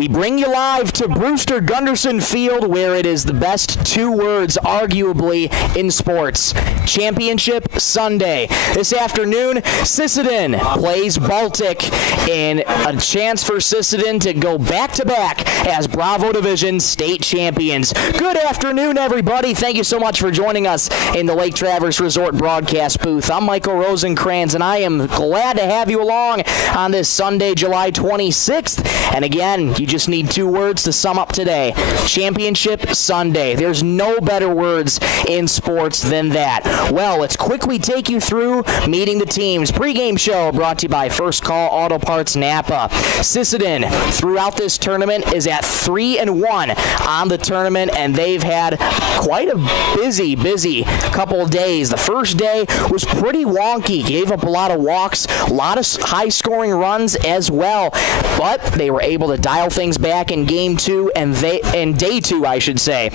We bring you live to Brewster Gunderson Field, where it is the best two words, arguably, in sports. Championship Sunday. This afternoon, Sisseton plays Baltic in a chance for Sisseton to go back-to-back as Bravo Division state champions. Good afternoon, everybody. Thank you so much for joining us in the Lake Traverse Resort broadcast booth. I'm Michael Rosencrans, and I am glad to have you along on this Sunday, July 26th. And again, you just need two words to sum up today. Championship Sunday. There's no better words in sports than that. Well, let's quickly take you through meeting the teams. Pre-game show brought to you by First Call Auto Parts Napa. Sisseton throughout this tournament is at 3-1 on the tournament, and they've had quite a busy couple of days. The first day was pretty wonky. Gave up a lot of walks, a lot of high-scoring runs as well, but they were able to dial things back in game two and day two, I should say.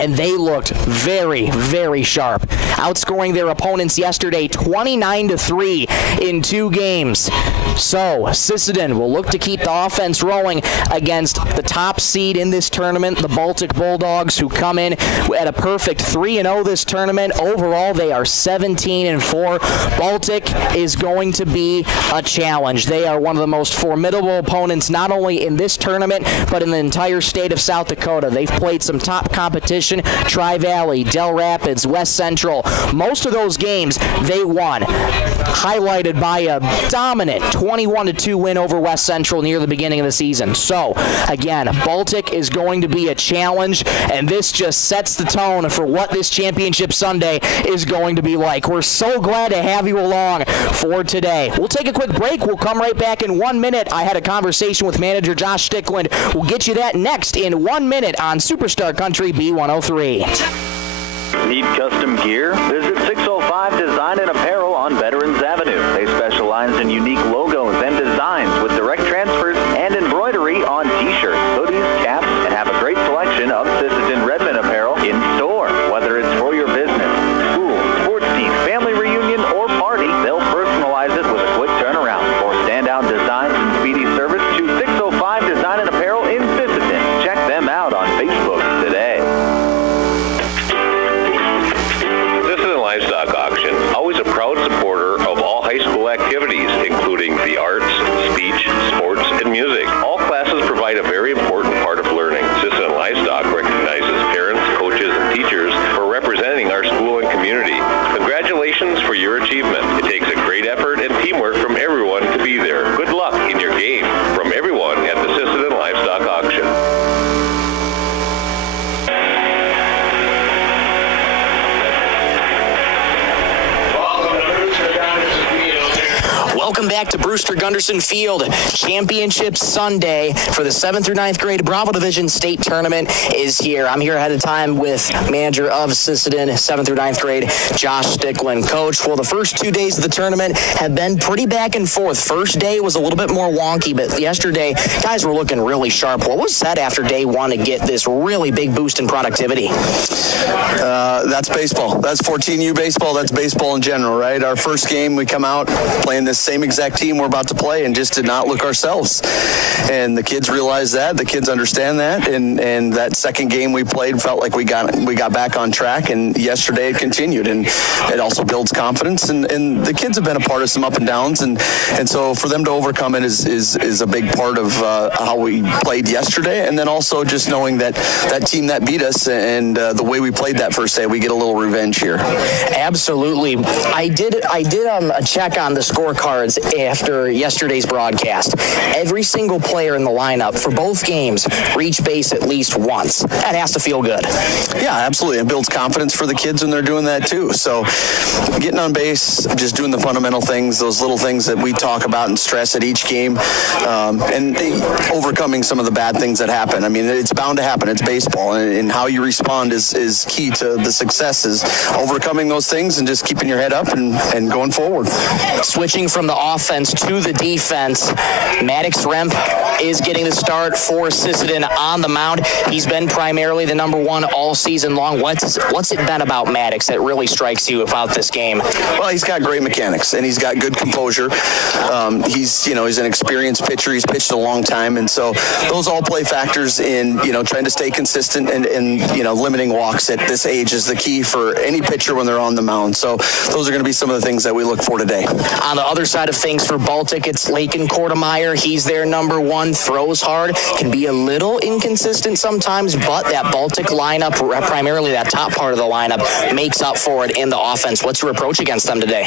And they looked very, very sharp, outscoring their opponents yesterday 29-3 in 2 games. So Sisseton will look to keep the offense rolling against the top seed in this tournament, the Baltic Bulldogs, who come in at a perfect 3-0 this tournament. Overall, they are 17-4. Baltic is going to be a challenge. They are one of the most formidable opponents, not only in this tournament, but in the entire state of South Dakota. They've played some top competition, Tri-Valley, Del Rapids, West Central. Most of those games they won, highlighted by a dominant 21-2 win over West Central near the beginning of the season. So, again, Baltic is going to be a challenge, and this just sets the tone for what this Championship Sunday is going to be like. We're so glad to have you along for today. We'll take a quick break. We'll come right back in 1 minute. I had a conversation with manager Josh Stickland. We'll get you that next in 1 minute on Superstar Country B103. Need custom gear? Visit 605 Design and Apparel on Veterans Avenue. They specialize in unique logos and designs with direct transfers and embroidery on t-shirts, hoodies, caps, and have a great selection of Sisseton Redmond apparel in store. Whether it's for your business, school, sports team, family reunion, or party, they'll personalize it with a quick turnaround. For standout designs and speedy service, choose 605 Design and Apparel in Sisseton. Check them out on Facebook today. Livestock Auction, always a proud supporter of all high school activities, including the arts, speech, sports, and music. All classes provide a very important part of learning. Sisseton Livestock recognizes parents, coaches, and teachers for representing our school and community. Congratulations for your achievement. It takes a great effort and teamwork from everyone to be there. Good luck in your game from everyone at the Sisseton Livestock Auction. Welcome back to Brewster Gunderson Field. Championship Sunday for the 7th through 9th grade Bravo Division State Tournament is here. I'm here ahead of time with manager of Sisseton, 7th through 9th grade, Josh Stickland. Coach, well, the first 2 days of the tournament have been pretty back and forth. First day was a little bit more wonky, but yesterday, guys were looking really sharp. What was said after day one to get this really big boost in productivity? That's baseball. That's 14U baseball. That's baseball in general, right? Our first game, we come out playing this same exact team we're about to play and just did not look ourselves. And the kids realize that. The kids understand that. And that second game we played felt like we got back on track. And yesterday it continued. And it also builds confidence. And the kids have been a part of some up and downs. And so for them to overcome it is a big part of how we played yesterday. And then also just knowing that team that beat us and the way we played that first day, we get a little revenge here. Absolutely. I did a check on the scorecards after yesterday's broadcast. Every single player in the lineup for both games reached base at least once. That has to feel good. Yeah, absolutely. It builds confidence for the kids when they're doing that too. So getting on base, just doing the fundamental things, those little things that we talk about and stress at each game, and overcoming some of the bad things that happen. I mean, it's bound to happen. It's baseball, and how you respond is key to the success, is overcoming those things and just keeping your head up and going forward. Switching from the the offense to the defense. Maddox Remp is getting the start for Sisseton on the mound. He's been primarily the number one all season long. What's it been about Maddox that really strikes you about this game? Well, he's got great mechanics, and he's got good composure. He's an experienced pitcher. He's pitched a long time, and so those all play factors in, trying to stay consistent and limiting walks at this age is the key for any pitcher when they're on the mound. So those are going to be some of the things that we look for today. On the other side of things for Baltic, it's Lakin Kortemeyer. He's their number one, throws hard, can be a little inconsistent sometimes, but that Baltic lineup, primarily that top part of the lineup, makes up for it in the offense. What's your approach against them today?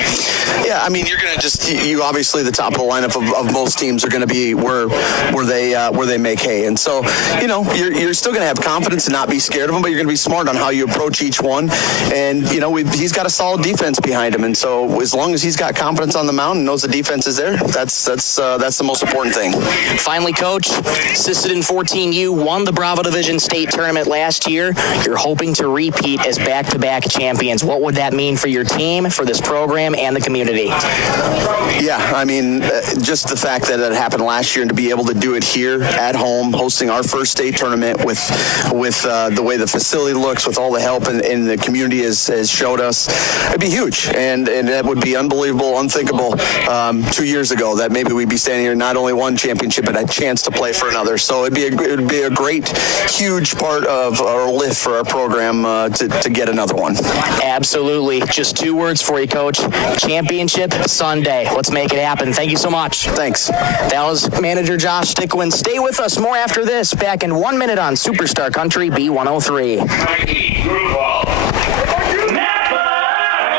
Yeah, I mean, you're going to you obviously the top of the lineup of most teams are going to be where they make hay. And so, you're still going to have confidence and not be scared of them, but you're going to be smart on how you approach each one. And, he's got a solid defense behind him. And so as long as he's got confidence on the mound and knows the defense is there, that's the most important thing. Finally, Coach, Sisseton 14U won the Bravo Division State Tournament last year. You're hoping to repeat as back-to-back champions. What would that mean for your team, for this program, and the community? Yeah, I mean, just the fact that it happened last year and to be able to do it here at home, hosting our first state tournament with the way the facility looks, with all the help and the community has showed us, it'd be huge. And that would be unbelievable, unthinkable 2 years ago that maybe we'd be standing here not only one championship but a chance to play for another. So it'd be a great, huge part of our lift for our program to get another one. Absolutely. Just 2 words for you, Coach. Championship Sunday. Let's make it happen. Thank you so much. Thanks. That was manager Josh Stickland. Stay with us. More after this. Back in 1 minute on Superstar Country B103.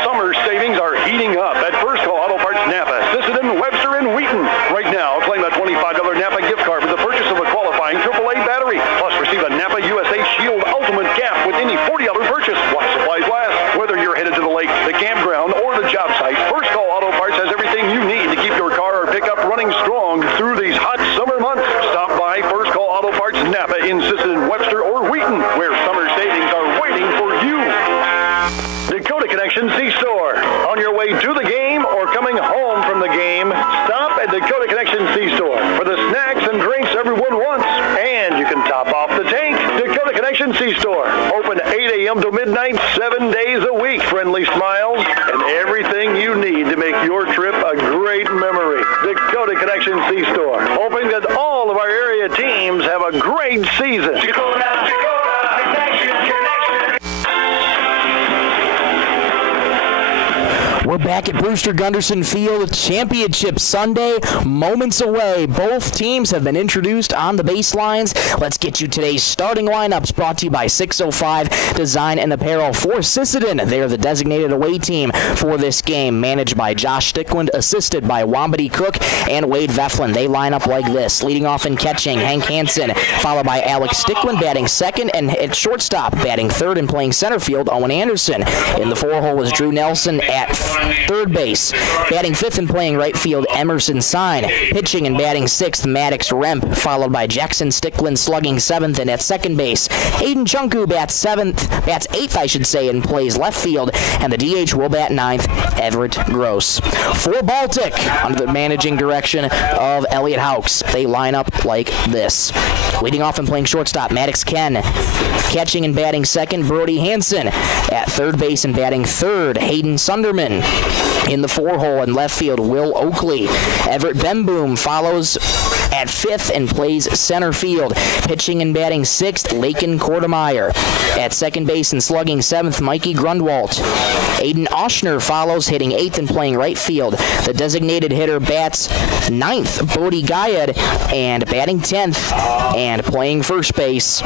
Summer savings are heating up at First Call Auto Parts Napa, Sisseton, Webster, and Wheaton. Right now, claim a $25 Napa gift card for the purchase of a qualifying AAA battery. Plus, receive a Napa USA Shield Ultimate Cap with any $40 purchase while supplies last. Whether you're headed to the lake, the campground, or the job site, First Call Auto Parts has everything you need to keep your car or pickup running strong through these hot summer months. Stop by First Call Auto Parts Napa in Sisseton, Webster, or Wheaton, where summer savings are waiting for you. Dakota Connection C-Store. On your way to the game or coming home from the game, stop at Dakota Connection C-Store for the snacks and drinks everyone wants. And you can top off the tank. Dakota Connection C-Store. Open 8 a.m. to midnight, 7 days a week. Friendly smiles and everything you need to make your trip a great memory. Dakota Connection C-Store. Hoping that all of our area teams have a great season. Dakota Connection. We're back at Brewster Gunderson Field. Championship Sunday, moments away. Both teams have been introduced on the baselines. Let's get you today's starting lineups, brought to you by 605 Design and Apparel for Sisseton. They're the designated away team for this game, managed by Josh Stickland, assisted by Wambady Cook and Wade Veflin. They line up like this. Leading off in catching, Hank Hansen, followed by Alex Stickland batting second, and at shortstop, batting third and playing center field, Owen Anderson. In the 4-hole is Drew Nelson at third base. Batting fifth and playing right field, Emerson Sign. Pitching and batting sixth, Maddox Remp, followed by Jackson Stickland slugging seventh, and at second base, Aiden Chunku bats eighth, and plays left field, and the DH will bat ninth, Everett Gross. For Baltic, under the managing direction of Elliot Hawks, they line up like this. Leading off and playing shortstop, Maddox Ken. Catching and batting second, Brody Hansen. At third base and batting third, Hayden Sunderman. In the 4-hole and left field, Will Oakley. Everett Bemboom follows at fifth and plays center field. Pitching and batting sixth, Lakin Kortemeyer. At second base and slugging seventh, Mikey Grundwalt. Aiden Oshner follows, hitting eighth and playing right field. The designated hitter bats ninth, Bodie Guyad, and batting 10th and playing first base,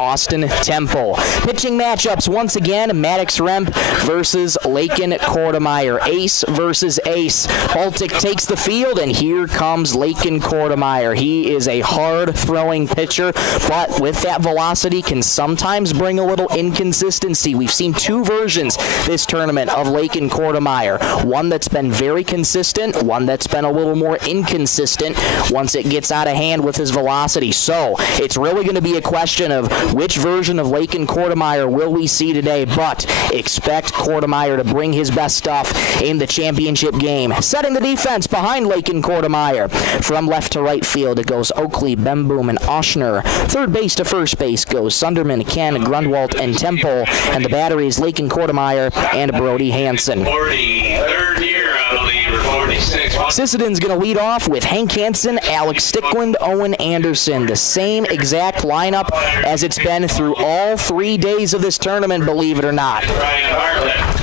Austin Temple. Pitching matchups once again, Maddox Remp versus Lakin Kortemeyer. Ace versus ace. Baltic takes the field, and here comes Lakin Kortemeyer. He is a hard-throwing pitcher, but with that velocity can sometimes bring a little inconsistency. We've seen 2 versions this tournament of Lakin Kortemeyer. One that's been very consistent, one that's been a little more inconsistent once it gets out of hand with his velocity. So it's really going to be a question of Which version of Lakin Kortemeyer will we see today? But expect Kortemeyer to bring his best stuff in the championship game. Setting the defense behind Lakin Kortemeyer. From left to right field, it goes Oakley, Bemboom, and Oshner. Third base to first base goes Sunderman, Ken, Grundwalt, and Temple. And the battery is Lakin Kortemeyer and Brody Hansen. 43rd year, I believe, or 46. Sisseton's going to lead off with Hank Hansen, Alex Stickland, Owen Anderson. The same exact lineup as it's been through all 3 days of this tournament, believe it or not.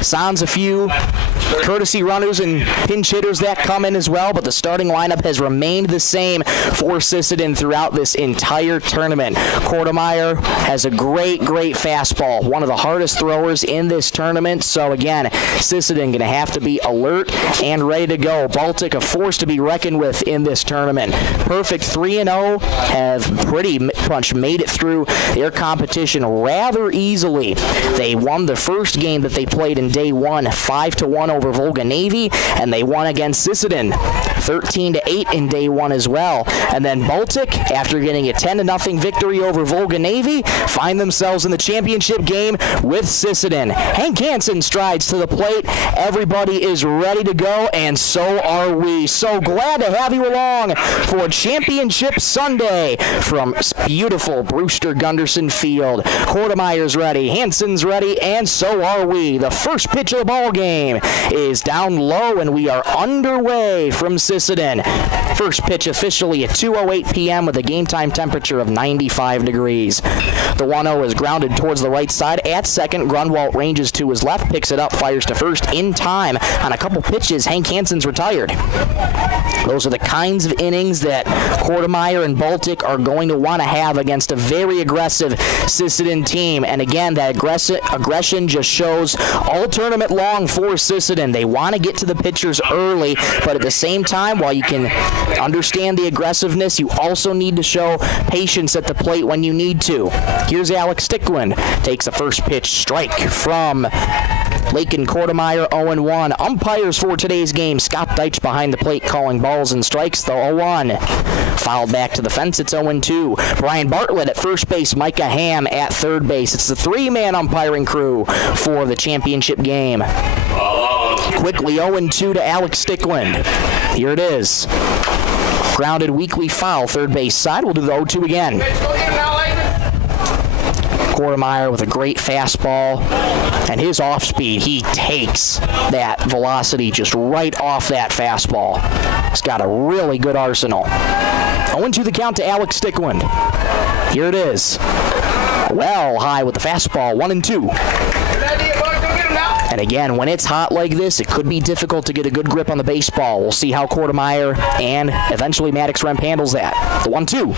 Sans a few courtesy runners and pinch hitters that come in as well, but the starting lineup has remained the same for Sisseton throughout this entire tournament. Kortemeyer has a great fastball, one of the hardest throwers in this tournament. So again, Sisseton going to have to be alert and ready to go. Baltic, a force to be reckoned with in this tournament. Perfect 3-0, have pretty much made it through their competition rather easily. They won the first game that they played in day one, 5-1 over Volga Navy, and they won against Sisseton 13-8 in day one as well. And then Baltic, after getting a 10-0 victory over Volga Navy, find themselves in the championship game with Sisseton. Hank Hansen strides to the plate. Everybody is ready to go, and so are we. So glad to have you along for Championship Sunday from beautiful Brewster Gunderson Field. Kortemeyer's ready, Hansen's ready, and so are we. The first pitch of the ball game is down low, and we are underway from Sisseton. First pitch officially at 2:08 p.m. with a game time temperature of 95 degrees. The 1-0 is grounded towards the right side. At second, Grundwalt ranges to his left, picks it up, fires to first in time. On a couple pitches, Hank Hansen's retired. Those are the kinds of innings that Kortemeyer and Baltic are going to want to have against a very aggressive Sisseton team. And again, that aggression just shows all tournament long for Sisseton. They want to get to the pitchers early, but at the same time, while you can understand the aggressiveness, you also need to show patience at the plate when you need to. Here's Alex Stickland. Takes a first pitch strike from Lakin Kortemeyer, 0-1. Umpires for today's game, Scott Deitch behind the plate calling balls and strikes, the 0-1. Fouled back to the fence, it's 0-2. Brian Bartlett at first base, Micah Ham at third base. It's the three-man umpiring crew for the championship game. Quickly 0-2 to Alex Stickland. Here it is. Grounded weakly foul, third base side. We'll do the 0-2 again. Kortemeyer with a great fastball, and his off speed, he takes that velocity just right off that fastball. He's got a really good arsenal. 0-2 the count to Alex Stickland. Here it is. Well high with the fastball, 1-2. And again, when it's hot like this, it could be difficult to get a good grip on the baseball. We'll see how Kortemeyer and eventually Maddox Remp handles that. The 1-2.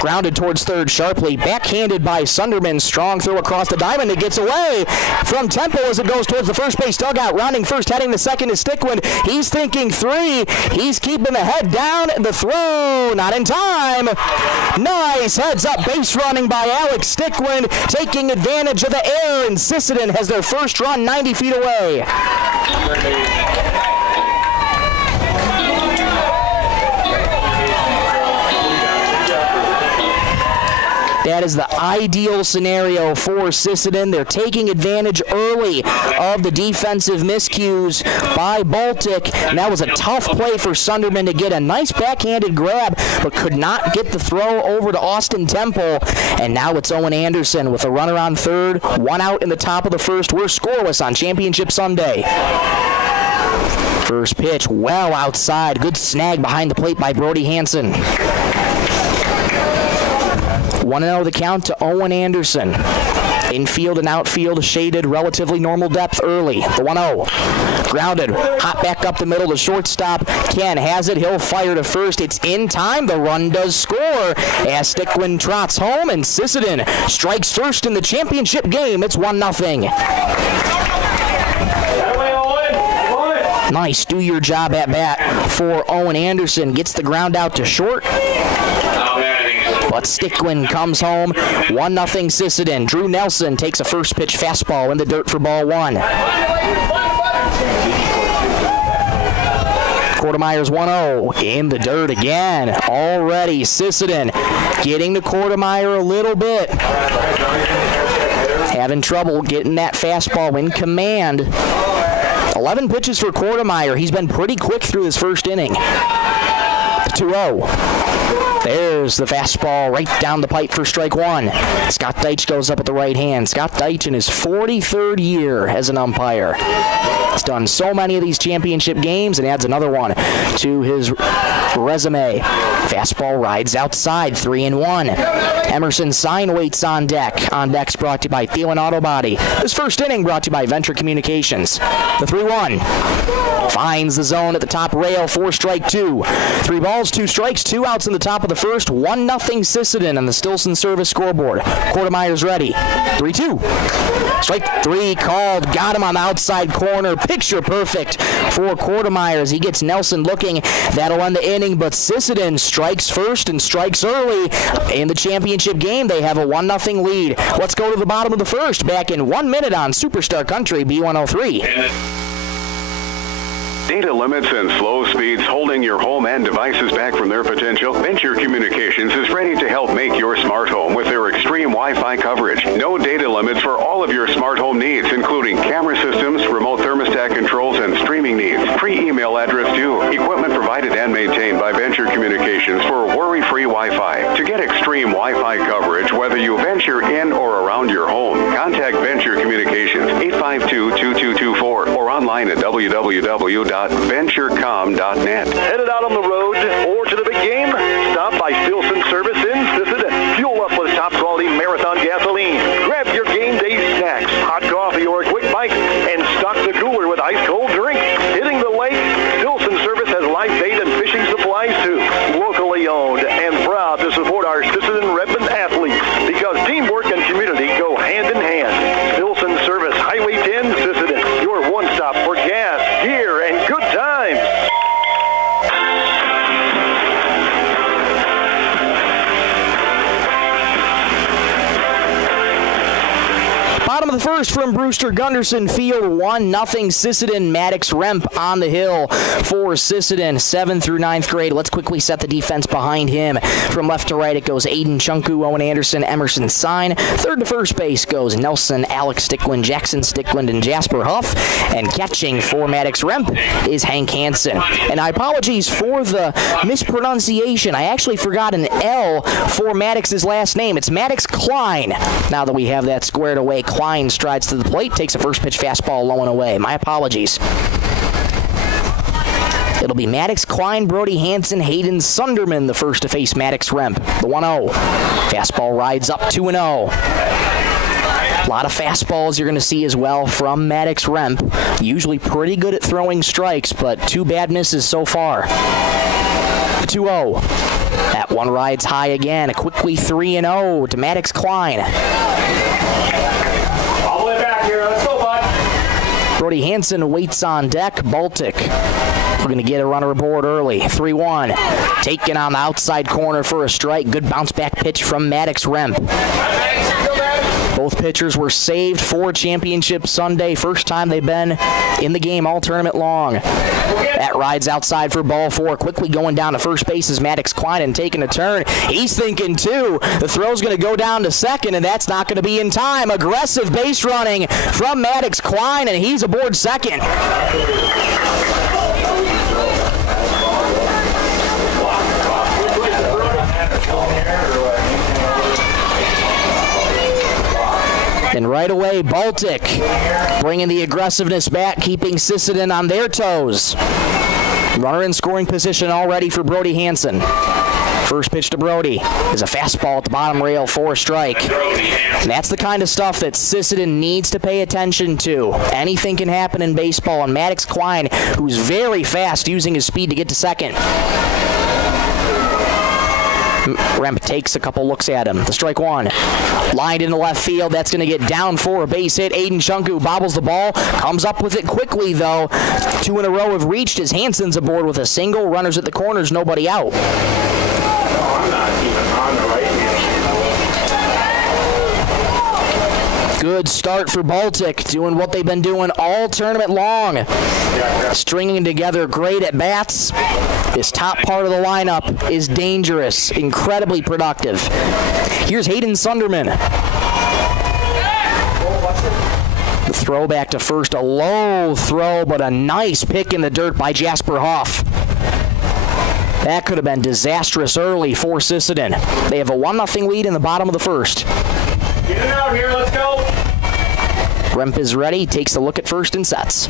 Grounded towards third sharply. Backhanded by Sunderman. Strong throw across the diamond. It gets away from Temple as it goes towards the first base dugout. Rounding first, heading to second is Stickland. He's thinking three. He's keeping the head down. The throw, not in time. Nice heads-up base running by Alex Stickland, taking advantage of the air, and Sisseton has their first run 90 feet away. That is the ideal scenario for Sisseton. They're taking advantage early of the defensive miscues by Baltic. And that was a tough play for Sunderman to get a nice backhanded grab, but could not get the throw over to Austin Temple. And now it's Owen Anderson with a runner on third, one out in the top of the first. We're scoreless on Championship Sunday. First pitch, well outside. Good snag behind the plate by Brody Hansen. 1-0 the count to Owen Anderson. Infield and outfield shaded, relatively normal depth early. The 1-0. Grounded. Hot back up the middle to shortstop. Ken has it. He'll fire to first. It's in time. The run does score as Stickland trots home, and Sisseton strikes first in the championship game. It's 1-0. Nice do-your-job at bat for Owen Anderson. Gets the ground out to short. But Stickland comes home. 1-0 Sisseton. Drew Nelson takes a first pitch fastball in the dirt for ball one. Quartermeyer's 1-0 in the dirt again. Already Sisseton getting to Quartermeyer a little bit. Having trouble getting that fastball in command. 11 pitches for Quartermeyer. He's been pretty quick through his first inning. 2-0. There's the fastball right down the pipe for strike one. Scott Deitch goes up at the right hand. Scott Deitch in his 43rd year as an umpire. He's done so many of these championship games and adds another one to his resume. Fastball rides outside, 3-1. Emerson Sign waits on deck. On deck's brought to you by Thielen Auto Body. This first inning brought to you by Venture Communications. The 3-1 finds the zone at the top rail for strike two. 3 balls, 2 strikes, 2 outs in the top of the first. 1-0 Sisseton on the Stilson Service scoreboard. Quartermeyer's ready. 3-2. Strike 3 called. Got him on the outside corner. Picture perfect for Quartermeyer as he gets Nelson looking. That'll end the inning, but Sisseton strikes first and strikes early. In the championship game, they have a 1-0 lead. Let's go to the bottom of the first. Back in 1 minute on Superstar Country B103. Data limits and slow speeds holding your home and devices back from their potential? Venture Communications is ready to help make your smart home with their extreme Wi-Fi coverage. No data limits for all of your smart home needs, including camera systems, remote thermostat controls, and streaming needs. Free email address too. Equipment provided and maintained by Venture Communications for worry-free Wi-Fi. To get extreme Wi-Fi coverage, whether you venture in or around your home, contact Venture Communications 852-2224 or online at www.venturecom.net. Headed out on the road or to the big game? Stop by Stilson Service in Sisseton. Fuel up with top quality Marathon gasoline. Grab your game day snacks, hot coffee, or a quick bite, and stock the cooler with ice cold drinks. Hitting the lake, Stilson Service has live bait and fishing supplies too. Locally owned and proud to support our Sisseton Redmond athletes because teamwork and community go hand in hand. Stilson Service, Highway 10, Sisseton, your one stop for gas, gear, and good times. Bottom of the first from Brewster, Gunderson Field, 1-0 Sisseton. Maddox Remp on the hill for Sisseton, 7th through 9th grade. Let's quickly set the defense behind him. From left to right, it goes Aiden Chunku, Owen Anderson, Emerson Sign. Third to first base goes Nelson, Alex Stickland, Jackson Stickland, and Jasper Huff. And catching for Maddox Remp is Hank Hansen. And apologies for the mispronunciation. I actually forgot an L for Maddox's last name. It's Maddox Klein. Now that we have that squared away, Klein strides to the plate, takes a first pitch fastball low and away. My apologies. It'll be Maddox Klein, Brody Hansen, Hayden Sunderman, the first to face Maddox Remp. The 1-0. Fastball rides up 2-0. A lot of fastballs you're going to see as well from Maddox Remp. Usually pretty good at throwing strikes, but 2 bad misses so far. The 2-0. That one rides high again. A quickly 3-0 to Maddox Klein. All the way back here. Let's go, bud. Brody Hansen waits on deck. Baltic, we're going to get a runner aboard early. 3-1. Taken on the outside corner for a strike. Good bounce back pitch from Maddox Remp. Both pitchers were saved for Championship Sunday. First time they've been in the game all tournament long. That rides outside for ball 4. Quickly going down to first base is Maddox Klein and taking a turn. He's thinking too. The throw's going to go down to second, and that's not going to be in time. Aggressive base running from Maddox Klein, and he's aboard second. And right away, Baltic bringing the aggressiveness back, keeping Sisseton on their toes. Runner in scoring position already for Brody Hansen. First pitch to Brody is a fastball at the bottom rail for a strike. And that's the kind of stuff that Sisseton needs to pay attention to. Anything can happen in baseball, and Maddox Klein, who's very fast, using his speed to get to second. Remp takes a couple looks at him. The strike 1. Lined into left field. That's going to get down for a base hit. Aiden Chunku bobbles the ball. Comes up with it quickly, though. 2 in a row have reached as Hansen's aboard with a single. Runners at the corners, nobody out. Good start for Baltic, doing what they've been doing all tournament long. Stringing together great at-bats. This top part of the lineup is dangerous, incredibly productive. Here's Hayden Sunderman. The throw back to first, a low throw, but a nice pick in the dirt by Jasper Hoff. That could have been disastrous early for Sisseton. They have a 1-0 lead in the bottom of the first. Get it out here, let's go. Remp is ready, takes a look at first and sets.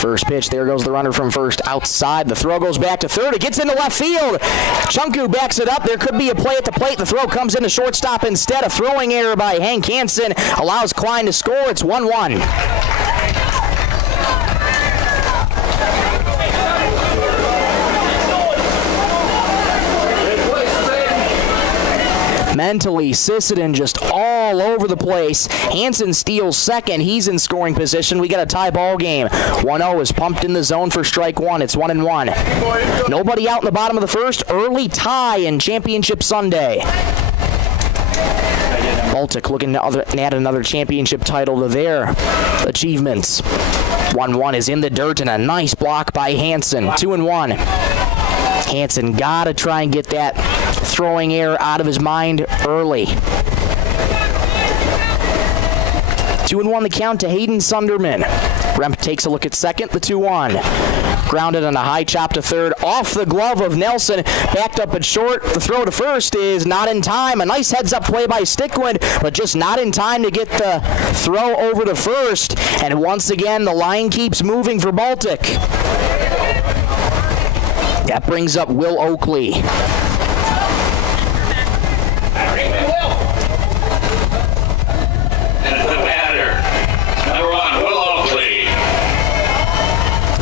First pitch, there goes the runner from first outside. The throw goes back to third. It gets into left field. Chunku backs it up. There could be a play at the plate. The throw comes into shortstop instead. A throwing error by Hank Hansen allows Klein to score. It's 1-1. Mentally, Sisseton just all over the place. Hansen steals second. He's in scoring position. We got a tie ball game. 1-0 is pumped in the zone for strike one. It's 1-1. Nobody out in the bottom of the first. Early tie in Championship Sunday. Baltic looking to add another championship title to their achievements. 1-1 is in the dirt and a nice block by Hansen. 2-1. Hansen got to try and get that throwing error out of his mind early. 2-1 the count to Hayden Sunderman. Remp takes a look at second, the 2-1. Grounded on a high chop to third, off the glove of Nelson, backed up at short. The throw to first is not in time. A nice heads-up play by Stickwind, but just not in time to get the throw over to first. And once again, the line keeps moving for Baltic. That brings up Will Oakley.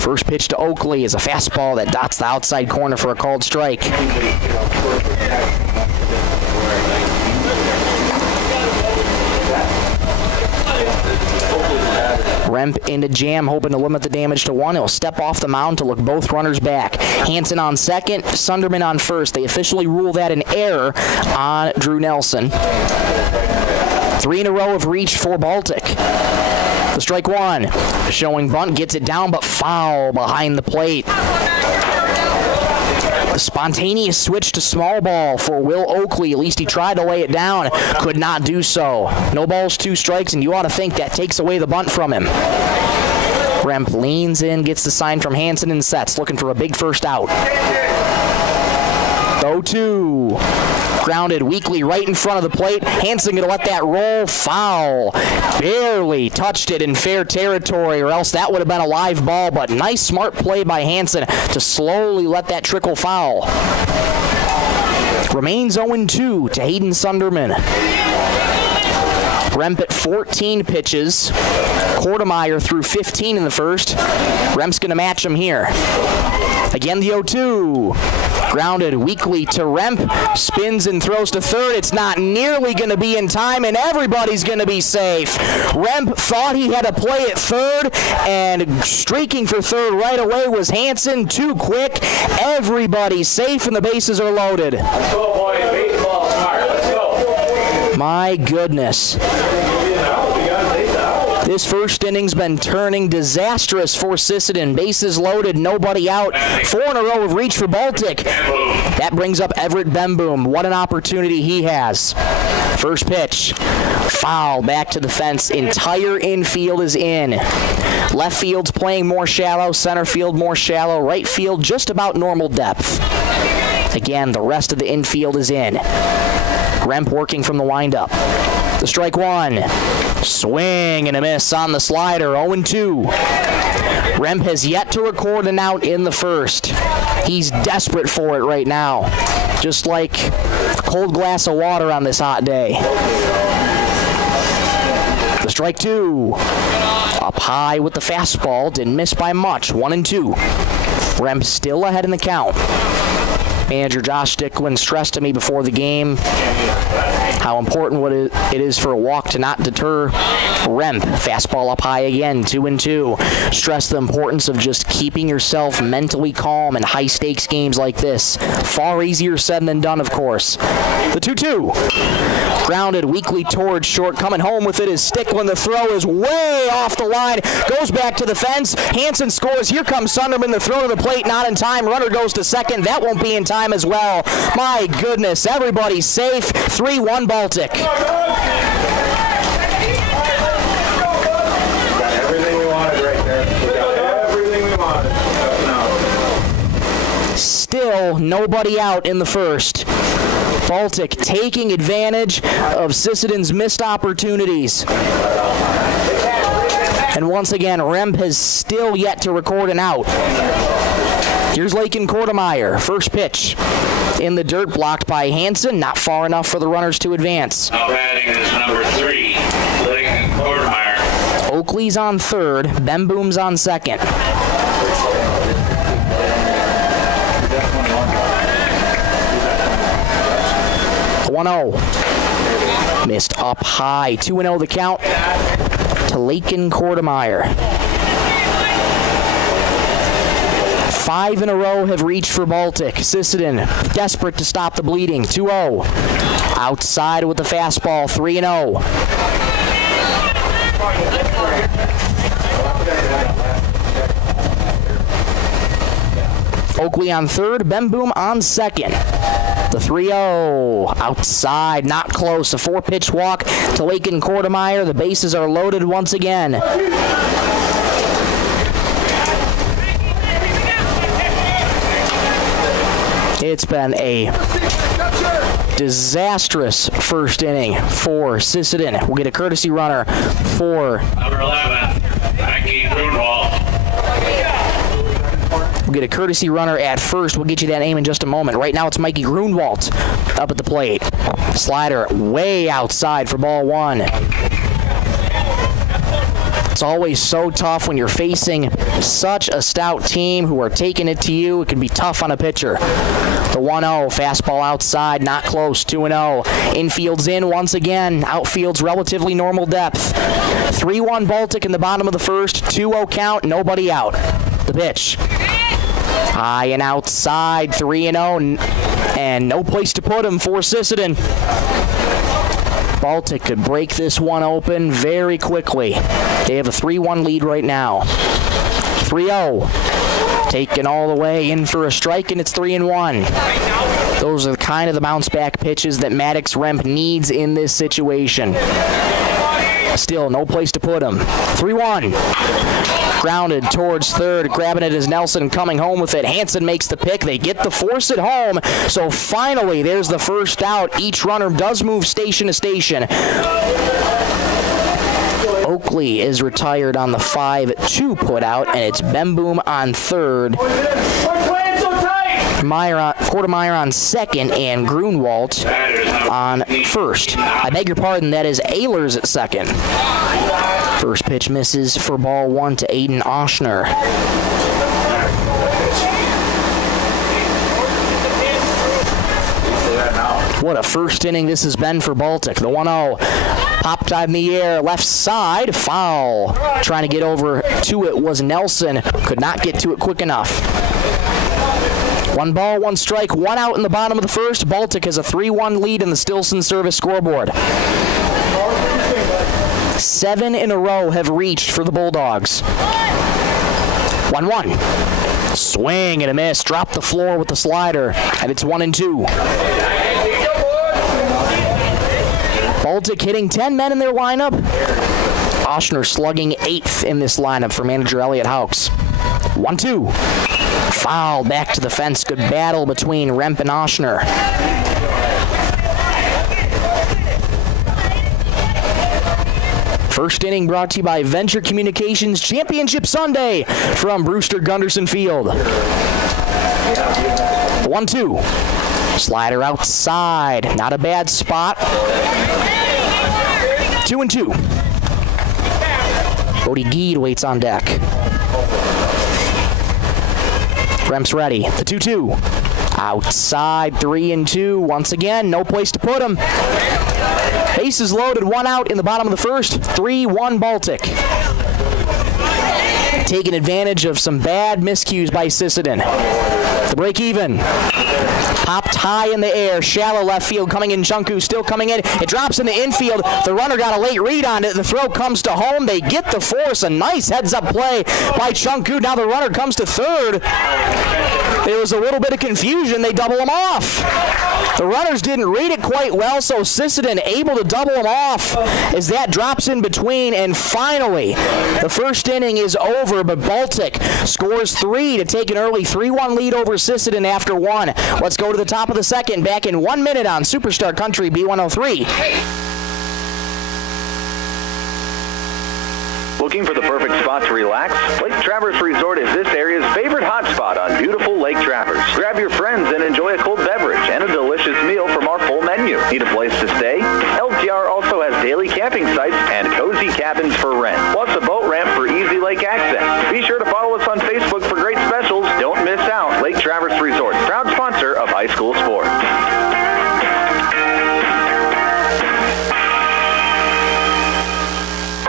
First pitch to Oakley is a fastball that dots the outside corner for a called strike. Remp into jam, hoping to limit the damage to one. He'll step off the mound to look both runners back. Hansen on second, Sunderman on first. They officially rule that an error on Drew Nelson. 3 in a row of reach for Baltic. The strike one, showing bunt, gets it down, but foul behind the plate. The spontaneous switch to small ball for Will Oakley. At least he tried to lay it down. Could not do so. No balls, 2 strikes, and you ought to think that takes away the bunt from him. Remp leans in, gets the sign from Hansen and sets, looking for a big first out. 0-2. Grounded weakly right in front of the plate. Hansen going to let that roll. Foul. Barely touched it in fair territory, or else that would have been a live ball, but nice smart play by Hansen to slowly let that trickle foul. Remains 0-2 to Hayden Sunderman. Remp at 14 pitches. Kortemeyer threw 15 in the first. Remp's going to match him here. Again, the 0-2. Grounded weakly to Remp. Spins and throws to third. It's not nearly going to be in time, and everybody's going to be safe. Remp thought he had a play at third, and streaking for third right away was Hansen. Too quick. Everybody's safe, and the bases are loaded. Let's go, boys. Baseball smart. Let's go. My goodness. This first inning's been turning disastrous for Sisseton. Bases loaded, nobody out. 4 in a row of reach for Baltic. That brings up Everett Bemboom. What an opportunity he has. First pitch. Foul back to the fence. Entire infield is in. Left field's playing more shallow. Center field more shallow. Right field just about normal depth. Again, the rest of the infield is in. Remp working from the windup. The strike one. Swing and a miss on the slider. 0-2. Remp has yet to record an out in the first. He's desperate for it right now. Just like a cold glass of water on this hot day. The strike two. Up high with the fastball. Didn't miss by much. 1-2. Remp still ahead in the count. Manager Josh Dicklin stressed to me before the game how important it is for a walk to not deter Remp. Fastball up high again, 2-2. Stress the importance of just keeping yourself mentally calm in high-stakes games like this. Far easier said than done, of course. The 2-2. Grounded weakly towards short. Coming home with it is Sticklin. The throw is way off the line. Goes back to the fence. Hansen scores. Here comes Sunderman. The throw to the plate, not in time. Runner goes to second. That won't be in time as well. My goodness, everybody's safe. 3-1 Baltic. Everything we wanted right there. We got everything we wanted. Still nobody out in the first. Baltic taking advantage of Sisseton's missed opportunities. And once again, Remp has still yet to record an out. Here's Lakin Kortemeyer. First pitch in the dirt, blocked by Hansen. Not far enough for the runners to advance. Now batting is number 3, Lakin Kortemeyer. Oakley's on third. Bemboom's on second. 1-0. Missed up high. 2-0 the count to Lakin Kortemeyer. 5 in a row have reached for Baltic. Sisseton desperate to stop the bleeding. 2-0. Outside with the fastball. 3-0. Oakley on third. Bemboom on second. The 3-0, outside, not close. A 4-pitch walk to Lakin Kortemeyer. The bases are loaded once again. It's been a disastrous first inning for Sisseton. We'll get a courtesy runner for Number 11, Mikey Grunwald. We'll get a courtesy runner at first. We'll get you that name in just a moment. Right now it's Mikey Grunwald up at the plate. Slider way outside for ball 1. It's always so tough when you're facing such a stout team who are taking it to you. It can be tough on a pitcher. The 1-0, fastball outside, not close, 2-0. Infield's in once again. Outfield's relatively normal depth. 3-1 Baltic in the bottom of the first. 2-0 count, nobody out. The pitch. High and outside, 3-0, and no place to put him for Sisseton. Baltic could break this one open very quickly. They have a 3-1 lead right now. 3-0. Taken all the way in for a strike, and it's 3-1. Those are kind of the bounce-back pitches that Maddox Remp needs in this situation. Still, no place to put him. 3-1. Grounded towards third. Grabbing it is Nelson, coming home with it. Hansen makes the pick. They get the force at home. So finally, there's the first out. Each runner does move station to station. Oakley is retired on the 5-2 put out, and it's Bemboom on third. Kortemeyer on second, and Grunwald on first. I beg your pardon, that is Ehlers at second. First pitch misses for ball 1 to Aiden Oshner. What a first inning this has been for Baltic. The 1-0 popped in the air, left side, foul. Trying to get over to it was Nelson. Could not get to it quick enough. 1 ball, 1 strike, 1 out in the bottom of the first. Baltic has a 3-1 lead in the Stilson service scoreboard. 7 in a row have reached for the Bulldogs. 1-1. Swing and a miss. Drop the floor with the slider, and it's 1-2. Baltic hitting 10 men in their lineup. Oshner slugging 8th in this lineup for manager Elliot Hawks. 1-2. Foul back to the fence. Good battle between Remp and Oshner. First inning brought to you by Venture Communications Championship Sunday from Brewster Gunderson Field. 1-2. Slider outside. Not a bad spot. 2-2. Bodie Geed waits on deck. Remp's ready. The 2-2. Outside, 3-2. Once again, no place to put him. Bases loaded, 1 out in the bottom of the first. 3-1 Baltic. Taking advantage of some bad miscues by Sisseton. The break even. Popped high in the air. Shallow left field coming in. Chunku still coming in. It drops in the infield. The runner got a late read on it. The throw comes to home. They get the force. A nice heads-up play by Chunku. Now the runner comes to third. There was a little bit of confusion. They double him off. The runners didn't read it quite well, so Sisseton able to double him off as that drops in between. And finally, the first inning is over, but Baltic scores 3 to take an early 3-1 lead over Sisseton after 1. Let's go to the top of the second. Back in 1 minute on Superstar Country B103. Looking for the perfect spot to relax? Lake Traverse Resort is this area's favorite hotspot on beautiful Lake Traverse. Grab your friends and enjoy a cold beverage and a delicious meal from our full menu. Need a place to stay? LTR also has daily camping sites and cozy cabins for rent, plus a boat ramp for easy lake access. Be sure to follow us on Facebook for great specials. Don't miss out. Lake Traverse Resort, proud sponsor of high school sports.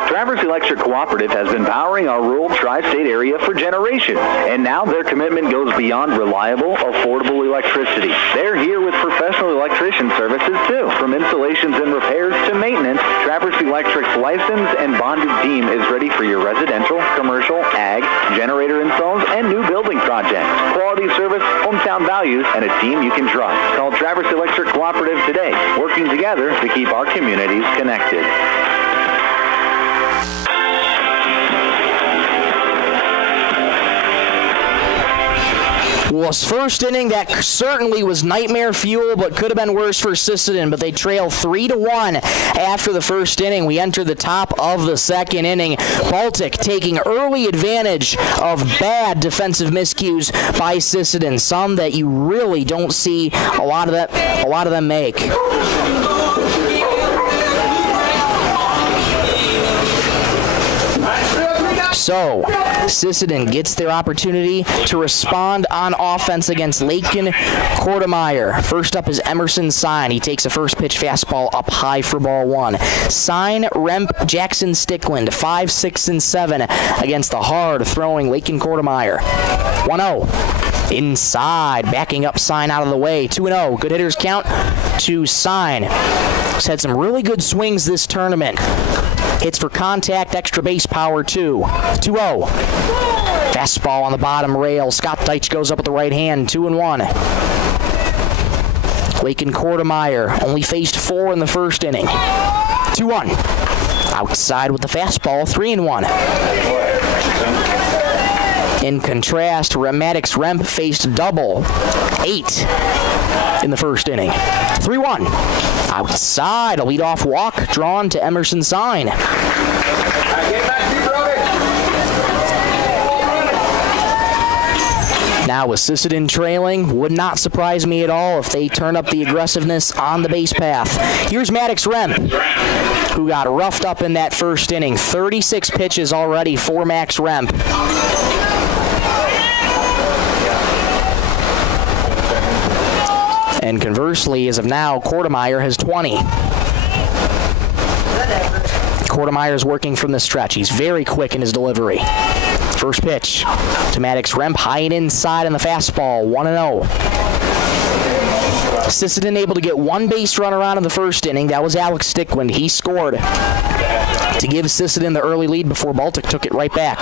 Traverse Electric Cooperative has been powering our rural tri-state area for generations, and now their commitment goes beyond reliable, affordable electricity. They're here with professional electrician services too. From installations and repairs to maintenance, Traverse Electric's licensed and bonded team is ready for your residential, commercial, ag, generator installs, and new building projects. Quality service, hometown values, and a team you can trust. Call Traverse Electric Cooperative today, working together to keep our communities connected. Well, first inning, that certainly was nightmare fuel, but could have been worse for Sisseton, but they trail 3-1 after the first inning. We enter the top of the second inning. Baltic taking early advantage of bad defensive miscues by Sisseton, some that you really don't see a lot of them make. So, Sisseton gets their opportunity to respond on offense against Lakin Kortemeyer. First up is Emerson Sign. He takes a first pitch fastball up high for ball 1. Sign, Remp, Jackson Stickland, 5, 6, and 7 against the hard-throwing Lakin Kortemeyer. 1-0. Inside, backing up Sign out of the way. 2-0. Good hitters count to Sign. He's had some really good swings this tournament. Hits for contact, extra base power, too. 2-0. Fastball on the bottom rail. Scott Deitch goes up with the right hand. 2-1. Lakin Kortemeyer only faced 4 in the first inning. 2-1. Outside with the fastball. 3-1. In contrast, Maddox Remp faced double. 8 in the first inning. 3-1. Outside, a leadoff walk drawn to Emerson Sign. Now with Sisseton trailing, would not surprise me at all if they turn up the aggressiveness on the base path. Here's Maddox Remp, who got roughed up in that first inning. 36 pitches already for Max Remp. And conversely, as of now, Kortemeyer has 20. Kortemeyer's working from the stretch. He's very quick in his delivery. First pitch to Maddox Remp, high and inside on the fastball, 1-0. Sisseton able to get one base runner out in the first inning. That was Alex Stickland. He scored to give Sisseton the early lead before Baltic took it right back.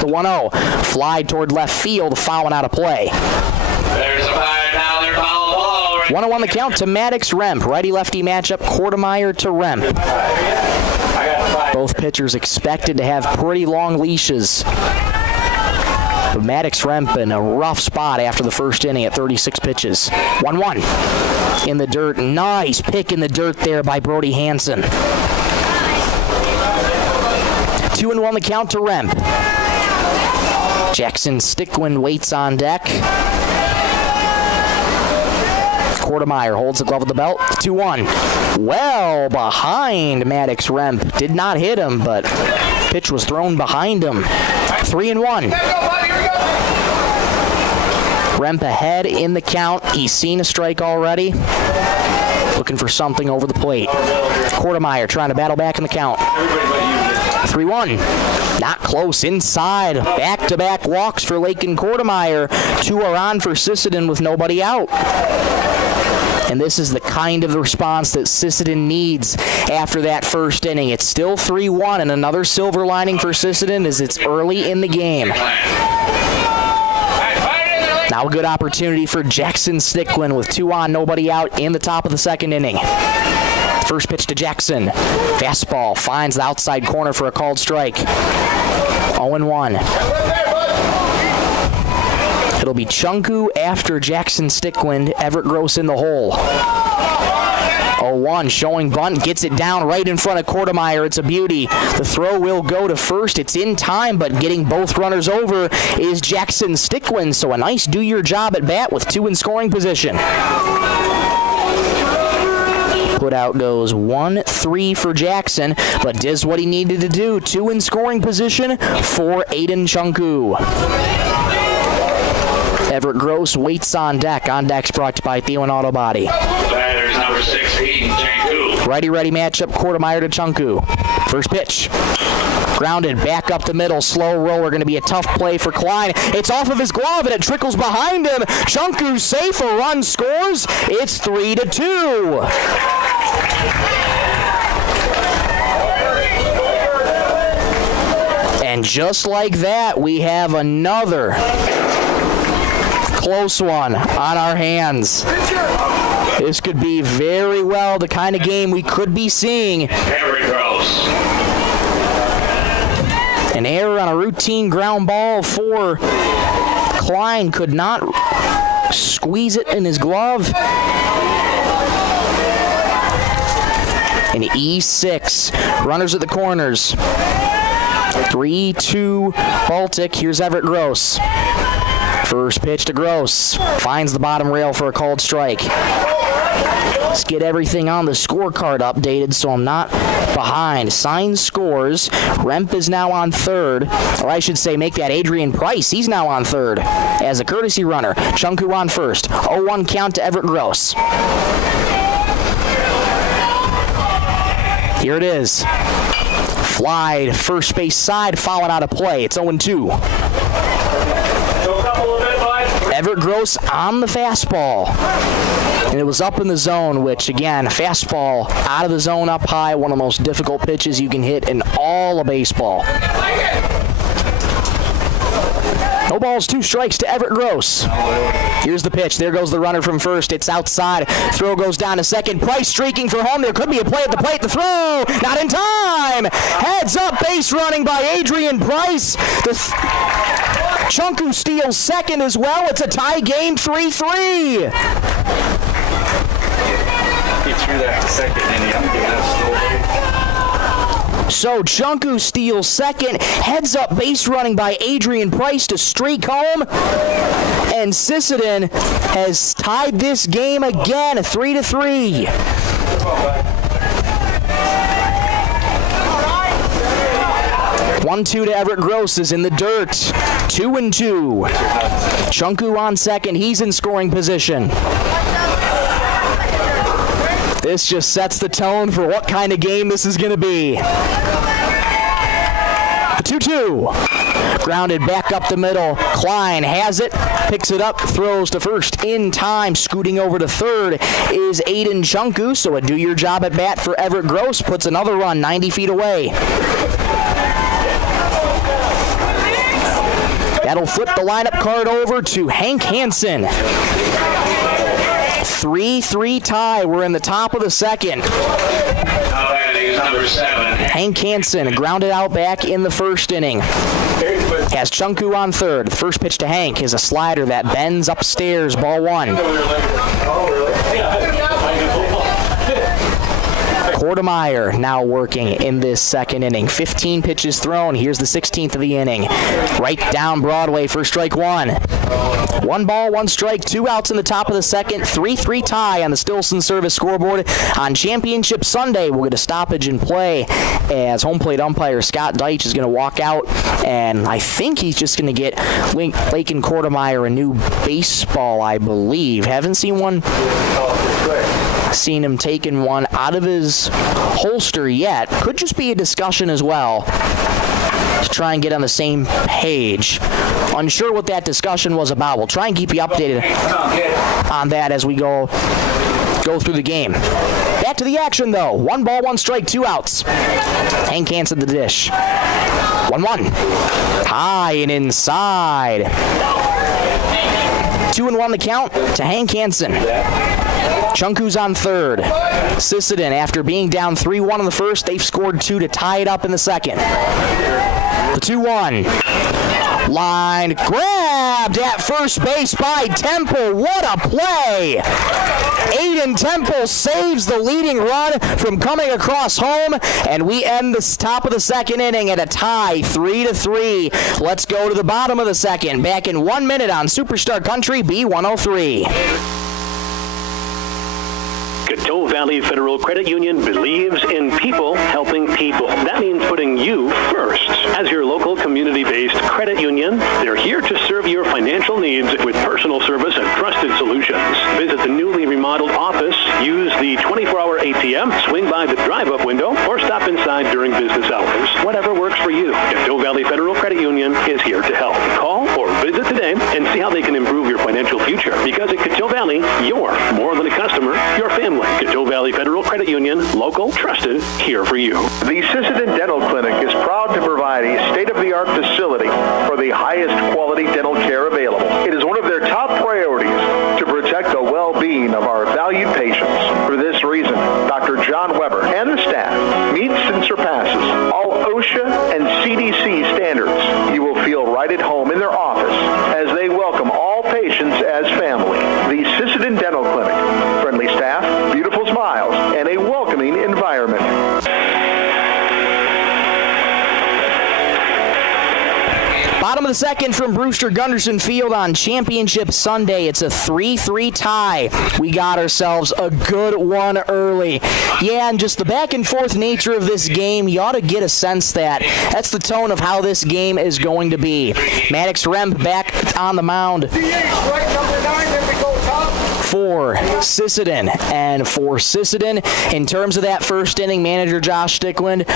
The 1-0, fly toward left field, fouling out of play. There's a $5 foul ball. 1-0 the count to Maddox Remp. Righty-lefty matchup, Kortemeyer to Remp. Both pitchers expected to have pretty long leashes. But Maddox Remp in a rough spot after the first inning at 36 pitches. 1-1 in the dirt. Nice pick in the dirt there by Brody Hansen. 2-1 the count to Remp. Jackson Stickland waits on deck. Kortemeyer holds the glove of the belt. 2-1. Well behind Maddox Remp. Did not hit him, but pitch was thrown behind him. 3-1. Remp ahead in the count. He's seen a strike already. Looking for something over the plate. Quartermeyer trying to battle back in the count. 3-1. Not close. Inside. Back-to-back walks for Lakin Quartermeyer. 2 are on for Sisseton with nobody out. And this is the kind of response that Sisseton needs after that first inning. It's still 3-1, and another silver lining for Sisseton is it's early in the game. Now a good opportunity for Jackson Stickland with 2 on, nobody out in the top of the second inning. First pitch to Jackson. Fastball finds the outside corner for a called strike. 0-1. It'll be Chunku after Jackson Stickland. Everett Gross in the hole. 0-1, showing bunt, gets it down right in front of Quartermeyer. It's a beauty. The throw will go to first. It's in time, but getting both runners over is Jackson Stickland. So a nice do-your-job at bat with 2 in scoring position. Put out goes 1-3 for Jackson, but does what he needed to do. 2 in scoring position for Aiden Chunku. Everett Gross waits on deck. On deck's brought to you by Thielen Auto Body. Batters number 16, Chunku. Righty-righty matchup, Quartermeyer to Chunku. First pitch. Grounded back up the middle. Slow roller. Going to be a tough play for Klein. It's off of his glove, and it trickles behind him. Chunku's safe. A run scores. It's 3-2. And just like that, we have another close one on our hands. This could be very well the kind of game we could be seeing. Everett Gross. An error on a routine ground ball for Klein. Could not squeeze it in his glove. An E6. Runners at the corners. 3-2 Baltic. Here's Everett Gross. First pitch to Gross. Finds the bottom rail for a called strike. Let's get everything on the scorecard updated so I'm not behind. Sign scores. Remp is now on third. Or I should say make that Adrian Price. He's now on third as a courtesy runner. Chunku on first. 0-1 count to Everett Gross. Here it is. Fly to first base side, fouled out of play. It's 0-2. Everett Gross on the fastball. And it was up in the zone, which, again, fastball out of the zone up high, one of the most difficult pitches you can hit in all of baseball. No balls, 2 strikes to Everett Gross. Here's the pitch. There goes the runner from first. It's outside. Throw goes down to second. Price streaking for home. There could be a play at the plate. The throw, not in time. Heads up, base running by Adrian Price. Chunku steals second as well. It's a tie game, 3-3. He threw that to second, and he giving that So Chunku steals second. Heads up base running by Adrian Price to streak home. And Sisseton has tied this game again, 3-3. 1-2 to Everett Gross is in the dirt. 2-2. Chunku on second. He's in scoring position. This just sets the tone for what kind of game this is going to be. 2-2. Grounded back up the middle. Klein has it, picks it up, throws to first in time. Scooting over to third is Aiden Chunku, so a do-your-job at bat for Everett Gross. Puts another run 90 feet away. That'll flip the lineup card over to Hank Hansen. 3-3 tie. We're in the top of the second. Number 7. Hank Hansen grounded out back in the first inning. Has Chunku on third. The first pitch to Hank is a slider that bends upstairs. Ball 1. Kortemeyer now working in this second inning. 15 pitches thrown. Here's the 16th of the inning. Right down Broadway for strike one. 1 ball, 1 strike, 2 outs in the top of the second. 3-3 tie on the Stilson Service scoreboard. On Championship Sunday, we'll get a stoppage in play as home plate umpire Scott Deitch is going to walk out, and I think he's just going to get Lakin Kortemeyer a new baseball, I believe. Haven't seen him taking one out of his holster yet. Could just be a discussion as well to try and get on the same page. Unsure what that discussion was about. We'll try and keep you updated on that as we go through the game. Back to the action, though. 1 ball, 1 strike, 2 outs. Hank Hansen the dish. 1-1. High and inside. 2-1 the count to Hank Hansen. Chunku's on third. Sisseton, after being down 3-1 in the first, they've scored 2 to tie it up in the second. The 2-1. Line grabbed at first base by Temple. What a play! Aiden Temple saves the leading run from coming across home, and we end the top of the second inning at a tie, 3-3. Let's go to the bottom of the second. Back in 1 minute on Superstar Country B103. Coteau Valley Federal Credit Union believes in people helping people. That means putting you first. As your local community-based credit union, they're here to serve your financial needs with personal service and trusted solutions. Visit the newly remodeled office, use the 24-hour ATM, swing by the drive-up window, or stop inside during business hours. Whatever works for you, Coteau Valley Federal Credit Union is here to help. Call or visit today and see how they can improve your financial future. Because at Coteau Valley, you're more than a customer, you're family. Coteau Valley Federal Credit Union, local, trusted, here for you. The Sisseton Dental Clinic is proud to provide a state-of-the-art facility for the highest quality dental care available. It is one of their top priorities to protect the well-being of our valued patients. For this reason, Dr. John Weber and the staff meets and surpasses all OSHA and CDC standards. You will feel right at home in their office as they welcome all patients as family. The Sisseton Dental Clinic. Friendly staff, beautiful smiles, and a welcoming environment. Bottom of the second from Brewster Gunderson Field on Championship Sunday. It's a 3-3 tie. We got ourselves a good one early. Yeah, and just the back and forth nature of this game, you ought to get a sense that that's the tone of how this game is going to be. Maddox Remp back on the mound for Sisseton. And for Sisseton, in terms of that first inning, manager Josh Stickland,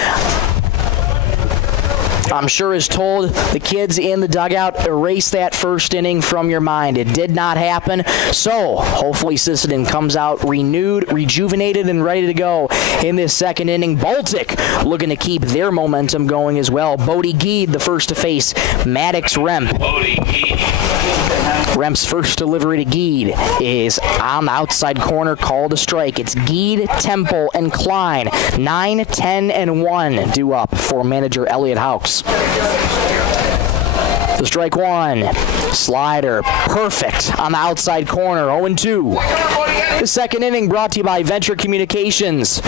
I'm sure has told the kids in the dugout, erase that first inning from your mind. It did not happen. So hopefully Sisseton comes out renewed, rejuvenated, and ready to go in this second inning. Baltic looking to keep their momentum going as well. Bodie Geed, the first to face Maddox Remp. Remp's first delivery to Geed is on the outside corner, called a strike. It's Geed, Temple, and Klein. 9, 10, and 1 due up for manager Elliot Hawks. The strike one. Slider, perfect on the outside corner, 0-2. The second inning brought to you by Venture Communications.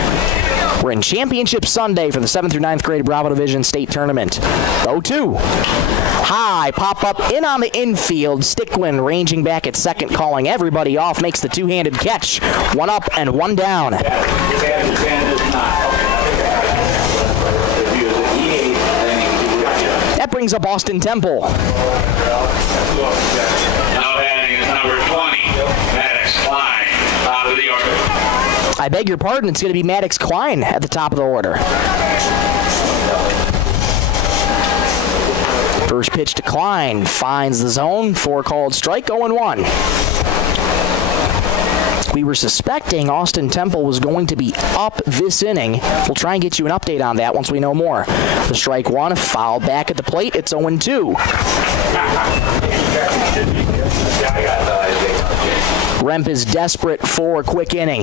We're in Championship Sunday for the 7th through 9th grade Bravo Division State Tournament. 0-2. High pop up in on the infield. Stickland ranging back at second, calling everybody off, makes the two-handed catch. 1 up and 1 down. That brings up Austin Temple. Now batting is number 20, Maddox Klein, top of the order. I beg your pardon, it's going to be Maddox Klein at the top of the order. First pitch to Klein, finds the zone for a called strike, 0-1. We were suspecting Austin Temple was going to be up this inning. We'll try and get you an update on that once we know more. The strike one, foul back at the plate. It's 0-2. Remp is desperate for a quick inning.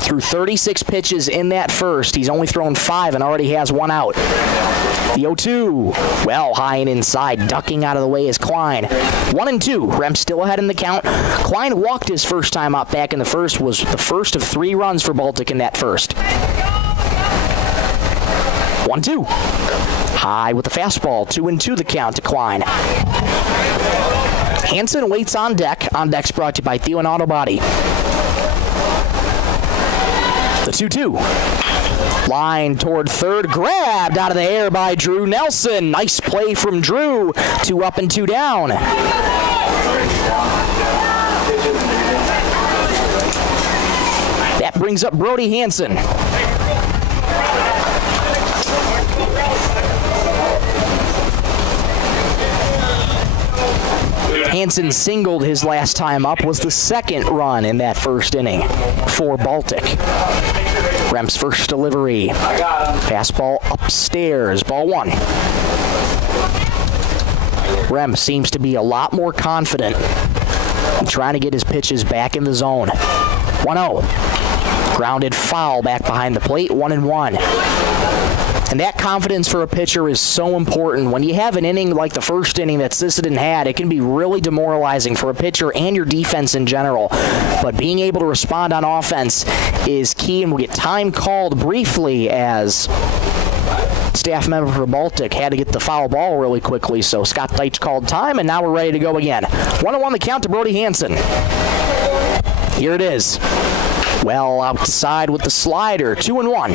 Through 36 pitches in that first. He's only thrown 5 and already has 1 out. The 0-2, well high and inside, ducking out of the way is Klein. 1-2, Remp still ahead in the count. Klein walked his first time up back in the first, was the first of 3 runs for Baltic in that first. 1-2, high with the fastball, 2-2 the count to Klein. Hansen waits on deck. On deck's brought to you by Thielen Auto Body. The 2-2. Line toward third, grabbed out of the air by Drew Nelson. Nice play from Drew. 2 up and 2 down. That brings up Brody Hansen. Hansen singled his last time up, was the second run in that first inning for Baltic. Remp's first delivery. Fastball upstairs, ball 1. Remp seems to be a lot more confident in trying to get his pitches back in the zone. 1-0. Grounded foul back behind the plate, 1-1. And that confidence for a pitcher is so important. When you have an inning like the first inning that Sisseton had, it can be really demoralizing for a pitcher and your defense in general. But being able to respond on offense is key, and we'll get time called briefly as staff member for Baltic had to get the foul ball really quickly. So Scott Deitch called time, and now we're ready to go again. 1-1 the count to Brody Hansen. Here it is. Well outside with the slider, 2-1.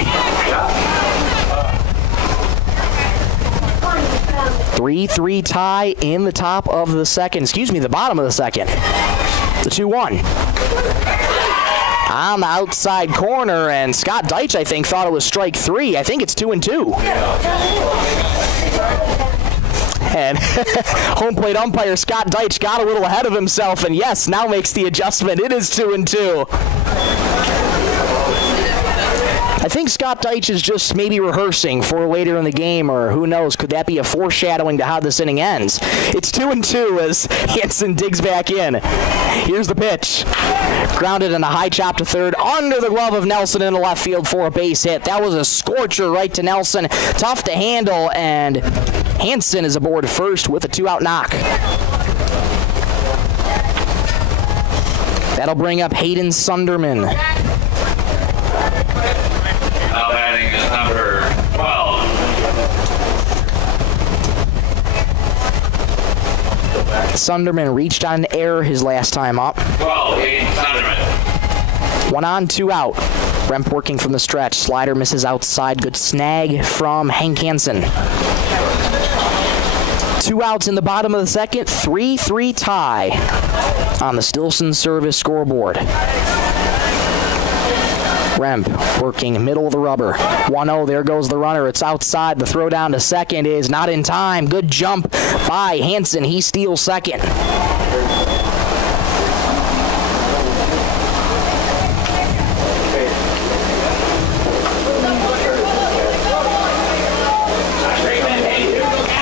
3-3 tie in the top of the second. The bottom of the second. The 2-1. On the outside corner, and Scott Deitch, I think, thought it was strike 3. I think it's 2-2. And home plate umpire Scott Deitch got a little ahead of himself, and yes, now makes the adjustment. It is 2-2. I think Scott Deitch is just maybe rehearsing for later in the game, or who knows, could that be a foreshadowing to how this inning ends? It's 2-2 as Hansen digs back in. Here's the pitch. Grounded in a high chop to third, under the glove of Nelson in the left field for a base hit. That was a scorcher right to Nelson. Tough to handle, and Hansen is aboard first with a 2-out knock. That'll bring up Hayden Sunderman. Now batting is number 12. Sunderman reached on an error his last time up. 12, Hayden Sunderman. 1 on, 2 out. Remp working from the stretch. Slider misses outside. Good snag from Hank Hansen. 2 outs in the bottom of the second. 3-3 tie on the Stilson Service scoreboard. Remp working middle of the rubber. 1-0, there goes the runner. It's outside. The throw down to second is not in time. Good jump by Hansen. He steals second.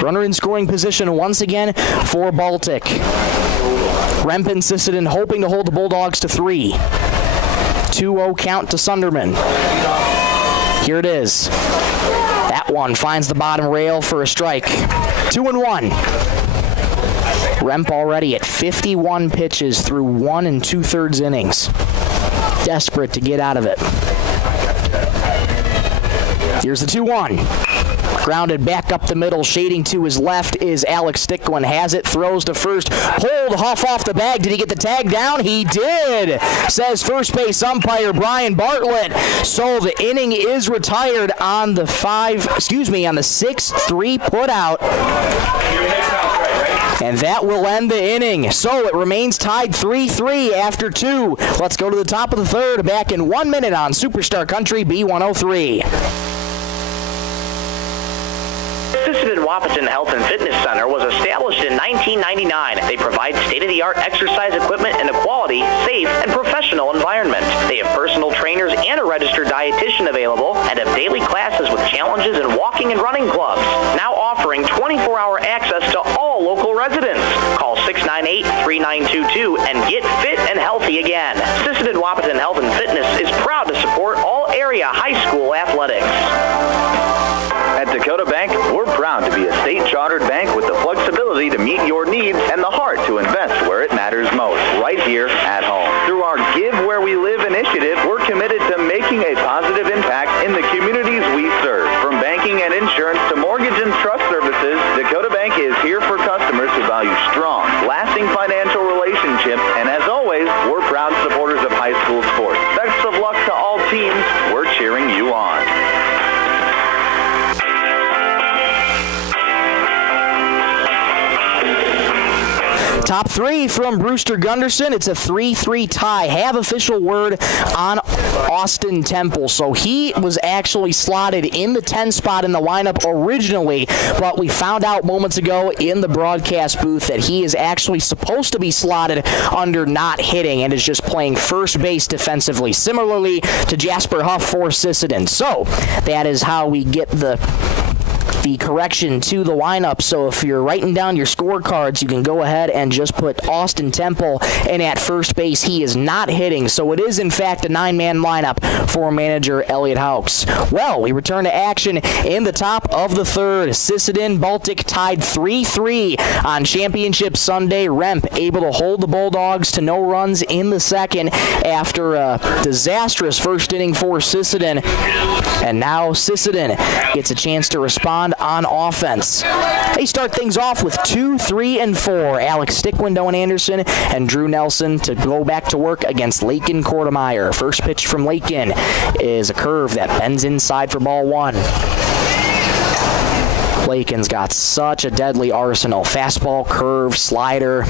Runner in scoring position once again for Baltic. Remp and Sisseton hoping to hold the Bulldogs to 3. 2-0 count to Sunderman. Here it is. That one finds the bottom rail for a strike. 2-1. Remp already at 51 pitches through 1 2/3 innings. Desperate to get out of it. Here's the 2-1. Grounded back up the middle, shading to his left is Alex Sticklin. Has it, throws to first. Pulled Huff off the bag. Did he get the tag down? He did, says first base umpire Brian Bartlett. So the inning is retired on the 6-3 putout. And that will end the inning. So it remains tied 3-3 after 2. Let's go to the top of the third. Back in 1 minute on Superstar Country B103. Sisseton Wahpeton Health and Fitness Center was established in 1999. They provide state-of-the-art exercise equipment in a quality, safe, and professional environment. They have personal trainers and a registered dietitian available and have daily classes with challenges in walking and running clubs. Now offering 24-hour access to all local residents. Call 698-3922 and get fit and healthy again. Sisseton Wahpeton Health and Fitness is proud to support initiative, we're committed to making a positive impact in the communities we serve. From banking and insurance to mortgage and trust services, Dakota Bank is here for customers who value strong, lasting financial relationships, and as always, we're proud supporters of high school sports. Best of luck to all teams. We're cheering you on. Top three from Brewster Gunderson. It's a 3-3 tie. Have official word on Austin Temple. So he was actually slotted in the 10 spot in the lineup originally, but we found out moments ago in the broadcast booth that he is actually supposed to be slotted under not hitting and is just playing first base defensively, similarly to Jasper Huff for Sisseton. So that is how we get the correction to the lineup. So if you're writing down your scorecards, you can go ahead and just put Austin Temple in at first base. He is not hitting, so it is in fact a 9-man lineup for manager Elliot Hawks. Well, we return to action in the top of the third. Sisseton Baltic tied 3-3 on Championship Sunday. Remp able to hold the Bulldogs to no runs in the second after a disastrous first inning for Sisseton. And now Sisseton gets a chance to respond on offense. They start things off with 2, 3, and 4. Alex Stickwind, Owen Anderson, and Drew Nelson to go back to work against Lakin Kortemeyer. First pitch from Lakin is a curve that bends inside for ball 1. Lakin's got such a deadly arsenal. Fastball, curve, slider.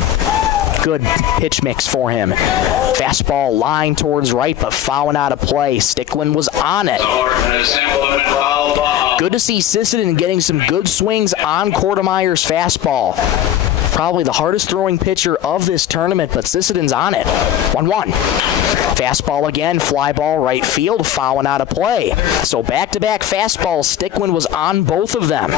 Good pitch mix for him. Fastball line towards right, but fouling out of play. Stickwind was on it. Good to see Sisseton getting some good swings on Kortemeyer's fastball. Probably the hardest throwing pitcher of this tournament, but Sisseton's on it. 1-1. Fastball again, fly ball right field, fouling out of play. So back-to-back fastballs, Stickwind was on both of them.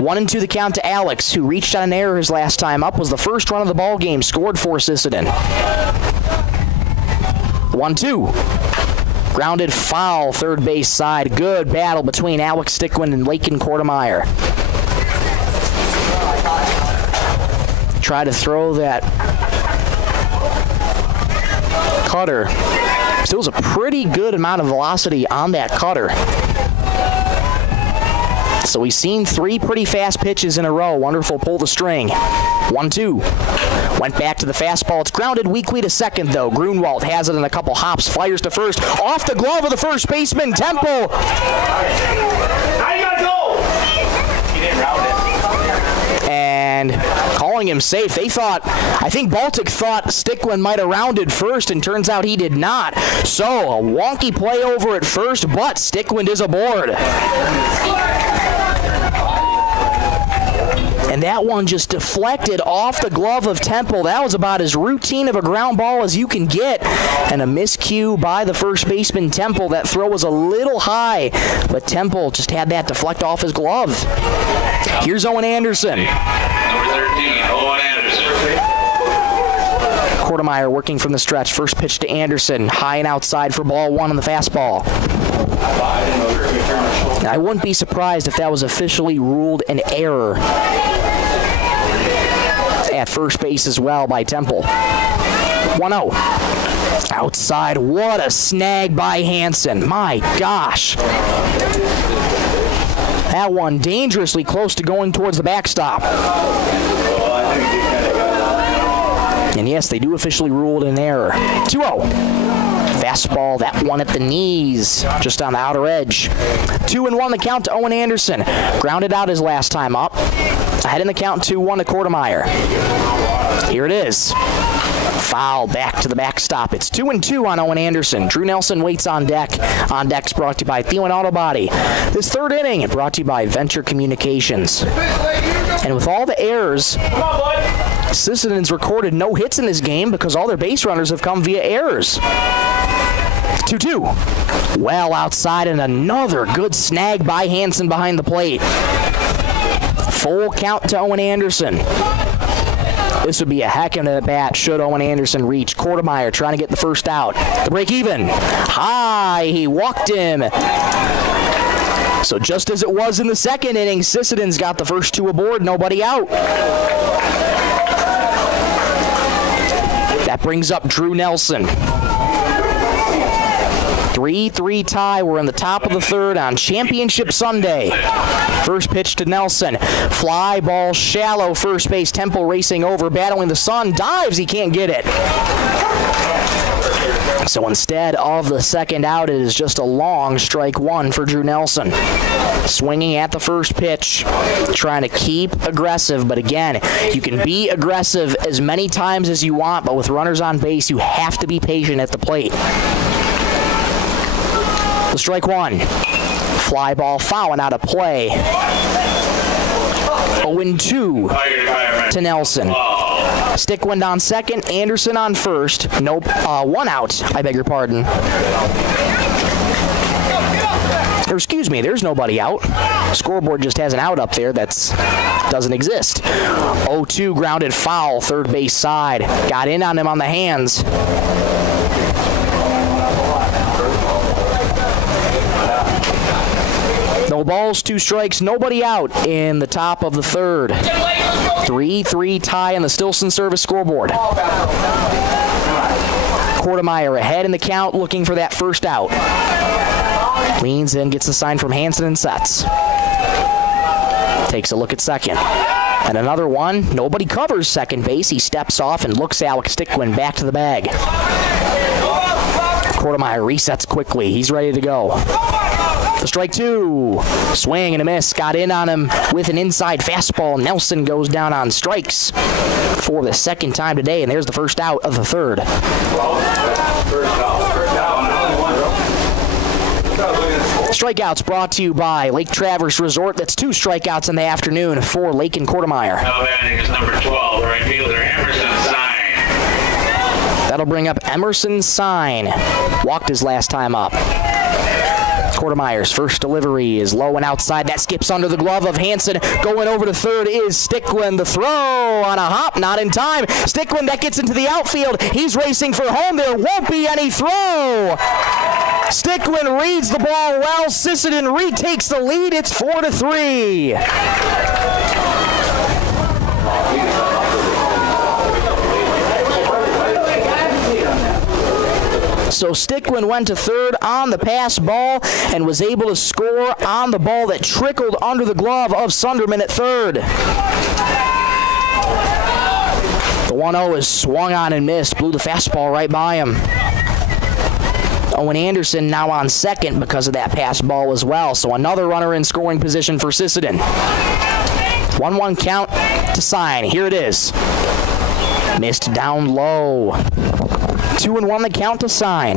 1-2 the count to Alex, who reached on an error his last time up, was the first run of the ball game, scored for Sisseton. 1-2. Grounded foul, third base side. Good battle between Alex Stickwind and Lakin Kortemeyer. Try to throw that cutter. Still was a pretty good amount of velocity on that cutter. So we've seen 3 pretty fast pitches in a row. Wonderful pull the string. 1-2. Went back to the fastball. It's grounded weakly to second, though. Grunwald has it in a couple hops. Fires to first. Off the glove of the first baseman, Temple. Now you gotta go! He didn't round it. And calling him safe. I think Baltic thought Stickwind might have rounded first, and turns out he did not. So a wonky play over at first, but Stickwind is aboard. And that one just deflected off the glove of Temple. That was about as routine of a ground ball as you can get. And a miscue by the first baseman, Temple. That throw was a little high, but Temple just had that deflect off his glove. Here's Owen Anderson. Number 13, Owen Anderson. Kortemeyer working from the stretch. First pitch to Anderson. High and outside for ball 1 on the fastball. I wouldn't be surprised if that was officially ruled an error at first base as well by Temple. 1-0. Outside. What a snag by Hansen. My gosh. That one dangerously close to going towards the backstop. And yes, they do officially rule it an error. 2-0. Fastball, that one at the knees, just on the outer edge. 2-1 the count to Owen Anderson. Grounded out his last time up. Ahead in the count 2-1 to Kortemeyer. Here it is. Foul back to the backstop. It's 2-2 on Owen Anderson. Drew Nelson waits on deck. On deck's brought to you by Thielen Auto Body. This third inning brought to you by Venture Communications. And with all the errors, Sisseton's recorded no hits in this game because all their base runners have come via errors. 2-2. Well outside, and another good snag by Hansen behind the plate. Full count to Owen Anderson. This would be a heck of a bat should Owen Anderson reach. Kortemeyer trying to get the first out. The break even. High. He walked him. So just as it was in the second inning, Sisseton's got the first 2 aboard, nobody out. That brings up Drew Nelson. 3-3 tie. We're in the top of the third on Championship Sunday. First pitch to Nelson. Fly ball shallow. First base. Temple racing over, battling the sun. Dives. He can't get it. So instead of the second out, it is just a long strike one for Drew Nelson. Swinging at the first pitch, trying to keep aggressive. But again, you can be aggressive as many times as you want, but with runners on base, you have to be patient at the plate. The strike one. Fly ball fouling out of play. 0-2 to Nelson. Stickwind on second, Anderson on first. Nope, one out, I beg your pardon. Or excuse me, there's nobody out. Scoreboard just has an out up there that doesn't exist. 0-2 grounded foul, third base side. Got in on him on the hands. No balls, 2 strikes, nobody out in the top of the third. 3-3 tie on the Stilson Service scoreboard. Kortemeyer ahead in the count, looking for that first out. Leans in, gets a sign from Hansen and sets. Takes a look at second. And another one. Nobody covers second base. He steps off and looks Alex Stickwind back to the bag. Kortemeyer resets quickly. He's ready to go. The strike two. Swing and a miss. Got in on him with an inside fastball. Nelson goes down on strikes for the second time today, and there's the first out of the third. Strikeouts brought to you by Lake Traverse Resort. That's 2 strikeouts in the afternoon for Lake and Kortemeyer. Now batting is number 12, right fielder Emerson Sign. That'll bring up Emerson Sign. Walked his last time up. Kortemeyer's first delivery is low and outside. That skips under the glove of Hansen. Going over to third is Stickwind. The throw on a hop, not in time. Stickwind, that gets into the outfield. He's racing for home. There won't be any throw. Stickwind reads the ball well. Sisseton retakes the lead. It's 4-3. So Stickwind went to third on the pass ball and was able to score on the ball that trickled under the glove of Sunderman at third. The 1-0 is swung on and missed. Blew the fastball right by him. Owen Anderson now on second because of that pass ball as well. So another runner in scoring position for Sisseton. 1-1 count to Sign. Here it is. Missed down low. 2-1 the count to Sign.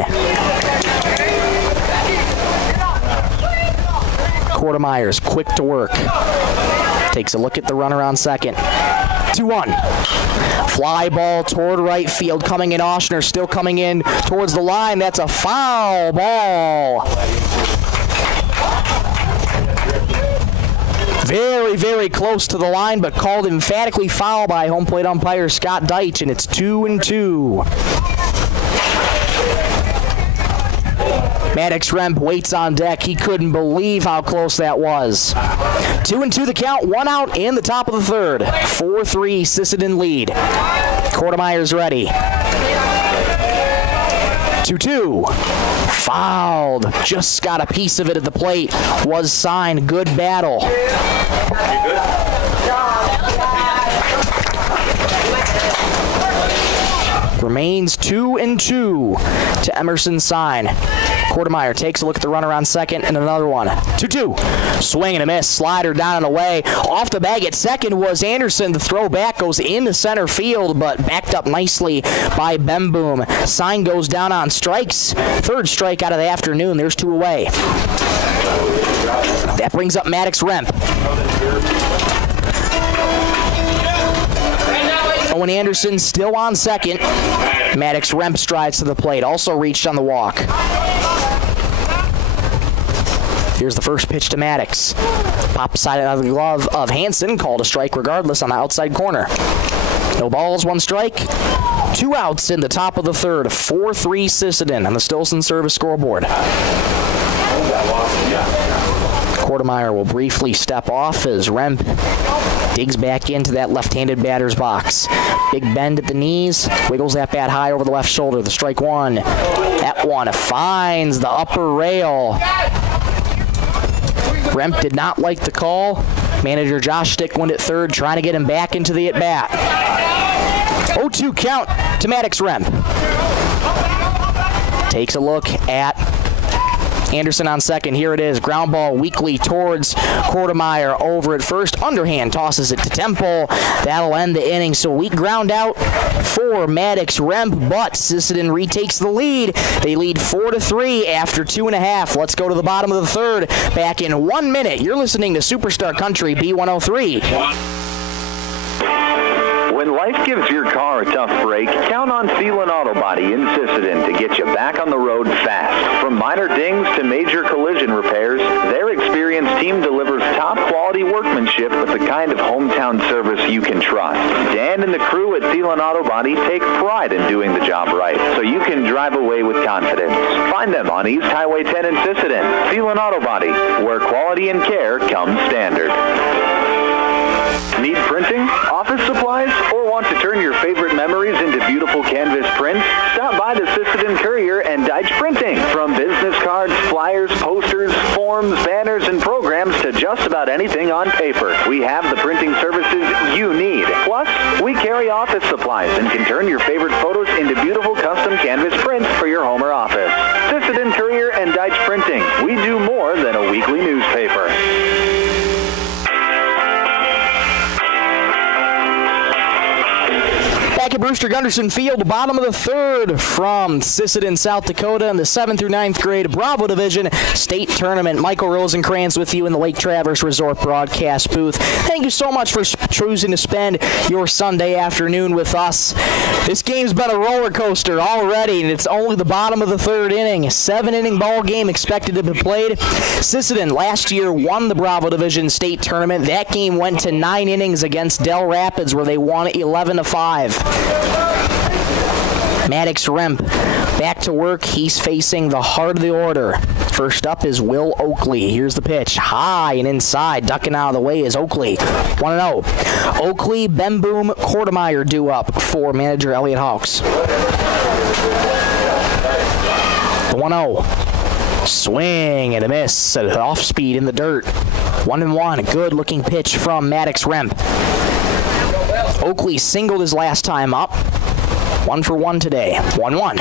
Kortemeyer's quick to work. Takes a look at the runner on second. 2-1. Fly ball toward right field. Coming in Oshner. Still coming in towards the line. That's a foul ball. Very, very close to the line, but called emphatically foul by home plate umpire Scott Deitch, and it's 2-2. Maddox Remp waits on deck. He couldn't believe how close that was. 2-2 the count, 1 out in the top of the third. 4-3 Sisseton lead. Kortemeyer's ready. 2-2. Fouled. Just got a piece of it at the plate. Was Signed. Good battle. Remains 2-2 to Emerson Sign. Kortemeyer takes a look at the runner on second and another one. 2-2. Swing and a miss. Slider down and away. Off the bag at second was Anderson. The throw back goes into center field, but backed up nicely by Bemboom. Sign goes down on strikes. Third strike out of the afternoon. There's 2 away. That brings up Maddox Remp. Owen Anderson still on second. Maddox Remp strides to the plate. Also reached on the walk. Here's the first pitch to Maddox. Pop side out of the glove of Hansen. Called a strike regardless on the outside corner. No balls, 1 strike. 2 outs in the top of the third. 4-3 Sisseton on the Stilson Service scoreboard. Kortemeyer will briefly step off as Remp Digs back into that left-handed batter's box. Big bend at the knees. Wiggles that bat high over the left shoulder. The strike one. That one finds the upper rail. Remp did not like the call. Manager Josh Stickland at third, trying to get him back into the at-bat. 0-2 count to Maddox Remp. Takes a look at Anderson on second. Here it is. Ground ball weakly towards Kortemeyer. Over at first. Underhand tosses it to Temple. That'll end the inning. So weak ground out for Maddox Remp, but Sisseton retakes the lead. They lead 4-3 after 2.5. Let's go to the bottom of the third. Back in 1 minute. You're listening to Superstar Country B103. When life gives your car a tough break, count on Thielen Auto Body in Sisseton to get you back on the road fast. From minor dings to major collision repairs, their experienced team delivers top-quality workmanship with the kind of hometown service you can trust. Dan and the crew at Thielen Auto Body take pride in doing the job right, so you can drive away with confidence. Find them on East Highway 10 in Sisseton. Thielen Auto Body, where quality and care come standard. Need printing, office supplies, or want to turn your favorite memories into beautiful canvas prints? Stop by the Sisseton Courier and Deitch Printing. From business cards, flyers, posters, forms, banners, and programs to just about anything on paper, we have the printing services you need. Plus, we carry office supplies and can turn your favorite photos into beautiful custom canvas prints for your home or office. Sisseton Courier and Deitch Printing. We do more than a weekly newspaper. Back at Brewster Gunderson Field, bottom of the third from Sisseton, South Dakota in the 7th through 9th grade Bravo Division State Tournament. Michael Rosencrantz with you in the Lake Traverse Resort broadcast booth. Thank you so much for choosing to spend your Sunday afternoon with us. This game's been a roller coaster already, and it's only the bottom of the third inning. A 7-inning ball game expected to be played. Sisseton last year won the Bravo Division State Tournament. That game went to 9 innings against Del Rapids, where they won 11-5. Maddox Remp back to work. He's facing the heart of the order. First up is Will Oakley. Here's the pitch. High and inside. Ducking out of the way is Oakley. 1-0. Oakley, Bemboom, Kortemeyer due up for manager Elliot Hawks. The 1-0. Swing and a miss. Off speed in the dirt. 1-1. A good looking pitch from Maddox Remp. Oakley singled his last time up. 1 for 1 today. 1-1.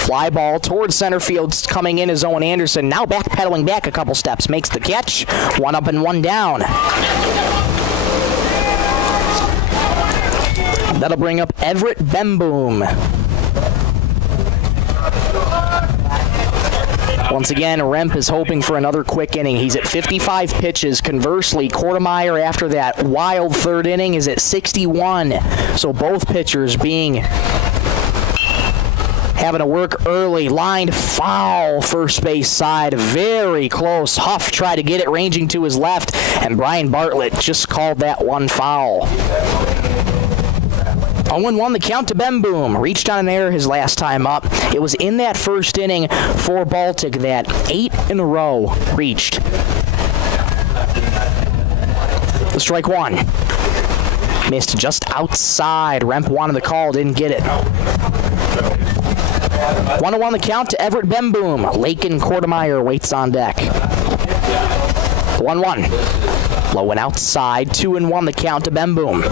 Fly ball towards center field, coming in is Owen Anderson. Now backpedaling back a couple steps. Makes the catch. 1 up and 1 down. That'll bring up Everett Bemboom. Once again, Remp is hoping for another quick inning. He's at 55 pitches. Conversely, Kortemeyer, after that wild third inning, is at 61. So both pitchers having to work early. Lined foul, first base side. Very close. Huff tried to get it ranging to his left, and Brian Bartlett just called that one foul. 0-1 the count to Bemboom. Reached on an error his last time up. It was in that first inning for Baltic that 8 in a row reached. The strike one. Missed just outside. Remp wanted the call, didn't get it. 1-1 the count to Everett Bemboom. Lakin Kortemeyer waits on deck. 1-1. Low and outside. 2-1 the count to Bemboom.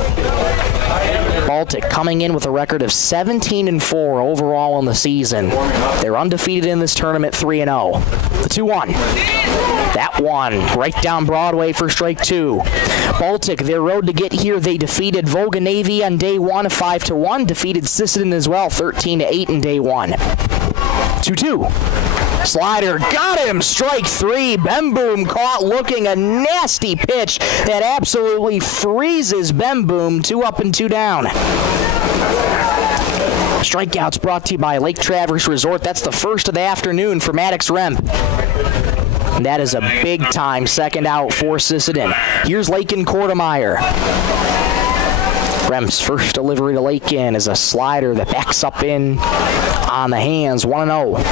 Baltic coming in with a record of 17-4 overall in the season. They're undefeated in this tournament, 3-0. The 2-1. That one right down Broadway for strike 2. Baltic, their road to get here, they defeated Volga Navy on day 1, 5-1. Defeated Sisseton as well, 13-8 in day 1. 2-2. Slider got him. Strike 3. Bemboom caught looking a nasty pitch that absolutely freezes Bemboom. 2 up and 2 down. Strikeouts brought to you by Lake Traverse Resort. That's the first of the afternoon for Maddox Remp. And that is a big-time second out for Sisseton. Here's Lakin Kortemeyer. Remp's first delivery to Lakin is a slider that backs up in on the hands. 1-0.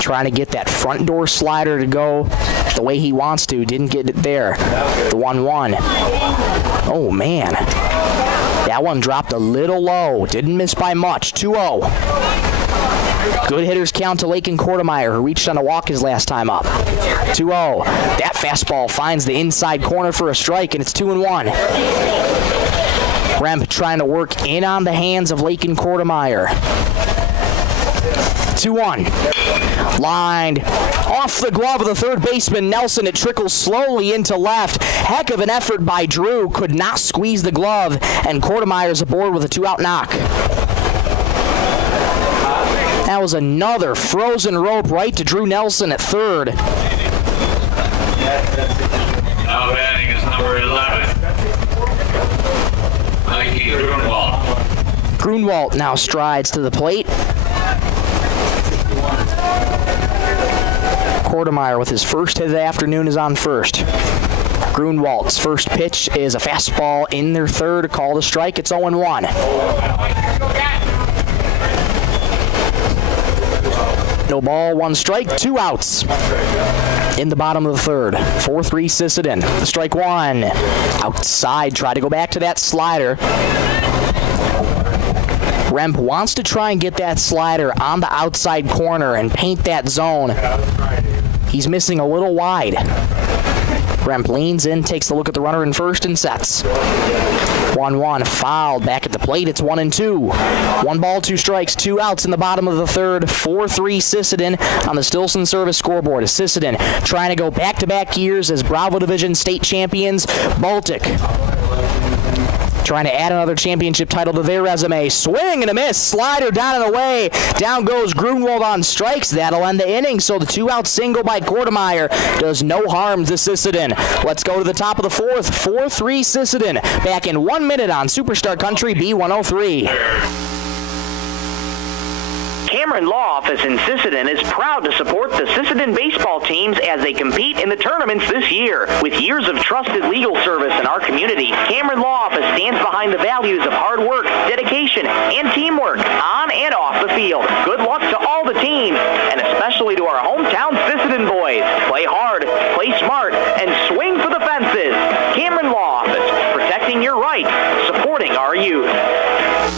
Trying to get that front door slider to go. the way he wants to. Didn't get it there. The 1-1. Oh, man. That one dropped a little low. Didn't miss by much. 2-0. Good hitters count to Lakin Kortemeyer, who reached on a walk his last time up. 2-0. That fastball finds the inside corner for a strike, and it's 2-1. Remp trying to work in on the hands of Lakin Kortemeyer. 2-1. Lined off the glove of the third baseman, Nelson. It trickles slowly into left. Heck of an effort by Drew. Could not squeeze the glove, and Kortemeyer's aboard with a 2-out knock. That was another frozen rope right to Drew Nelson at third. Now batting is number 11. Mikey Grunwald. Grunwald now strides to the plate. Kortemeyer with his first hit of the afternoon is on first. Grunwald's first pitch is a fastball in their third, called a strike. It's 0-1. No ball, 1 strike, 2 outs in the bottom of the third. 4-3 Sisseton. Strike 1. Outside, try to go back to that slider. Remp wants to try and get that slider on the outside corner and paint that zone. He's missing a little wide. Remp leans in, takes a look at the runner in first, and sets. 1-1, fouled back at the plate. It's 1-2. 1 ball, 2 strikes, 2 outs in the bottom of the third. 4-3 Sisseton on the Stilson Service scoreboard. Sisseton trying to go back-to-back years as Bravo Division state champions. Baltic trying to add another championship title to their resume. Swing and a miss. Slider down and away. Down goes Grunwald on strikes. That'll end the inning. So the 2-out single by Kortemeyer does no harm to Sisseton. Let's go to the top of the fourth. 4-3 Sisseton. Back in 1 minute on Superstar Country B103. Cameron Law Office in Sisseton is proud to support the Sisseton baseball teams as they compete in the tournaments this year. With years of trusted legal service in our community, Cameron Law Office stands behind the values of hard work, dedication, and teamwork on and off the field. Good luck to all the teams, and especially to our hometown Sisseton boys. Play hard, play smart, and swing for the fences. Cameron Law Office, protecting your rights, supporting our youth.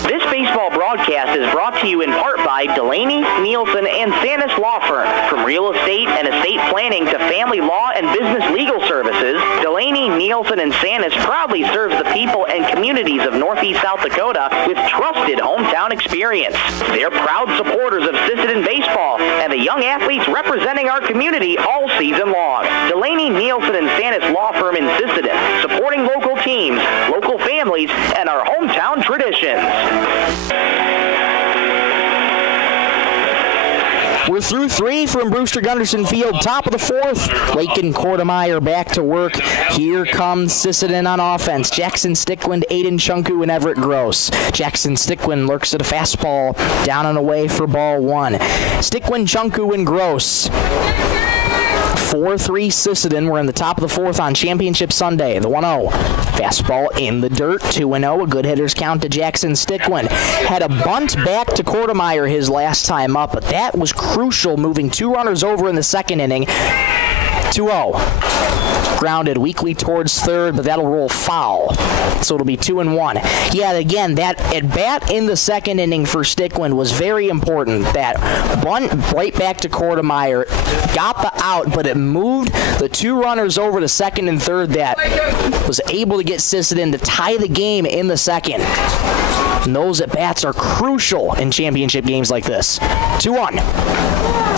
This baseball broadcast is brought to you in part by Delaney, Nielsen, and Sanis Law Firm. From real estate and estate planning to family law and business legal services, Delaney, Nielsen, and Sanis proudly serves the people and communities of Northeast South Dakota with trusted hometown experience. They're proud supporters of Sisseton baseball and the young athletes representing our community all season long. Delaney, Nielsen, and Sanis Law Firm in Sisseton, supporting local teams, local families, and our hometown traditions. We're through 3 from Brewster Gunderson Field. Top of the fourth. Lakin Kortemeyer back to work. Here comes Sisseton on offense. Jackson Stickwind, Aiden Chunku, and Everett Gross. Jackson Stickwind lurks at a fastball. Down and away for ball 1. Stickwind, Chunku, and Gross. 4-3 Sisseton. We're in the top of the fourth on Championship Sunday. The 1-0. Fastball in the dirt. 2-0. A good hitter's count to Jackson Stickwind. Had a bunt back to Kortemeyer his last time up, but that was crucial, moving 2 runners over in the second inning. 2-0. Grounded weakly towards third, but that'll roll foul. So it'll be 2-1. Yeah, again, that at bat in the second inning for Stickwind was very important. That bunt right back to Kortemeyer got the out, but it moved the 2 runners over to second and third. That was able to get Sisseton to tie the game in the second. And those at bats are crucial in championship games like this. 2-1.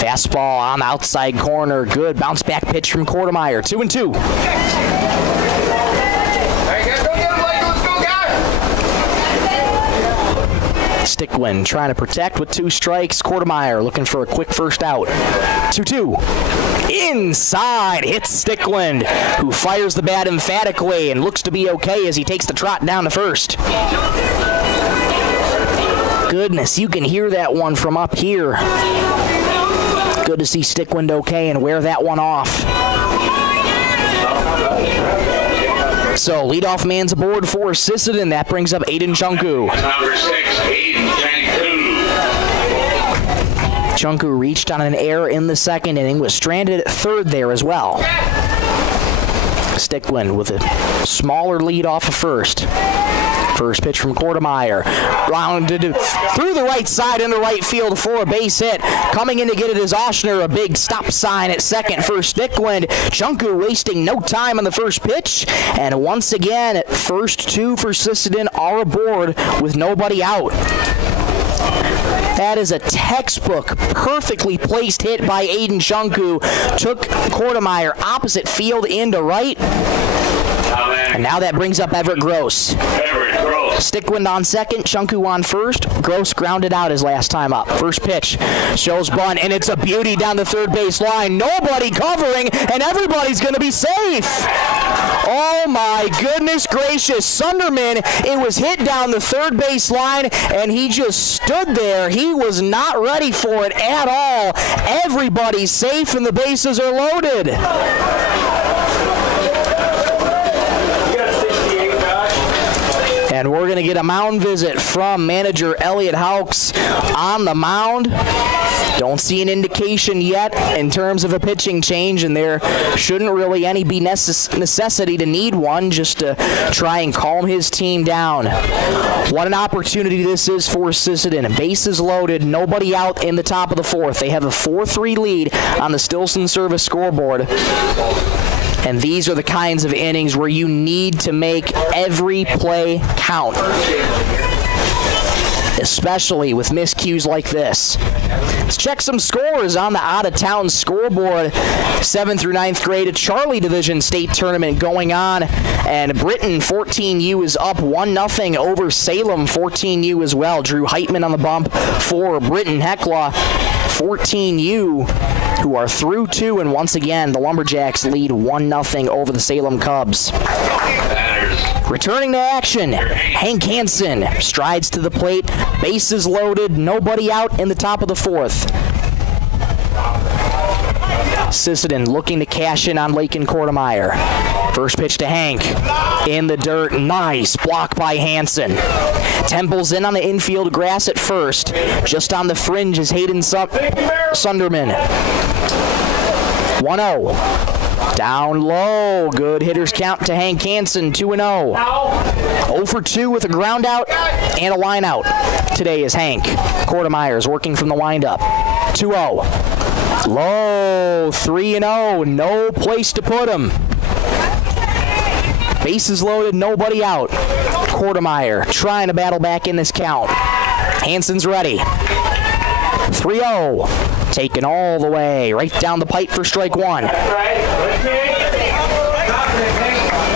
Fastball on the outside corner. Good bounce back pitch from Kortemeyer. 2-2. Stickwind trying to protect with 2 strikes. Kortemeyer looking for a quick first out. 2-2. Inside hits Stickwind, who fires the bat emphatically and looks to be okay as he takes the trot down to first. Goodness, you can hear that one from up here. Good to see Stickwind okay and wear that one off. So, leadoff man's aboard for Sisseton. That brings up Aiden Chunku. Number 6, Aiden Chunku. Chunku reached on an error in the second inning, was stranded at third there as well. Stickland with a smaller lead off of first. First pitch from Kortemeyer. Rounded through the right side into right field for a base hit. Coming in to get it is Oshner, a big stop sign at second for Stickland. Chunku wasting no time on the first pitch. And once again, first two for Sisseton are aboard with nobody out. That is a textbook, perfectly placed hit by Aiden Chunku. Took Kortemeyer opposite field into right. And now that brings up Everett Gross. Stickland on second, Chunku on first. Gross grounded out his last time up. First pitch shows bunt, and it's a beauty down the third base line. Nobody covering, and everybody's going to be safe. Oh my goodness gracious. Sunderman, it was hit down the third base line, and he just stood there. He was not ready for it at all. Everybody's safe, and the bases are loaded. And we're going to get a mound visit from manager Elliot Hawks on the mound. Don't see an indication yet in terms of a pitching change, and there shouldn't really any be necessity to need one, just to try and calm his team down. What an opportunity this is for Sisseton. Bases loaded, nobody out in the top of the fourth. They have a 4-3 lead on the Stilson Service scoreboard. And these are the kinds of innings where you need to make every play count, especially with miscues like this. Let's check some scores on the out-of-town scoreboard. 7th through 9th grade Charlie Division State Tournament going on, and Britain 14U is up 1-0 over Salem 14U as well. Drew Heitman on the bump for Britain. Hecla 14U, who are through two, and once again the Lumberjacks lead 1-0 over the Salem Cubs. Returning to action, Hank Hansen strides to the plate, bases loaded, nobody out in the top of the fourth. Sisseton looking to cash in on Lakin Kortemeyer. First pitch to Hank, in the dirt, nice block by Hansen. Temples in on the infield grass at first. Just on the fringe is Hayden Sunderman. 1-0. Down low, good hitter's count to Hank Hansen, 2-0. 0 for 2 with a ground out and a line out. Today is Hank. Kortemeyer's working from the windup. 2-0. Low, 3-0, no place to put him. Bases loaded, nobody out. Kortemeyer trying to battle back in this count. Hansen's ready. 3-0. Taken all the way, right down the pipe for strike one.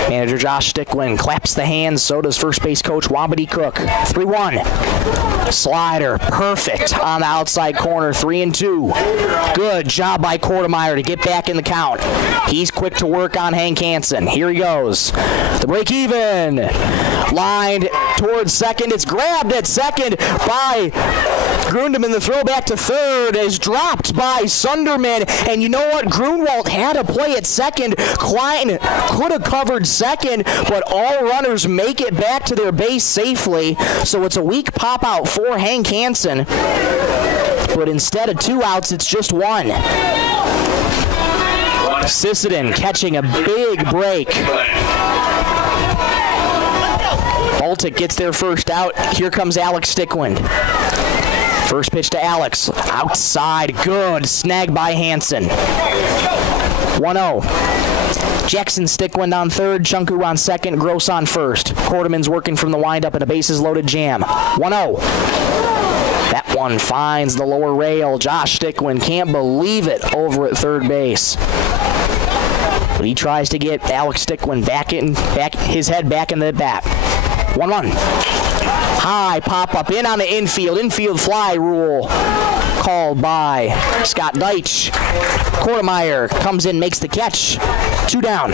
Manager Josh Stickland claps the hands, so does first base coach Wabadi Cook. 3-1. Slider, perfect on the outside corner, 3-2. Good job by Kortemeyer to get back in the count. He's quick to work on Hank Hansen. Here he goes. The break even. Lined towards second. It's grabbed at second by Grundeman. The throw back to third is dropped by Sunderman. And you know what? Grunwald had a play at second. Klein could have covered second, but all runners make it back to their base safely. So it's a weak pop out for Hank Hansen. But instead of 2 outs, it's just 1. Sisseton catching a big break. Baltic gets their first out. Here comes Alex Stickland. First pitch to Alex. Outside. Good. Snag by Hansen. 1-0. Jackson Stickland on third. Chunku on second. Gross on first. Quarterman's working from the windup in a bases-loaded jam. 1-0. That one finds the lower rail. Josh Stickland can't believe it over at third base. But he tries to get Alex Stickland back his head back in the bat. 1-1. High pop-up in on the infield. Infield fly rule called by Scott Deitch. Kortemeyer comes in, makes the catch. 2 down.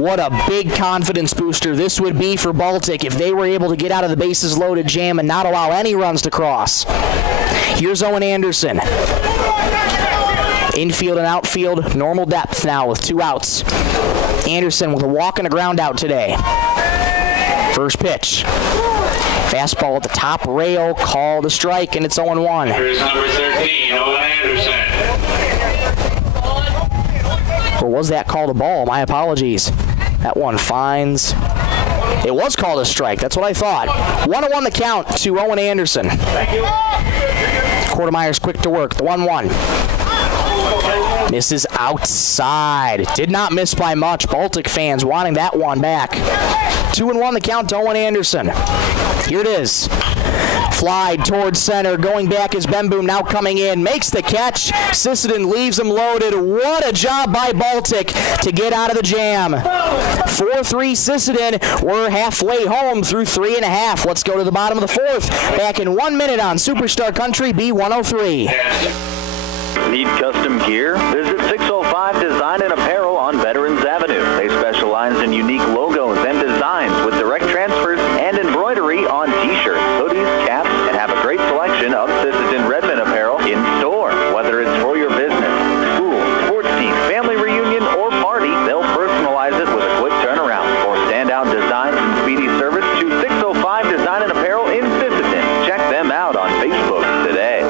What a big confidence booster this would be for Baltic if they were able to get out of the bases loaded jam and not allow any runs to cross. Here's Owen Anderson. Infield and outfield, normal depth now with 2 outs. Anderson with a walk and a ground out today. First pitch. Fastball at the top rail, called a strike, and it's 0-1. Here's number 13, Owen Anderson. Or was that called a ball? My apologies. That one finds. It was called a strike. That's what I thought. 1-1 the count to Owen Anderson. Thank you. Quartermeyer's quick to work. The 1-1. Misses outside. Did not miss by much. Baltic fans wanting that one back. 2-1 the count to Owen Anderson. Here it is. Fly towards center. Going back is Bemboom, now coming in. Makes the catch. Sisseton leaves him loaded. What a job by Baltic to get out of the jam. 4-3 Sisseton. We're halfway home through 3.5. Let's go to the bottom of the fourth. Back in 1 minute on Superstar Country B103. Need custom gear? Visit 605 Design and Apparel on Veterans Avenue. They specialize in unique logos and designs with direct transfers and embroidery on t-shirts, hoodies, caps, and have a great selection of Sisseton Redmond apparel in store. Whether it's for your business, school, sports team, family reunion, or party, they'll personalize it with a quick turnaround. For standout designs and speedy service, choose 605 Design and Apparel in Sisseton. Check them out on Facebook today.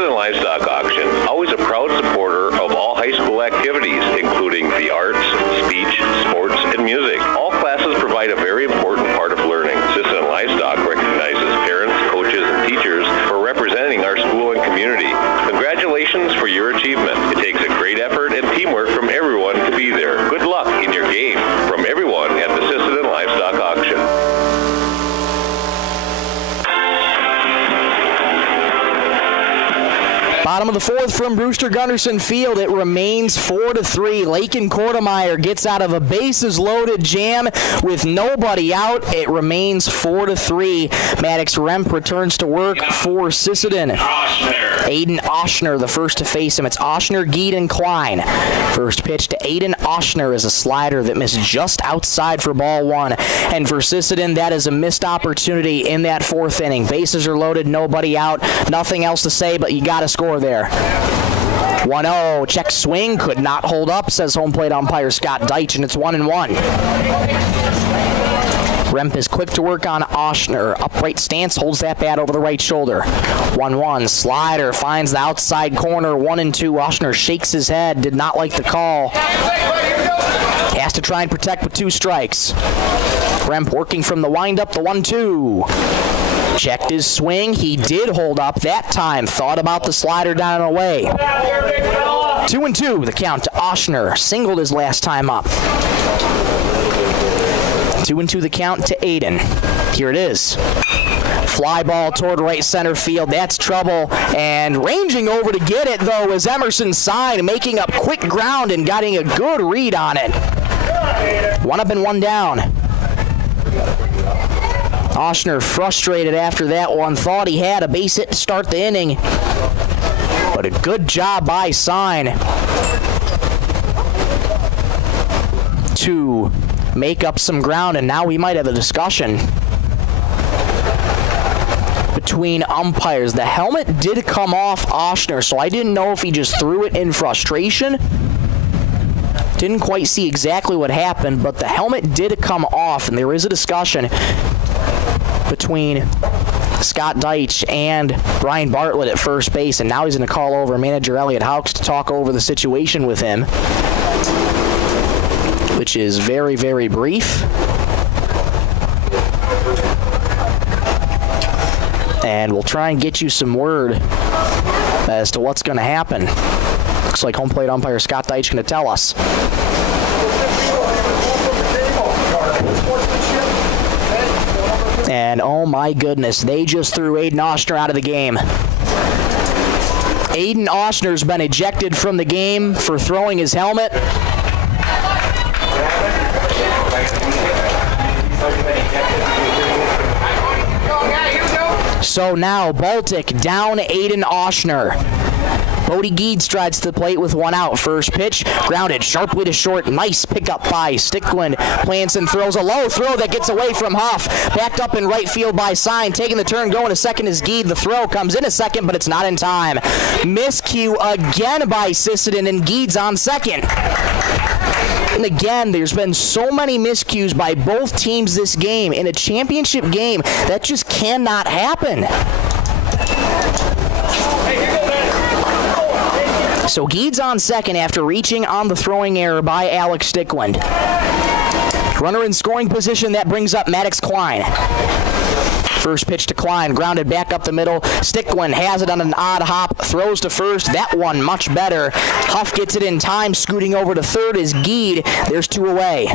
Livestock Auction, always a proud supporter of all high school activities, including the arts, speech, sports, and music. All classes provide a very important part of learning. Sisseton Livestock recognizes parents, coaches, and teachers for representing our school and community. Congratulations for your achievement. It takes a great effort and teamwork from everyone to be there. Good luck in your game from everyone at the Sisseton Livestock Auction. Bottom of the fourth from Brewster Gunderson Field. It remains 4-3. Lakin Quartermeyer gets out of a bases-loaded jam with nobody out. It remains 4-3. Maddox Remp returns to work for Sisseton. Aiden Oshner, the first to face him. It's Oshner, Geed, and Klein. First pitch to Aiden Oshner is a slider that missed just outside for ball one. And for Sisseton, that is a missed opportunity in that fourth inning. Bases are loaded, nobody out. Nothing else to say, but you got to score there. 1-0, check swing, could not hold up, says home plate umpire Scott Deitch, and it's 1-1. Remp is quick to work on Oshner. Upright stance, holds that bat over the right shoulder. 1-1, slider, finds the outside corner, 1-2. Oshner shakes his head, did not like the call. Has to try and protect with 2 strikes. Remp working from the windup, the 1-2. Checked his swing. He did hold up that time. Thought about the slider down and away. 2-2, the count to Oshner. Singled his last time up. 2-2, the count to Aiden. Here it is. Fly ball toward right center field. That's trouble. And ranging over to get it, though, is Emerson Sine, making up quick ground and getting a good read on it. 1 up and 1 down. Oshner frustrated after that one. Thought he had a base hit to start the inning. But a good job by Sine to make up some ground, and now we might have a discussion between umpires. The helmet did come off Oshner, so I didn't know if he just threw it in frustration. Didn't quite see exactly what happened, but the helmet did come off, and there is a discussion between Scott Deitch and Brian Bartlett at first base, and now he's going to call over manager Elliot Hawks to talk over the situation with him, which is very, very brief. And we'll try and get you some word as to what's going to happen. Looks like home plate umpire Scott Deitch going to tell us. And oh my goodness, they just threw Aiden Oshner out of the game. Aiden Oshner's been ejected from the game for throwing his helmet. So now Baltic down Aiden Oshner. Bodie Geed strides to the plate with 1 out. First pitch, grounded sharply to short. Nice pickup by Stickland. Planson throws a low throw that gets away from Huff. Backed up in right field by Sine. Taking the turn, going to second is Geed. The throw comes in a second, but it's not in time. Miscue again by Sisseton, and Geed's on second. And again, there's been so many miscues by both teams this game. In a championship game, that just cannot happen. So Gede's on second after reaching on the throwing error by Alex Stickland. Runner in scoring position, that brings up Maddox Klein. First pitch to Klein, grounded back up the middle. Stickland has it on an odd hop, throws to first. That one much better. Huff gets it in time, scooting over to third is Gede. There's 2 away.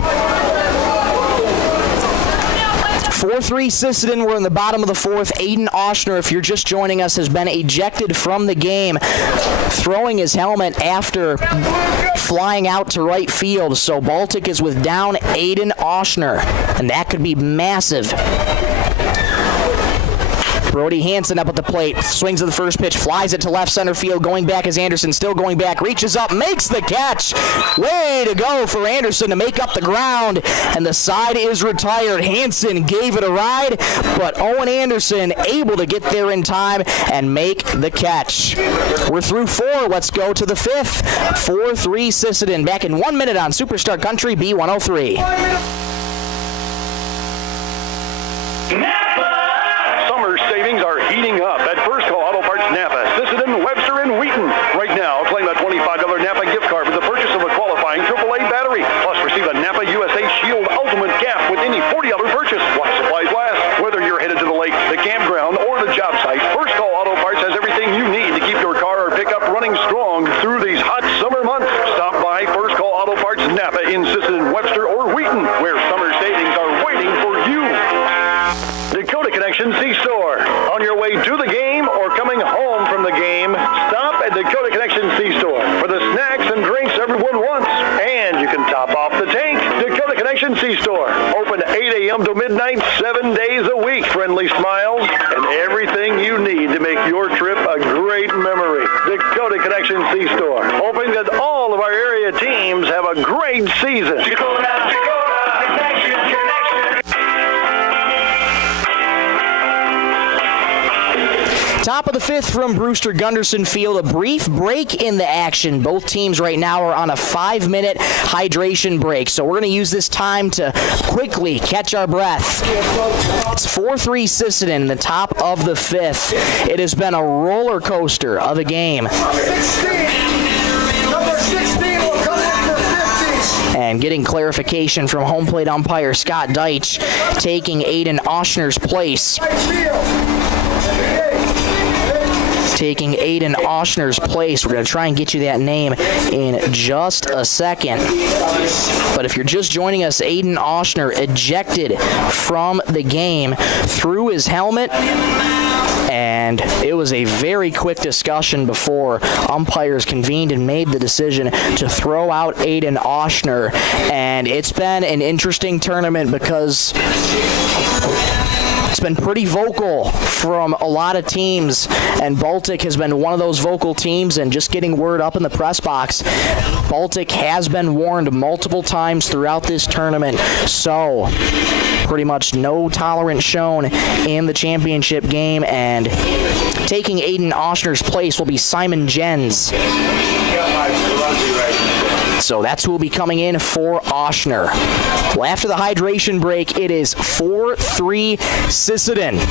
4-3 Sisseton. We're in the bottom of the fourth. Aiden Oshner, if you're just joining us, has been ejected from the game, throwing his helmet after flying out to right field. So Baltic is with down Aiden Oshner, and that could be massive. Brody Hansen up at the plate, swings at the first pitch, flies it to left center field, going back is Anderson, still going back, reaches up, makes the catch. Way to go for Anderson to make up the ground, and the side is retired. Hansen gave it a ride, but Owen Anderson able to get there in time and make the catch. We're through 4, let's go to the 5th. 4-3 Sisseton, back in 1 minute on Superstar Country B103. Savings are heating up at First Call Auto Parts Napa, Sisseton, Webster, and Wheaton. Right now, claim a $25 Napa gift card for the purchase of a qualifying AAA battery. Plus, receive a Napa USA Shield Ultimate Cap with any $40 purchase. While supplies last. Whether you're headed to the lake, the campground, or the job site, First Call Auto Parts has everything you need to keep your car or pickup running strong through these hot summer months. Stop by First Call Auto Parts Napa in Sisseton, Webster, or Wheaton, where summer savings are waiting for you. Dakota Connection C-Store. On your way to the game or coming home from the game, stop at Dakota Connection C-Store for the snacks and drinks everyone wants. And you can top off the tank. Dakota Connection C-Store. Open 8 a.m. to midnight, 7 days a week. Friendly smiles and everything you need to make your trip a great memory. Dakota Connection C-Store. Hoping that all of our area teams have a great season. Dakota Connection. Top of the 5th from Brewster Gunderson Field. A brief break in the action. Both teams right now are on a 5-minute hydration break. So we're going to use this time to quickly catch our breath. It's 4-3 Sisseton in the top of the 5th. It has been a roller coaster of a game. Number 16 will come in for 50. And getting clarification from home plate umpire Scott Deitch, taking Aiden Oshner's place. Taking Aiden Oshner's place. We're going to try and get you that name in just a second. But if you're just joining us, Aiden Oshner ejected from the game, threw his helmet, and it was a very quick discussion before umpires convened and made the decision to throw out Aiden Oshner. And it's been an interesting tournament because it's been pretty vocal from a lot of teams, and Baltic has been one of those vocal teams, and just getting word up in the press box, Baltic has been warned multiple times throughout this tournament, so pretty much no tolerance shown in the championship game, and taking Aiden Oshner's place will be Simon Jens. So that's who will be coming in for Oshner. Well, after the hydration break, it is 4-3 Sisseton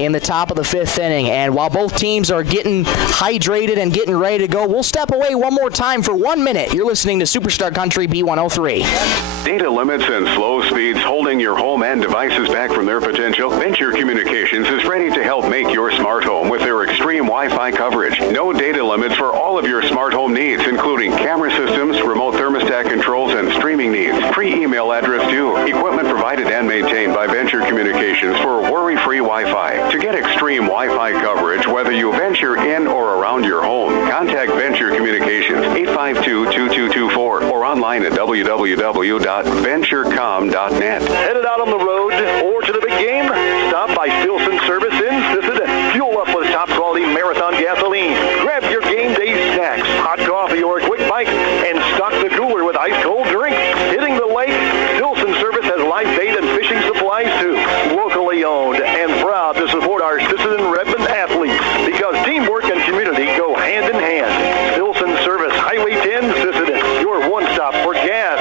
in the top of the 5th inning. And while both teams are getting hydrated and getting ready to go, we'll step away one more time for 1 minute. You're listening to Superstar Country B103. Data limits and slow speeds holding your home and devices back from their potential? Venture Communications is ready to help make your smart home with their extreme Wi-Fi coverage. No data limits for all of your smart home needs, including camera systems, remote thermostat controls, and streaming needs. Free email address too. Equipment provided and maintained by Venture Communications for worry-free Wi-Fi. To get extreme Wi-Fi coverage, whether you venture in or around your home, contact Venture Communications 852-2224 or online at www.venturecom.net. Headed out on the road or to the big game? Stop by Stilson Service in Sisseton. Fuel up with top quality Marathon gasoline. Grab your game day snacks, hot coffee, or a quick bite, and stock the cooler with ice cold drinks. Hitting the lake, Stilson Service has live bait and fishing supplies too. Locally owned and proud to support our Sisseton Redmond athletes because teamwork and community go hand in hand. Stilson Service, Highway 10, Sisseton, your one stop for gas,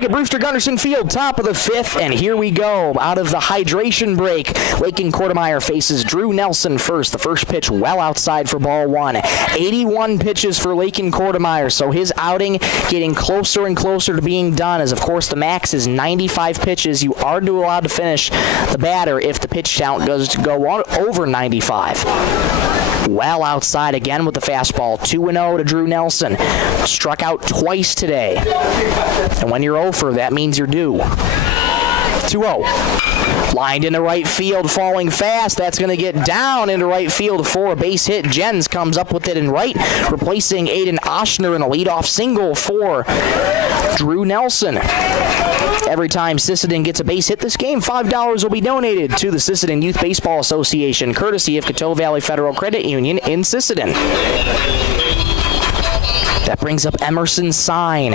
Back at Brewster Gunderson Field, top of the 5th, and here we go. Out of the hydration break, Lakin Kortemeyer faces Drew Nelson first. The first pitch well outside for ball one. 81 pitches for Lakin Kortemeyer, so his outing getting closer and closer to being done, as of course the max is 95 pitches. You are allowed to finish the batter if the pitch count goes to go on over 95. Well outside again with the fastball. 2-0 to Drew Nelson. Struck out twice today. And when you're over, that means you're due. 2-0. Lined into right field, falling fast. That's going to get down into right field for a base hit. Jens comes up with it in right, replacing Aiden Oshner in a leadoff single for Drew Nelson. Every time Sisseton gets a base hit this game, $5 will be donated to the Sisseton Youth Baseball Association, courtesy of Coteau Valley Federal Credit Union in Sisseton. That brings up Emerson Sign.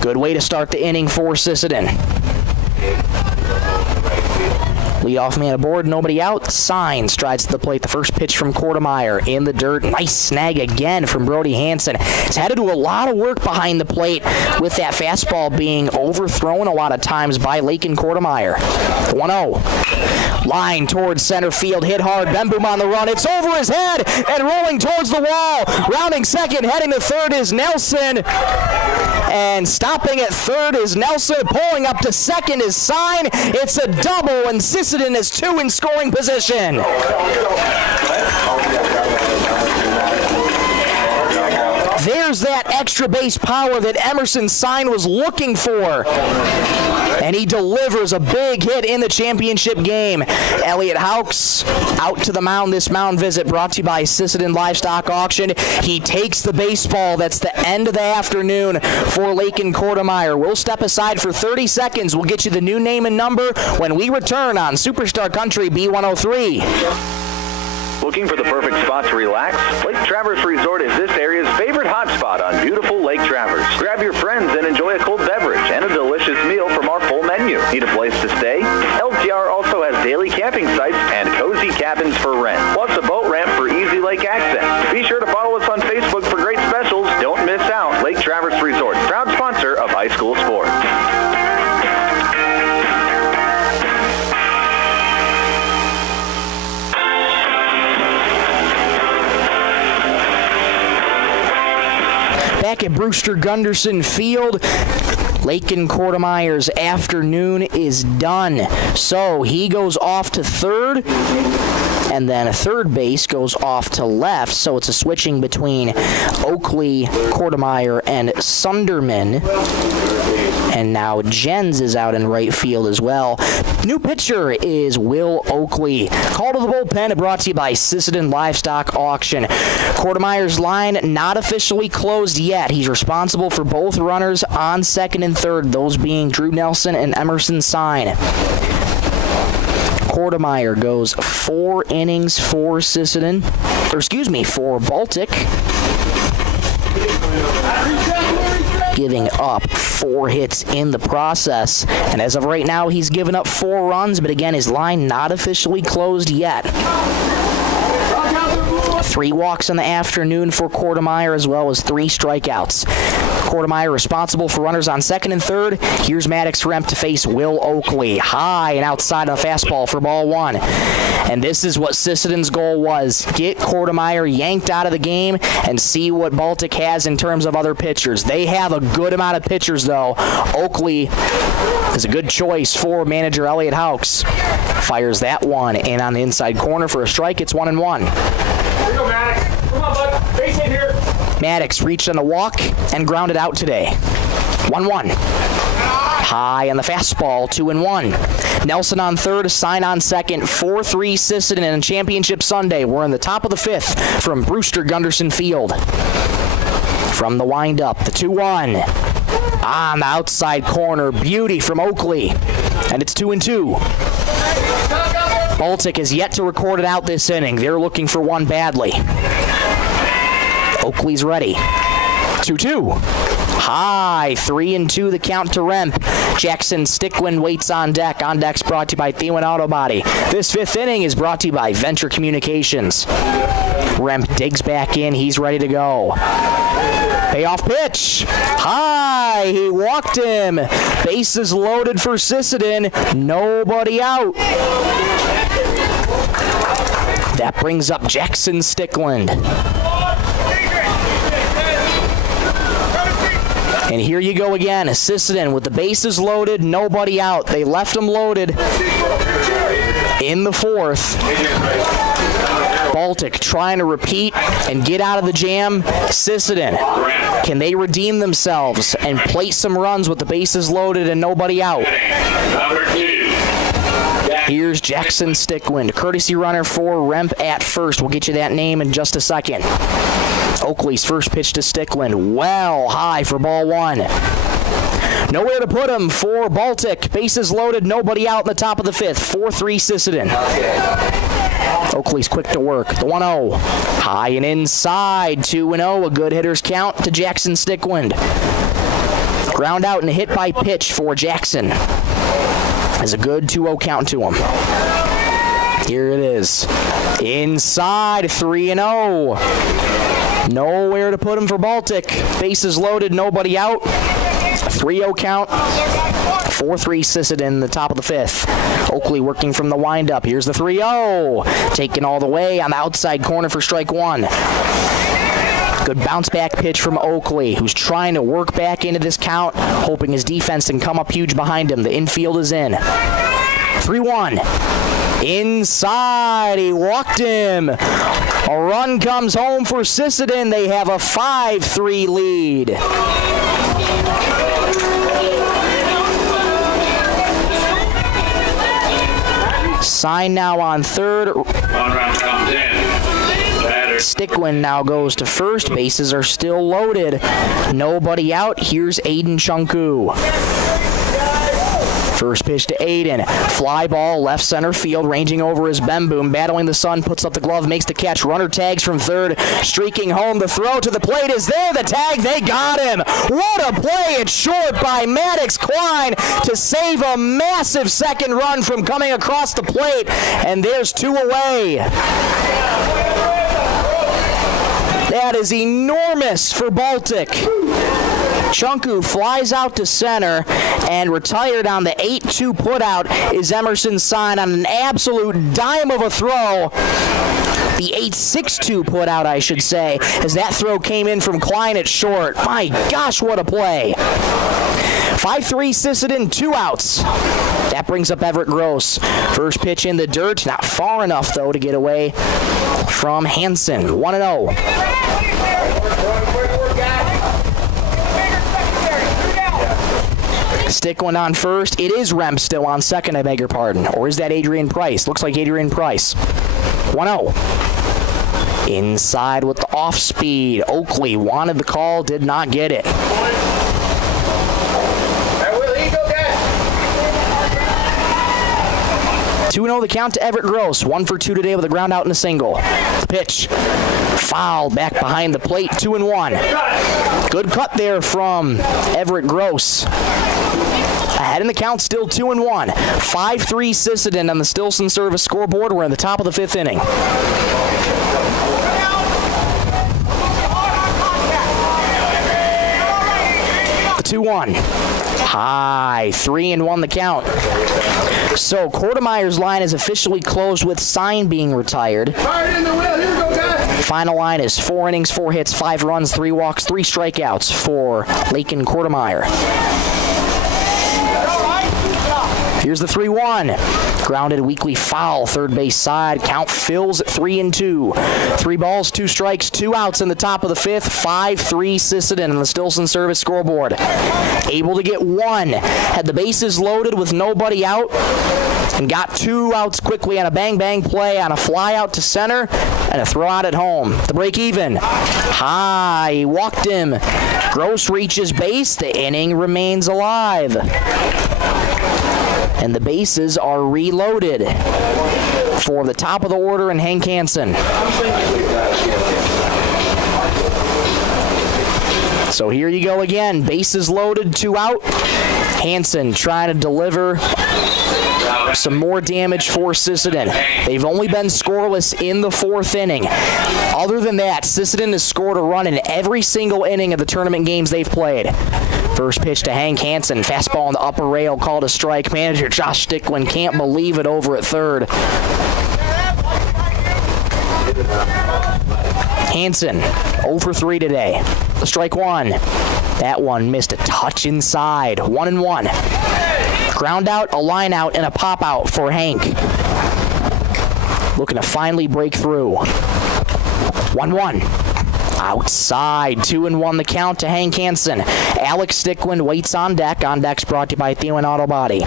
Good way to start the inning for Sisseton. Leadoff man aboard, nobody out. Sign strides to the plate. The first pitch from Kortemeyer in the dirt. Nice snag again from Brody Hansen. He's had to do a lot of work behind the plate with that fastball being overthrown a lot of times by Lakin Kortemeyer. 1-0. Line towards center field. Hit hard. Bemboom on the run. It's over his head and rolling towards the wall. Rounding second, heading to third is Nelson. And stopping at third is Nelson. Pulling up to second is Sign. It's a double, and Sisseton is 2 in scoring position. There's that extra base power that Emerson Sign was looking for. And he delivers a big hit in the championship game. Elliot Hawks out to the mound. This mound visit brought to you by Sisseton Livestock Auction. He takes the baseball. That's the end of the afternoon for Lakin Kortemeyer. We'll step aside for 30 seconds. We'll get you the new name and number when we return on Superstar Country B103. Looking for the perfect spot to relax? Lake Traverse Resort is this area's favorite hotspot on beautiful Lake Traverse. Grab your friends and enjoy a cold beverage and a delicious meal from our full menu. Need a place to stay? LTR also has daily camping sites and cozy cabins for rent, plus a boat ramp for easy lake access. Be sure to follow us on Facebook for great specials. Don't miss out. Lake Traverse Resort, proud sponsor of high school sports. Back at Brewster Gunderson Field, Lakin Kortemeyer's afternoon is done. So he goes off to third, and then third base goes off to left. So it's a switching between Oakley, Kortemeyer, and Sunderman. And now Jens is out in right field as well. New pitcher is Will Oakley. Call to the bullpen brought to you by Sisseton Livestock Auction. Kortemeyer's line not officially closed yet. He's responsible for both runners on second and third, those being Drew Nelson and Emerson Sign. Kortemeyer goes 4 innings for for Baltic, giving up 4 hits in the process. And as of right now, he's given up 4 runs, but again, his line not officially closed yet. 3 walks in the afternoon for Kortemeyer, as well as 3 strikeouts. Kortemeyer responsible for runners on second and third. Here's Maddox Remp to face Will Oakley. High and outside on the fastball for ball 1. And this is what Sisseton's goal was. Get Kortemeyer yanked out of the game and see what Baltic has in terms of other pitchers. They have a good amount of pitchers, though. Oakley is a good choice for manager Elliot Hawks. Fires that one in on the inside corner for a strike. It's 1-1. Here we go, Maddox. Come on, bud. Base hit here. Maddox reached on the walk and grounded out today. 1-1. High on the fastball, 2-1. Nelson on third, Sign on second, 4-3 Sisseton in Championship Sunday. We're in the top of the 5th from Brewster Gunderson Field. From the windup, the 2-1. On the outside corner, beauty from Oakley. And it's 2-2. Baltic has yet to record it out this inning. They're looking for one badly. Oakley's ready. 2-2. High, 3-2 the count to Remp. Jackson Stickwind waits on deck. On deck's brought to you by Thielen Auto Body. This 5th inning is brought to you by Venture Communications. Remp digs back in. He's ready to go. Payoff pitch. High. He walked him. Bases loaded for Sisseton. Nobody out. That brings up Jackson Stickland. And here you go again. Sisseton with the bases loaded. Nobody out. They left them loaded in the fourth. Baltic trying to repeat and get out of the jam. Sisseton, can they redeem themselves and plate some runs with the bases loaded and nobody out? Here's Jackson Stickland, courtesy runner for Remp at first. We'll get you that name in just a second. Oakley's first pitch to Stickland, well high for ball one. Nowhere to put him for Baltic. Bases loaded, nobody out in the top of the fifth. 4-3 Sisseton. Oakley's quick to work. The 1-0. High and inside. 2-0. A good hitter's count to Jackson Stickland. Ground out and hit by pitch for Jackson. Has a good 2-0 count to him. Here it is. Inside. 3-0. Nowhere to put him for Baltic. Bases loaded, nobody out. 3-0 count. 4-3 Sisseton in the top of the fifth. Oakley working from the windup. Here's the 3-0. Taken all the way on the outside corner for strike one. Good bounce back pitch from Oakley, who's trying to work back into this count, hoping his defense can come up huge behind him. The infield is in. 3-1. Inside. He walked him. A run comes home for Sisseton. They have a 5-3 lead. Sign now on third. Stickland now goes to first. Bases are still loaded. Nobody out. Here's Aiden Chunku. First pitch to Aiden. Fly ball, left center field, ranging over his Bemboom. Battling the sun, puts up the glove, makes the catch. Runner tags from third, streaking home. The throw to the plate is there. The tag, they got him. What a play. It's short by Maddox Klein to save a massive second run from coming across the plate. And there's two away. That is enormous for Baltic. Chunku flies out to center, and retired on the 8-2 putout is Emerson Sign on an absolute dime of a throw. The 8-6-2 putout, I should say, as that throw came in from Klein at short. My gosh, what a play. 5-3 Sisseton, 2 outs. That brings up Everett Gross. First pitch in the dirt, not far enough, though, to get away from Hansen. 1-0. Stickland on first. It is Remp still on second, I beg your pardon. Or is that Adrian Price? Looks like Adrian Price. 1-0. Inside with the off speed. Oakley wanted the call, did not get it. 2-0 the count to Everett Gross. 1 for 2 today with a ground out and a single. Pitch. Foul back behind the plate. 2-1. Good cut there from Everett Gross. Ahead in the count, still 2-1. 5-3 Sisseton on the Stilson Service scoreboard. We're in the top of the fifth inning. The 2-1. High. 3-1 the count. So Kortemeyer's line is officially closed with Sign being retired. Final line is 4 innings, 4 hits, 5 runs, 3 walks, 3 strikeouts for Lakin Kortemeyer. Here's the 3-1. Grounded weakly foul, third base side. Count fills at 3-2. 3 balls, 2 strikes, 2 outs in the top of the fifth. 5-3 Sisseton on the Stilson Service scoreboard. Able to get 1. Had the bases loaded with nobody out. And got 2 outs quickly on a bang-bang play on a fly out to center and a throw out at home. The break even. High. He walked him. Gross reaches base. The inning remains alive. And the bases are reloaded for the top of the order and Hank Hansen. So here you go again. Bases loaded, 2 out. Hansen trying to deliver Some more damage for Sisseton. They've only been scoreless in the 4th inning. Other than that, Sisseton has scored a run in every single inning of the tournament games they've played. First pitch to Hank Hansen. Fastball on the upper rail, called a strike. Manager Josh Stickland can't believe it over at third. Hansen, 0 for 3 today. The strike one. That one missed a touch inside. 1-1. Ground out, a line out, and a pop out for Hank. Looking to finally break through. 1-1. Outside, 2-1 the count to Hank Hansen. Alex Stickland waits on deck. On deck's brought to you by Thielen Auto Body.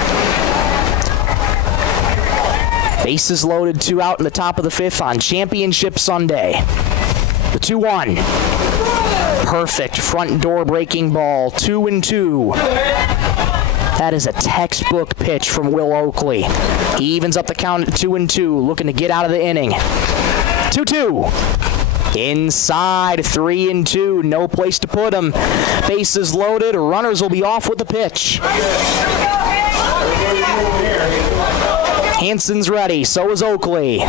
Bases loaded, 2 out in the top of the 5th on Championship Sunday. The 2-1. Perfect front door breaking ball, 2-2. That is a textbook pitch from Will Oakley. He evens up the count at 2-2, looking to get out of the inning. 2-2. Inside, 3-2, no place to put him. Bases loaded, runners will be off with the pitch. Hansen's ready, so is Oakley.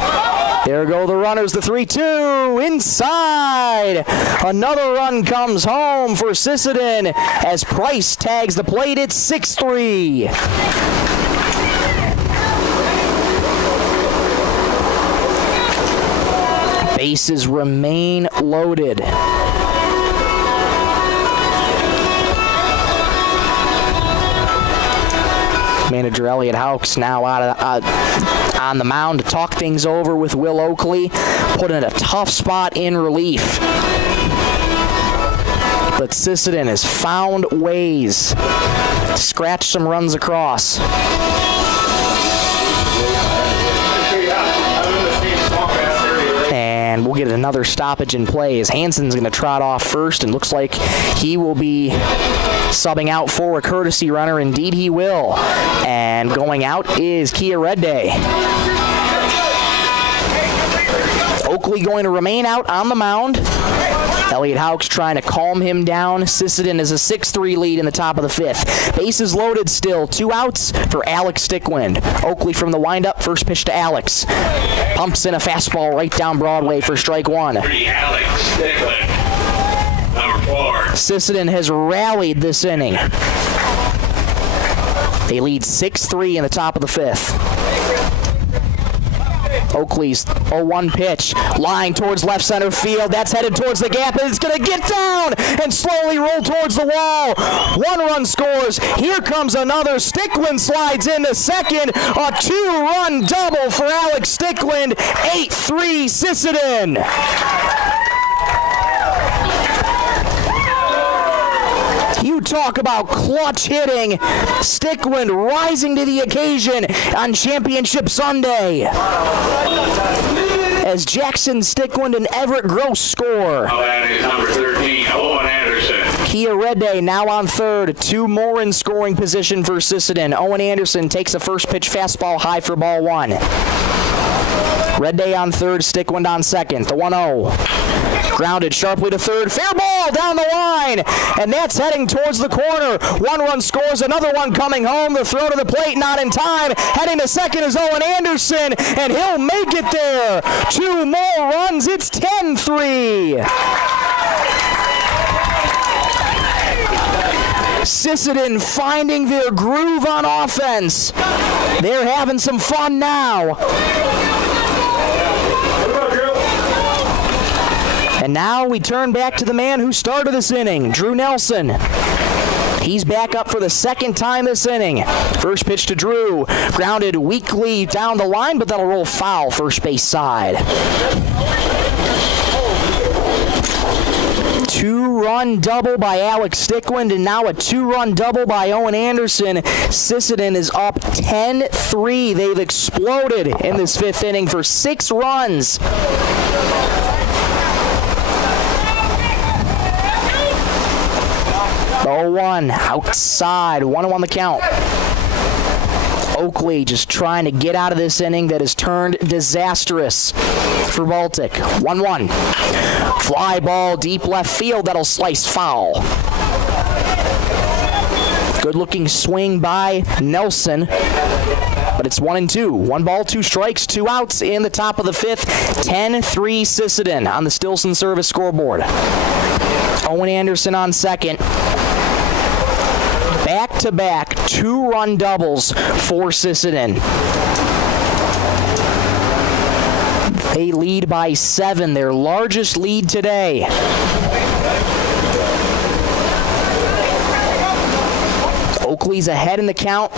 There go the runners, the 3-2, inside. Another run comes home for Sisseton as Price tags the plate at 6-3. Bases remain loaded. Manager Elliot Houks now on the mound to talk things over with Will Oakley, put in a tough spot in relief. But Sisseton has found ways to scratch some runs across. And we'll get another stoppage in play as Hansen's going to trot off first, and looks like he will be subbing out for a courtesy runner. Indeed he will. And going out is Kia Redday. Oakley going to remain out on the mound. Elliot Houks trying to calm him down. Sisseton is a 6-3 lead in the top of the 5th. Bases loaded still. 2 outs for Alex Stickland. Oakley from the windup. First pitch to Alex. Pumps in a fastball right down Broadway for strike one. Alex Stickland, number 4. Sisseton has rallied this inning. They lead 6-3 in the top of the 5th. Oakley's 0-1 pitch. Line towards left center field. That's headed towards the gap, and it's going to get down and slowly roll towards the wall. 1 run scores. Here comes another. Stickland slides into second. A 2-run double for Alex Stickland. 8-3 Sisseton. You talk about clutch hitting. Stickland rising to the occasion on Championship Sunday. As Jackson Stickland and Everett Gross score. Oh, that is number 13, Owen Anderson. Kia Redday now on third. 2 more in scoring position for Sisseton. Owen Anderson takes a first pitch fastball high for ball 1. Redday on third, Stickland on second. The 1-0. Grounded sharply to third. Fair ball down the line. And that's heading towards the corner. 1 run scores. Another one coming home. The throw to the plate not in time. Heading to second is Owen Anderson. And he'll make it there. 2 more runs. It's 10-3. Sisseton finding their groove on offense. They're having some fun now. And now we turn back to the man who started this inning, Drew Nelson. He's back up for the second time this inning. First pitch to Drew, grounded weakly down the line, but that'll roll foul first base side. 2-run double by Alex Stickland, and now a 2-run double by Owen Anderson. Sisseton is up 10-3. They've exploded in this 5th inning for 6 runs. 0-1 outside, 1-1 the count. Oakley just trying to get out of this inning that has turned disastrous for Baltic. 1-1. Fly ball deep left field, that'll slice foul. Good looking swing by Nelson. but it's 1-2. 1 ball, 2 strikes, 2 outs in the top of the 5th. 10-3 Sisseton on the Stilson service scoreboard. Owen Anderson on second. Back-to-back 2-run doubles for Sisseton. They lead by 7, their largest lead today. Oakley's ahead in the count.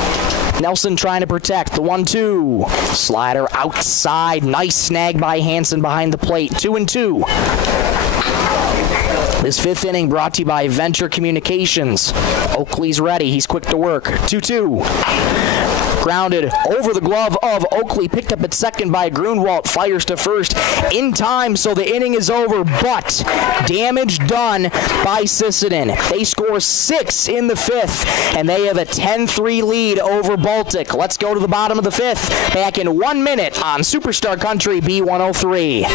Nelson trying to protect. The 1-2. Slider outside. Nice snag by Hansen behind the plate. 2-2. This 5th inning brought to you by Venture Communications. Oakley's ready. He's quick to work. 2-2. Grounded over the glove of Oakley. Picked up at second by Grunwald. Fires to first in time, so the inning is over, but damage done by Sisseton. They score 6 in the 5th, and they have a 10-3 lead over Baltic. Let's go to the bottom of the 5th. Back in 1 minute on Superstar Country B103.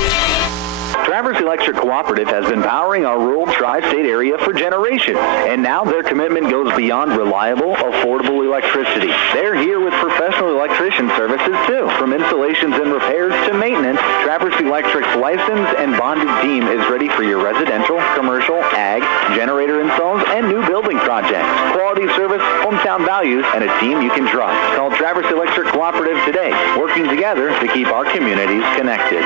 Traverse Electric Cooperative has been powering our rural tri-state area for generations, and now their commitment goes beyond reliable, affordable electricity. They're here with professional electrician services too. From installations and repairs to maintenance, Traverse Electric's licensed and bonded team is ready for your residential, commercial, ag, generator installs, and new building projects. Quality service, hometown values, and a team you can trust. Call Traverse Electric Cooperative today, working together to keep our communities connected.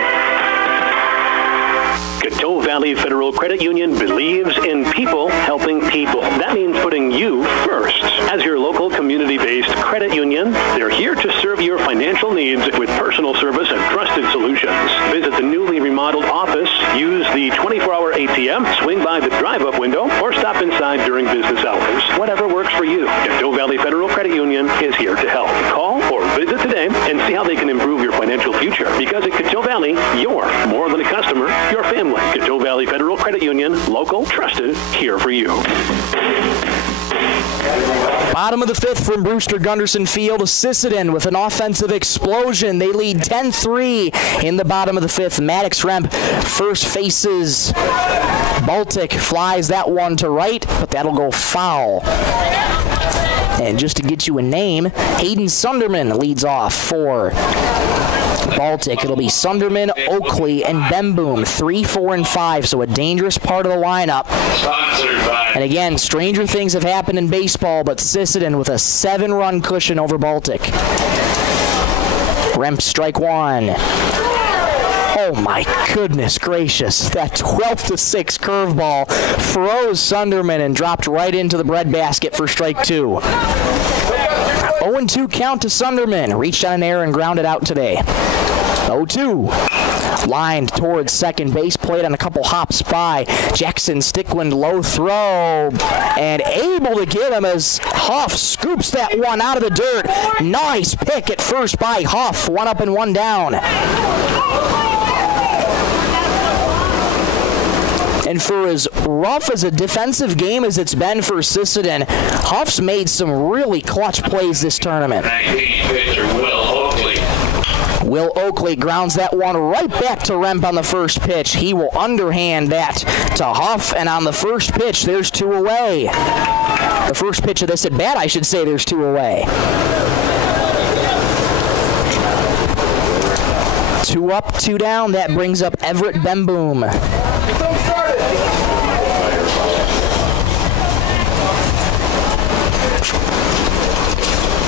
Coteau Valley Federal Credit Union believes in people helping people. That means putting you first. As your local community-based credit union, they're here to serve your financial needs with personal service and trusted solutions. Visit the newly remodeled office, use the 24-hour ATM, swing by the drive-up window, or stop inside during business hours. Whatever works for you, Coteau Valley Federal Credit Union is here to help. Call or visit today and see how they can improve your financial future. Because at Coteau Valley, you're more than a customer, you're family. Coteau Valley Federal Credit Union, local, trusted, here for you. Bottom of the 5th from Brewster Gunderson Field. Sisseton with an offensive explosion. They lead 10-3 in the bottom of the 5th. Maddox Remp first faces Baltic, flies that one to right, but that'll go foul. And just to get you a name, Hayden Sunderman leads off for Baltic. It'll be Sunderman, Oakley, and Bemboom, 3, 4, and 5, so a dangerous part of the lineup. And again, stranger things have happened in baseball, but Sisseton with a 7-run cushion over Baltic. Remp strike 1. Oh my goodness gracious. That 12-6 curveball froze Sunderman and dropped right into the breadbasket for strike 2. 0-2 count to Sunderman. Reached on an error and grounded out today. 0-2. Lined towards second base, played on a couple hops by Jackson Stickland. Low throw, and able to get him as Huff scoops that one out of the dirt. Nice pick at first by Huff. 1 up and 1 down. And for as rough as a defensive game as it's been for Sisseton, Huff's made some really clutch plays this tournament. 19th pitcher, Will Oakley grounds that one right back to Remp on the first pitch. He will underhand that to Huff, and on the first pitch, there's 2 away. The first pitch of this at bat, I should say, there's 2 away. 2 up, 2 down. That brings up Everett Bemboom.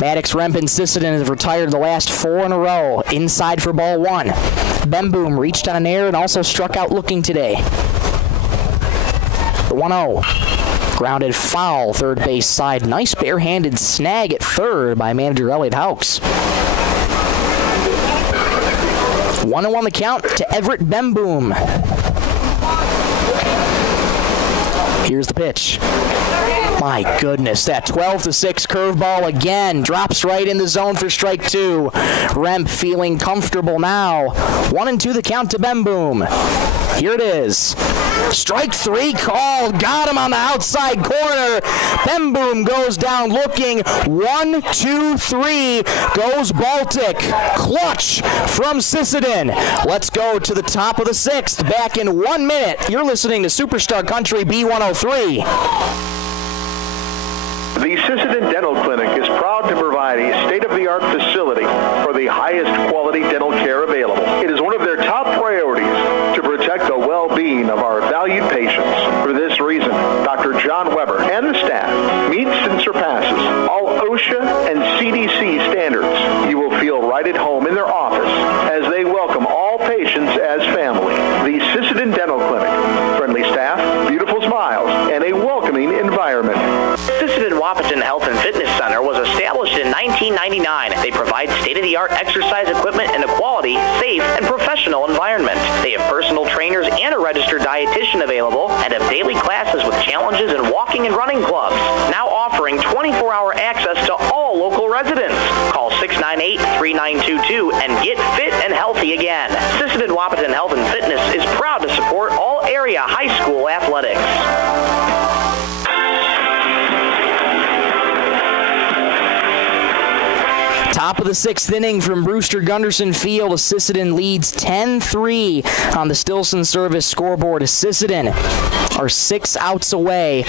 Maddox, Remp, and Sisseton have retired the last 4 in a row. Inside for ball 1. Bemboom reached on an error and also struck out looking today. The 1-0. Grounded foul, third base side. Nice barehanded snag at third by manager Elliot Hawks. 1-1 the count to Everett Bemboom. Here's the pitch. My goodness, that 12-6 curveball again drops right in the zone for strike 2. Remp feeling comfortable now. 1-2 the count to Bemboom. Here it is. Strike 3 called. Got him on the outside corner. Bemboom goes down looking. 1, 2, 3 goes Baltic. Clutch from Sisseton. Let's go to the top of the 6th. Back in 1 minute. You're listening to Superstar Country B103. The Sisseton Dental Clinic is proud to provide a state-of-the-art facility highest quality dental care available. It is one of their top priorities to protect the well-being of our valued patients. For this reason, Dr. John Weber and the staff meets and surpasses all OSHA and CDC standards. You will feel right at home in their office as they welcome all patients as family. The Sisseton Dental Clinic. Friendly staff, beautiful smiles, and a welcoming environment. Sisseton Wahpeton Health and Fitness Center was established in 1999. They provide state-of-the-art exercise equipment in a quality, safe, and professional environment. They have personal trainers and a registered dietitian available and have daily classes with challenges in walking and running clubs. Now offering 24-hour access to all local residents. Call 698-3922 and get fit and healthy again. Sisseton Wahpeton Health and Fitness is proud to support all area high school athletics. Top of the sixth inning from Brewster Gunderson Field. Sisseton leads 10-3 on the Stilson Service scoreboard. Sisseton are 6 outs away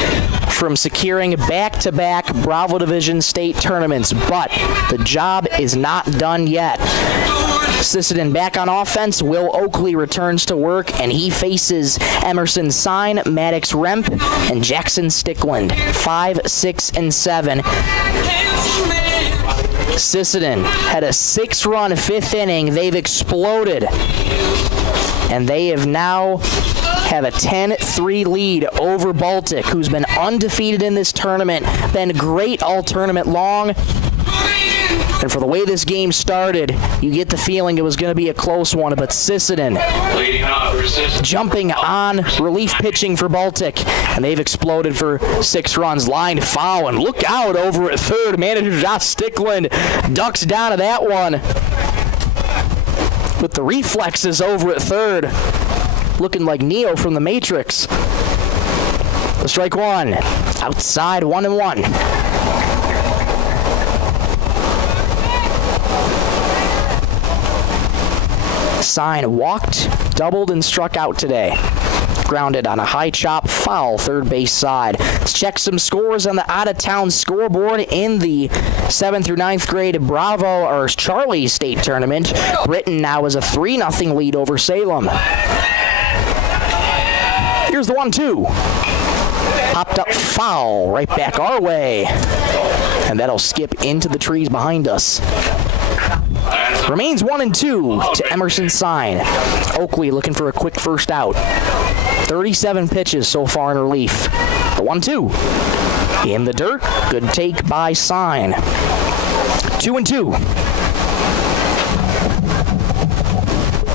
from securing back-to-back Bravo Division state tournaments, but the job is not done yet. Sisseton back on offense. Will Oakley returns to work, and he faces Emerson Sign, Maddox Remp, and Jackson Stickland. 5, 6, and 7. Sisseton had a 6-run fifth inning. They've exploded, and they have now have a 10-3 lead over Baltic, who's been undefeated in this tournament, been great all tournament long. And for the way this game started, you get the feeling it was going to be a close one, but Sisseton jumping on relief pitching for Baltic, and they've exploded for 6 runs. Line foul, and look out over at third. Manager Josh Stickland ducks down to that one with the reflexes over at third, looking like Neo from the Matrix. The strike one, outside 1-1. Sign walked, doubled, and struck out today. Grounded on a high chop foul third base side. Let's check some scores on the out-of-town scoreboard in the 7th through 9th grade Bravo or Charlie State Tournament. Britain now has a 3-0 lead over Salem. Here's the 1-2. Popped up foul right back our way. And that'll skip into the trees behind us. Remains 1-2 to Emerson Sign. Oakley looking for a quick first out. 37 pitches so far in relief. The 1-2. In the dirt. Good take by Sign. 2-2.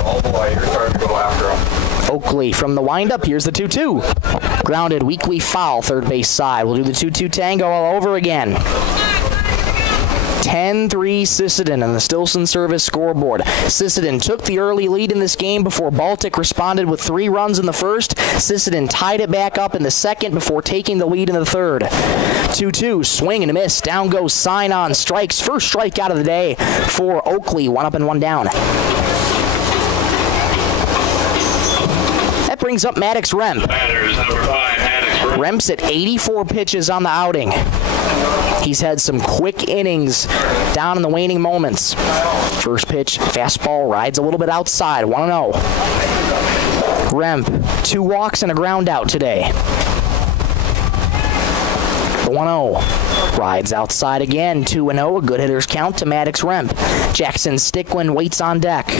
All the way, you're starting to go after him. Oakley from the windup. Here's the 2-2. Grounded, weakly foul, third base side. We'll do the 2-2 tango all over again. 10-3 Sisseton on the Stilson Service scoreboard. Sisseton took the early lead in this game before Baltic responded with 3 runs in the first. Sisseton tied it back up in the second before taking the lead in the third. 2-2, swing and a miss. Down goes Sign on strikes. First strikeout of the day for Oakley. 1 up and 1 down. That brings up Maddox Remp. Batters number 5, Maddox Remp. Remp's at 84 pitches on the outing. He's had some quick innings down in the waning moments. First pitch, fastball, rides a little bit outside, 1-0. Remp, 2 walks and a ground out today. The 1-0. Rides outside again, 2-0. A good hitter's count to Maddox Remp. Jackson Stickland waits on deck.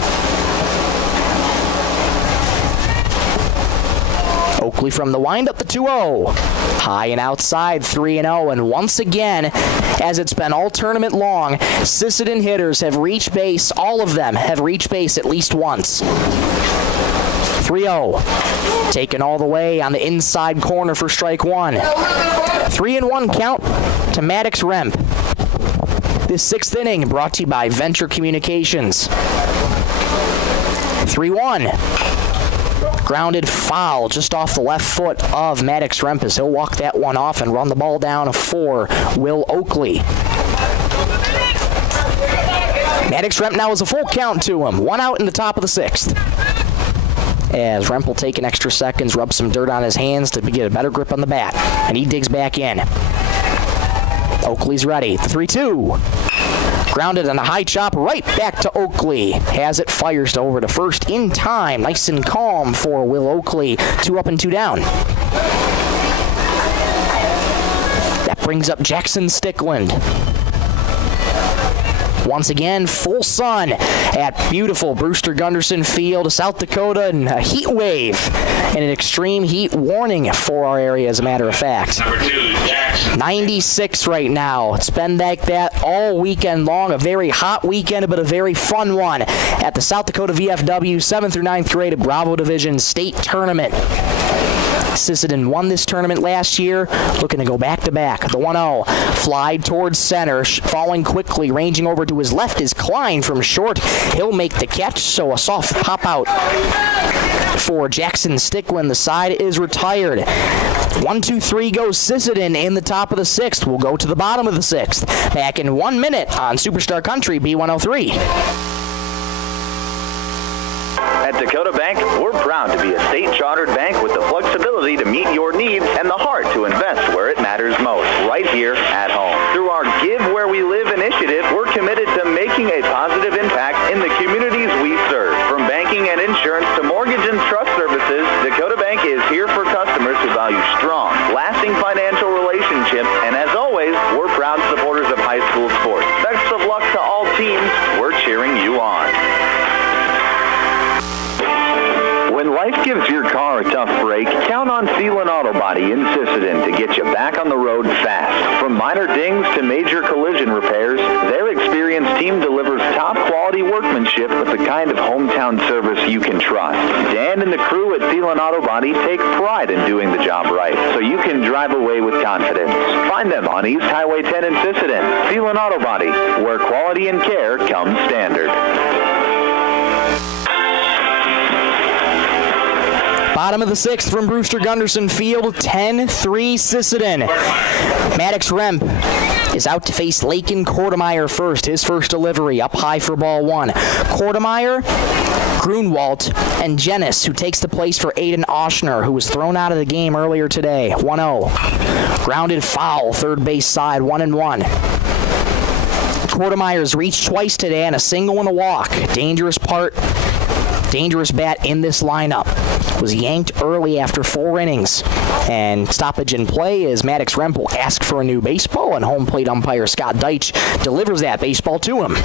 Oakley from the windup, the 2-0. High and outside, 3-0. And once again, as it's been all tournament long, Sisseton hitters have reached base. All of them have reached base at least once. 3-0. Taken all the way on the inside corner for strike 1. 3-1 count to Maddox Remp. This 6th inning brought to you by Venture Communications. 3-1. Grounded foul just off the left foot of Maddox Remp as he'll walk that one off and run the ball down for Will Oakley. Maddox Remp now has a full count to him. 1 out in the top of the 6th. As Remp will take an extra seconds, rub some dirt on his hands to get a better grip on the bat. And he digs back in. Oakley's ready. The 3-2. Grounded on a high chop right back to Oakley. Has it, fires over to first in time. Nice and calm for Will Oakley. 2 up and 2 down. That brings up Jackson Stickland. Once again, full sun at beautiful Brewster Gunderson Field, South Dakota, and a heat wave and an extreme heat warning for our area, as a matter of fact. Number 2, Jackson. 96 right now. It's been like that all weekend long. A very hot weekend, but a very fun one at the South Dakota VFW 7th through 9th grade Bravo Division State Tournament. Sisseton won this tournament last year, looking to go back-to-back. The 1-0, fly towards center, falling quickly, ranging over to his left is Klein from short. He'll make the catch, so a soft pop-out for Jackson Stickland. The side is retired. 1-2-3 goes Sisseton in the top of the 6th. We'll go to the bottom of the 6th. Back in 1 minute on Superstar Country B103. At Dakota Bank, we're proud to be a state-chartered bank with the flexibility to meet your needs and the heart to invest where it matters most, right here at home. Through our Give Where We Live initiative, we're committed to making a positive impact in the communities we serve. From banking and insurance to mortgage and trust services, Dakota Bank is here for customers who value strong, lasting financial relationships, and as always, we're proud supporters of high school sports. Best of luck to all teams. We're cheering you on. When life gives your car a tough break, count on Thielen Auto Body in Sisseton to get you back on the road fast. From minor dings to major collision repairs, their experienced team delivers top-quality workmanship with the kind of hometown service you can trust. Dan and the crew at Thielen Auto Body take pride in doing the job right, so you can drive away with confidence. Find them on East Highway 10 in Sisseton. Thielen Auto Body, where quality and care comes standard. Bottom of the 6th from Brewster Gunderson Field, 10-3 Sisseton. Maddox Remp is out to face Lakin Kortemeyer first. His first delivery up high for ball 1. Kortemeyer, Grunwald, and Jennis, who takes the place for Aiden Oshner, who was thrown out of the game earlier today. 1-0. Grounded foul, third base side, 1-1. Kortemeyer's reached twice today and a single and a walk. Dangerous bat in this lineup. Was yanked early after 4 innings. And stoppage in play as Maddox Remp will ask for a new baseball, and home plate umpire Scott Deitch delivers that baseball to him.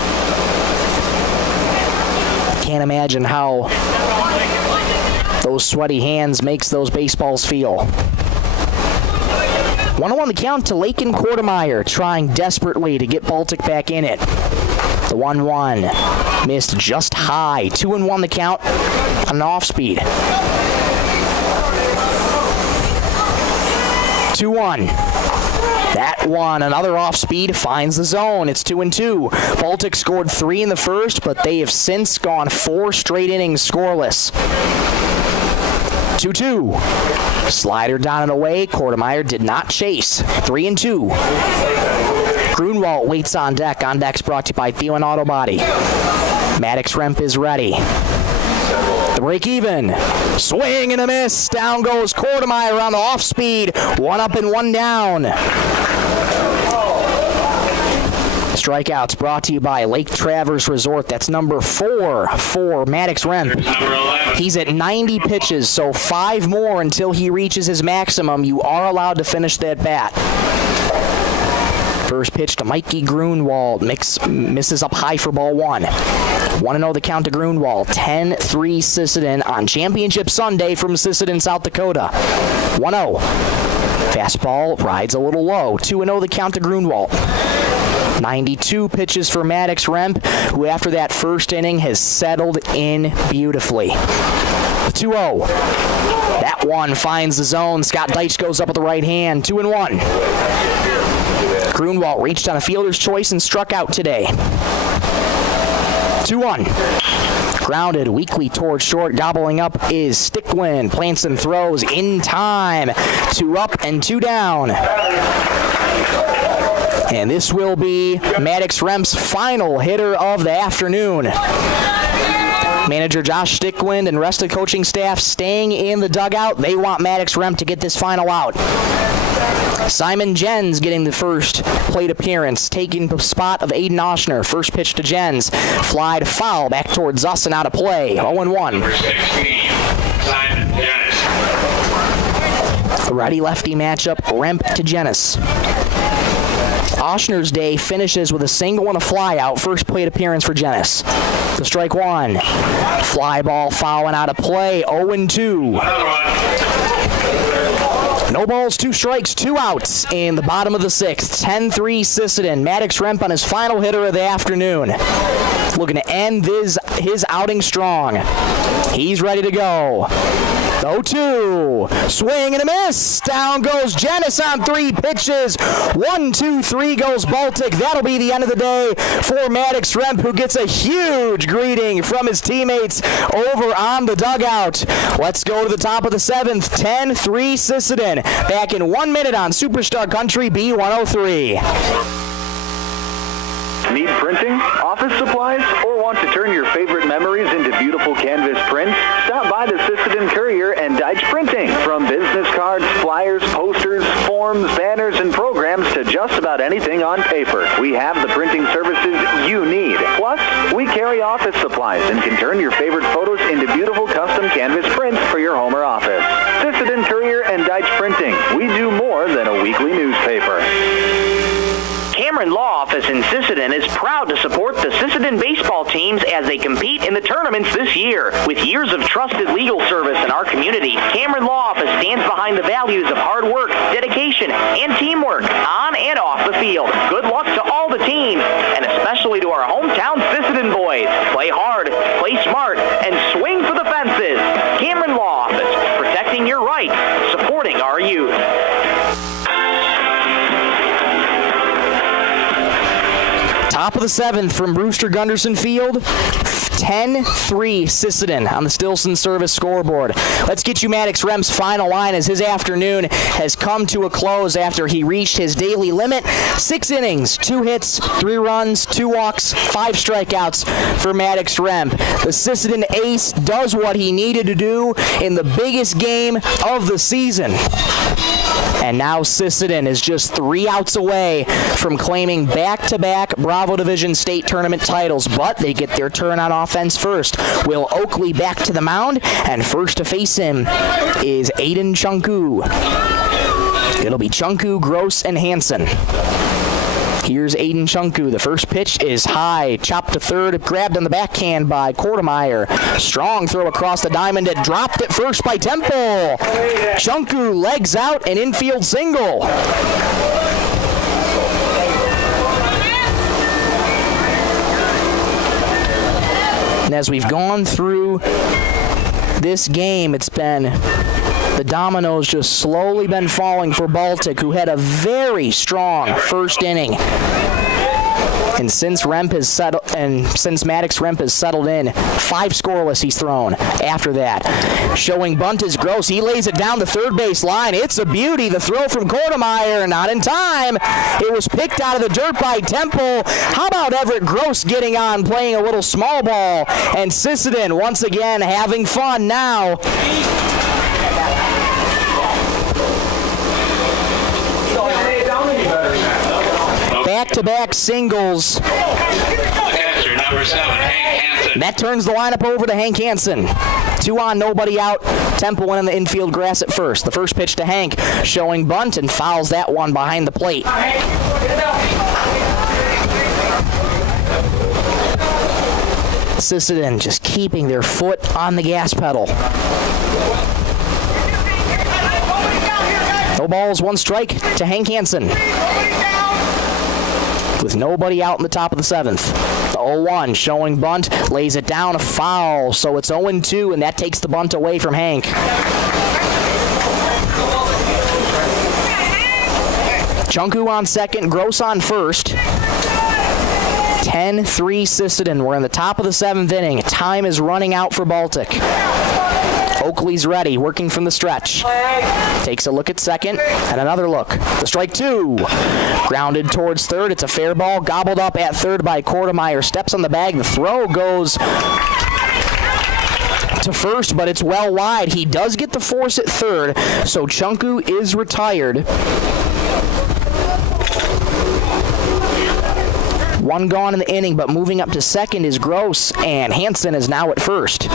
Can't imagine how those sweaty hands makes those baseballs feel. 1-1 the count to Lakin Kortemeyer, trying desperately to get Baltic back in it. The 1-1 missed just high. 2-1 the count on an off-speed. 2-1. That one, another off-speed, finds the zone. It's 2-2. Baltic scored 3 in the first, but they have since gone 4 straight innings scoreless. 2-2. Slider down and away. Kortemeyer did not chase. 3-2. Grunwald waits on deck. On deck's brought to you by Thielen Auto Body. Maddox Remp is ready. The break even. Swing and a miss. Down goes Kortemeyer on the off speed. 1 up and 1 down. Strikeouts brought to you by Lake Traverse Resort. That's number 4 for Maddox Remp. He's at 90 pitches, so 5 more until he reaches his maximum. You are allowed to finish that bat. First pitch to Mikey Grunwald. Misses up high for ball 1. 1-0 the count to Grunwald. 10-3 Sisseton on Championship Sunday from Sisseton, South Dakota. 1-0. Fastball rides a little low. 2-0 the count to Grunwald. 92 pitches for Maddox Remp, who after that first inning has settled in beautifully. 2-0. That one finds the zone. Scott Deitch goes up with the right hand. 2-1. Grunwald reached on a fielder's choice and struck out today. 2-1. Grounded weakly towards short. Gobbling up is Stickland. Plants and throws in time. 2 up and 2 down. And this will be Maddox Remp's final hitter of the afternoon. Manager Josh Stickland and rest of the coaching staff staying in the dugout. They want Maddox Remp to get this final out. Simon Jens getting the first plate appearance, taking the spot of Aiden Oshner. First pitch to Jens. Fly to foul, back towards us and out of play. 0-1. Number 16, Simon Dennis. A righty-lefty matchup, Remp to Jenis. Oshner's day finishes with a single and a fly out. First plate appearance for Jenis. To strike one. Fly ball fouling out of play. 0-2. Another one. No balls, 2 strikes, 2 outs in the bottom of the 6th. 10-3 Sisseton. Maddox Remp on his final hitter of the afternoon. Looking to end his outing strong. He's ready to go. 0-2. Swing and a miss. Down goes Jenis on 3 pitches. 1-2-3 goes Baltic. That'll be the end of the day for Maddox Remp, who gets a huge greeting from his teammates over on the dugout. Let's go to the top of the 7th. 10-3 Sisseton. Back in 1 minute on Superstar Country B103. Need printing, office supplies, or want to turn your favorite memories into beautiful canvas prints? Stop by the Sisseton Courier and Deitch Printing. From business cards, flyers, posters, forms, banners, and programs to just about anything on paper, we have the printing services you need. Plus, we carry office supplies and can turn your favorite photos into beautiful custom canvas prints for your home or office. Sisseton Courier and Deitch Printing. We do more than a weekly newspaper. Cameron Law Office in Sisseton is proud to support the Sisseton baseball teams as they compete in the tournaments this year. With years of trusted legal service in our community, Cameron Law Office stands behind the values of hard work, dedication, and teamwork on and off the field. Good luck to all the teams, and especially to our hometown Sisseton boys. Play hard, play smart, and swing for the fences. Cameron Law Office, protecting your rights, supporting our youth. Top of the 7th from Brewster Gunderson Field. 10-3 Sisseton on the Stilson Service scoreboard. Let's get you Maddox Remp's final line as his afternoon has come to a close after he reached his daily limit. 6 innings, 2 hits, 3 runs, 2 walks, 5 strikeouts for Maddox Remp. The Sisseton ace does what he needed to do in the biggest game of the season. And now Sisseton is just 3 outs away from claiming back-to-back Bravo Division State Tournament titles, but they get their turn on offense first. Will Oakley back to the mound, and first to face him is Aiden Chunku. It'll be Chunku, Gross, and Hansen. Here's Aiden Chunku. The first pitch is high, chopped to third, grabbed on the backhand by Kortemeyer. Strong throw across the diamond, it dropped at first by Temple. Chunku legs out, an infield single. And as we've gone through this game, it's been the dominoes just slowly been falling for Baltic, who had a very strong first inning. And since Maddox Remp has settled in, 5 scoreless he's thrown after that. Showing bunt is Gross. He lays it down the third base line. It's a beauty. The throw from Kortemeyer, not in time. It was picked out of the dirt by Temple. How about Everett Gross getting on, playing a little small ball? And Sisseton once again having fun now. Back-to-back singles. Catcher, number 7, Hank Hansen. That turns the lineup over to Hank Hansen. 2 on, nobody out. Temple went in the infield grass at first. The first pitch to Hank, showing bunt, and fouls that one behind the plate. Sisseton just keeping their foot on the gas pedal. No balls, 1 strike to Hank Hansen. With nobody out in the top of the 7th. The 0-1 showing bunt, lays it down, a foul, so it's 0-2, and that takes the bunt away from Hank. Chunku on second, Gross on first. 10-3 Sisseton. We're in the top of the 7th inning. Time is running out for Baltic. Oakley's ready, working from the stretch. Takes a look at second, and another look. The strike 2. Grounded towards third. It's a fair ball, gobbled up at third by Kortemeyer. Steps on the bag. The throw goes to first, but it's well wide. He does get the force at third, so Chunku is retired. One gone in the inning, but moving up to second is Gross, and Hansen is now at first.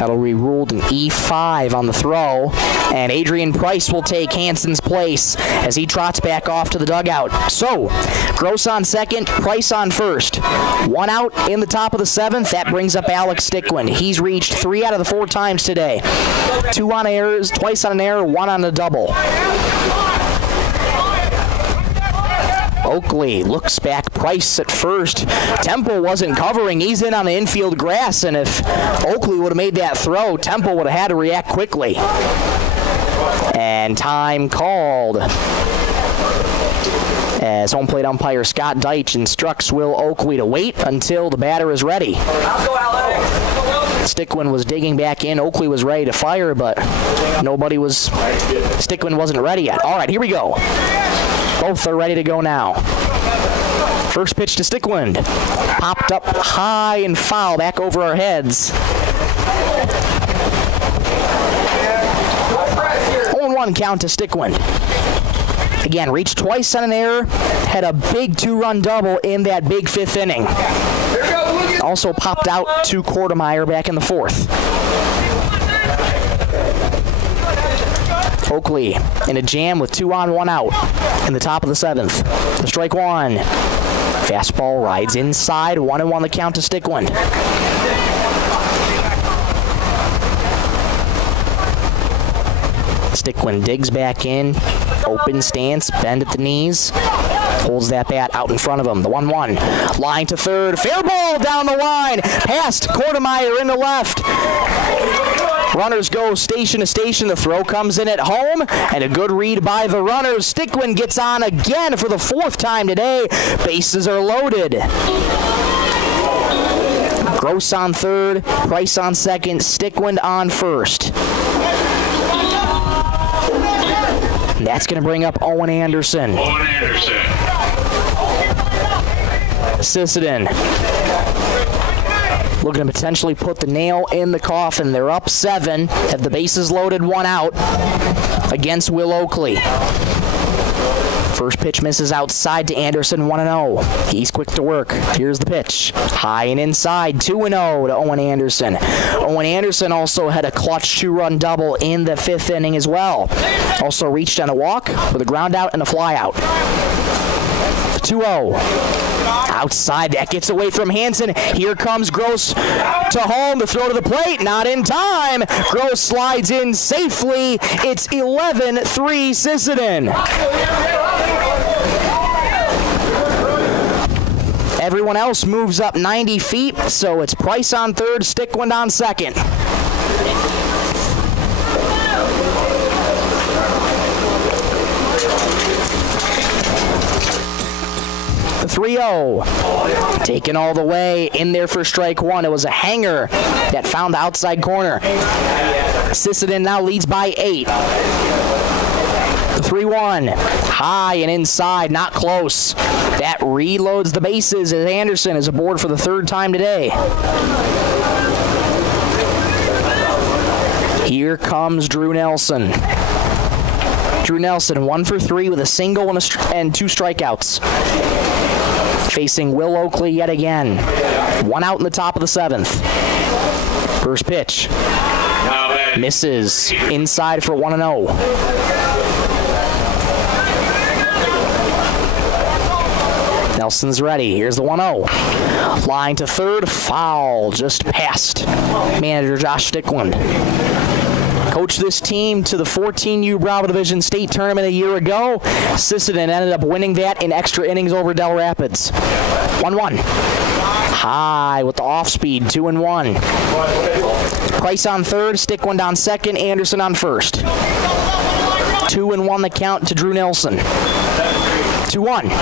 That'll be ruled an E5 on the throw, and Adrian Price will take Hansen's place as he trots back off to the dugout. So, Gross on second, Price on first. One out in the top of the seventh. That brings up Alex Stickland. He's reached 3 out of the 4 times today. 2 on errors, twice on an error, 1 on a double. Oakley looks back, Price at first. Temple wasn't covering. He's in on the infield grass, and if Oakley would have made that throw, Temple would have had to react quickly. And time called as home plate umpire Scott Deitch instructs Will Oakley to wait until the batter is ready. Stickland was digging back in. Oakley was ready to fire, but Stickland wasn't ready yet. All right, here we go. Both are ready to go now. First pitch to Stickland. Popped up high and foul back over our heads. 0-1 count to Stickland. Again, reached twice on an error. Had a big 2-run double in that big 5th inning. Also popped out to Quartermeyer back in the 4th. Oakley in a jam with 2 on, 1 out in the top of the 7th. The strike 1. Fastball rides inside. 1-1 the count to Stickland. Stickland digs back in. Open stance. Bend at the knees. Holds that bat out in front of him. The 1-1. Line to third. Fair ball down the line. Past Quartermeyer into left. Runners go station to station. The throw comes in at home, and a good read by the runners. Stickland gets on again for the 4th time today. Bases are loaded. Gross on third, Price on second, Stickland on first. And that's going to bring up Owen Anderson. Sisseton looking to potentially put the nail in the coffin. They're up 7, have the bases loaded, 1 out against Will Oakley. First pitch misses outside to Anderson, 1-0. He's quick to work. Here's the pitch. High and inside, 2-0 to Owen Anderson. Owen Anderson also had a clutch 2-run double in the 5th inning as well. Also reached on a walk with a ground out and a fly out. 2-0. Outside, that gets away from Hansen. Here comes Gross to home. The throw to the plate, not in time. Gross slides in safely. It's 11-3 Sisseton. Everyone else moves up 90 feet, so it's Price on third, Stickland on second. The 3-0, taken all the way in there for strike 1. It was a hanger that found the outside corner. Sisseton now leads by 8. The 3-1, high and inside, not close. That reloads the bases as Anderson is aboard for the 3rd time today. Here comes Drew Nelson. Drew Nelson, 1 for 3 with a single and 2 strikeouts. Facing Will Oakley yet again. 1 out in the top of the 7th. First pitch. Misses inside for 1-0. Nelson's ready. Here's the 1-0. Line to third. Foul. Just past manager Josh Stickland. Coached this team to the 14U Bravo Division State Tournament a year ago. Sisseton ended up winning that in extra innings over Del Rapids. 1-1. High with the off speed, 2-1. Price on third, Stickland on second, Anderson on first. 2-1 the count to Drew Nelson. 2-1.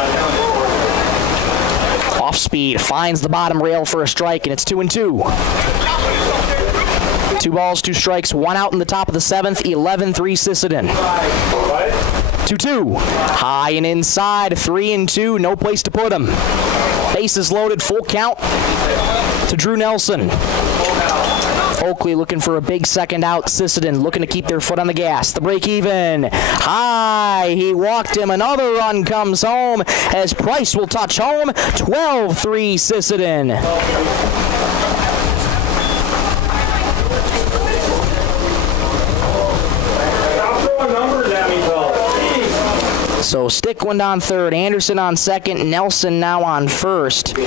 Off speed, finds the bottom rail for a strike, and it's 2-2. 2 balls, 2 strikes, 1 out in the top of the 7th, 11-3 Sisseton. 2-2. High and inside, 3-2, no place to put him. Bases loaded, full count to Drew Nelson. Oakley looking for a big second out. Sisseton looking to keep their foot on the gas. The break even. High. He walked him. Another run comes home as Price will touch home. 12-3 Sisseton. So Stickland on third, Anderson on second, Nelson now on first.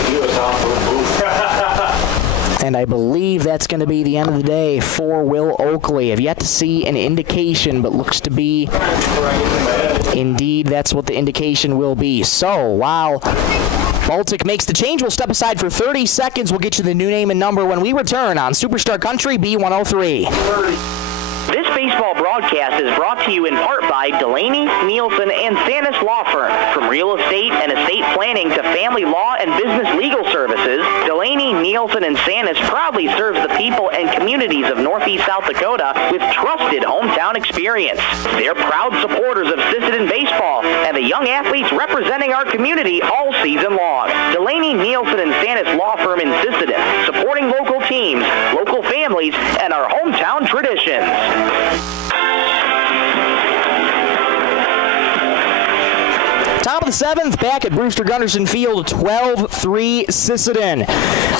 And I believe that's going to be the end of the day for Will Oakley. I've yet to see an indication, but looks to be indeed that's what the indication will be. So while Baltic makes the change, we'll step aside for 30 seconds. We'll get you the new name and number when we return on Superstar Country B103. This baseball broadcast is brought to you in part by Delaney, Nielsen, and Sanis Law Firm. From real estate and estate planning to family law and business legal services, Delaney, Nielsen, and Sanis proudly serves the people and communities of Northeast South Dakota with trusted hometown experience. They're proud supporters of Sisseton baseball and the young athletes representing our community all season long. Delaney, Nielsen, and Sanis Law Firm in Sisseton, supporting local teams, local families, and our hometown traditions. Top of the 7th, back at Brewster Gunderson Field, 12-3 Sisseton.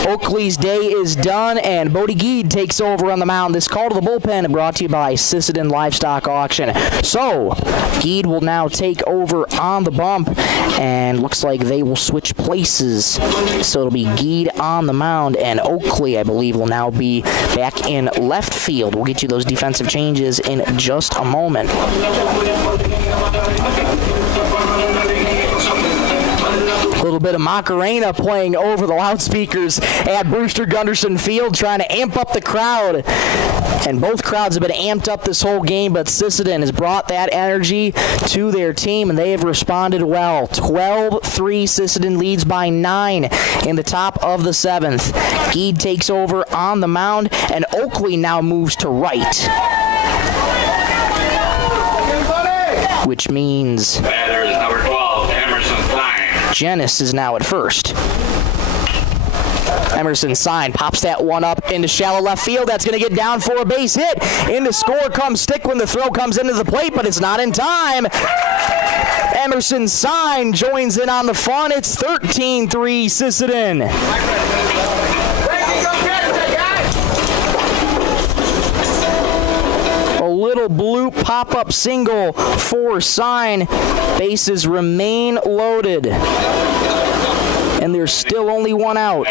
Oakley's day is done, and Bodie Geed takes over on the mound. This call to the bullpen brought to you by Sisseton Livestock Auction. So, Geed will now take over on the bump, and looks like they will switch places. So it'll be Geed on the mound, and Oakley, I believe, will now be back in left field. We'll get you those defensive changes in just a moment. A little bit of Macarena playing over the loudspeakers at Brewster Gunderson Field, trying to amp up the crowd. And both crowds have been amped up this whole game, but Sisseton has brought that energy to their team, and they have responded well. 12-3 Sisseton leads by 9 in the top of the 7th. Geed takes over on the mound, and Oakley now moves to right. Which means Batter is number 12, Emerson Sign. Janice is now at first. Emerson Sign pops that one up into shallow left field. That's going to get down for a base hit. In to score comes Stick when the throw comes into the plate, but it's not in time. Emerson Sign joins in on the fun. It's 13-3 Sisseton. A little blue pop-up single for Sign. Bases remain loaded. And there's still only one out.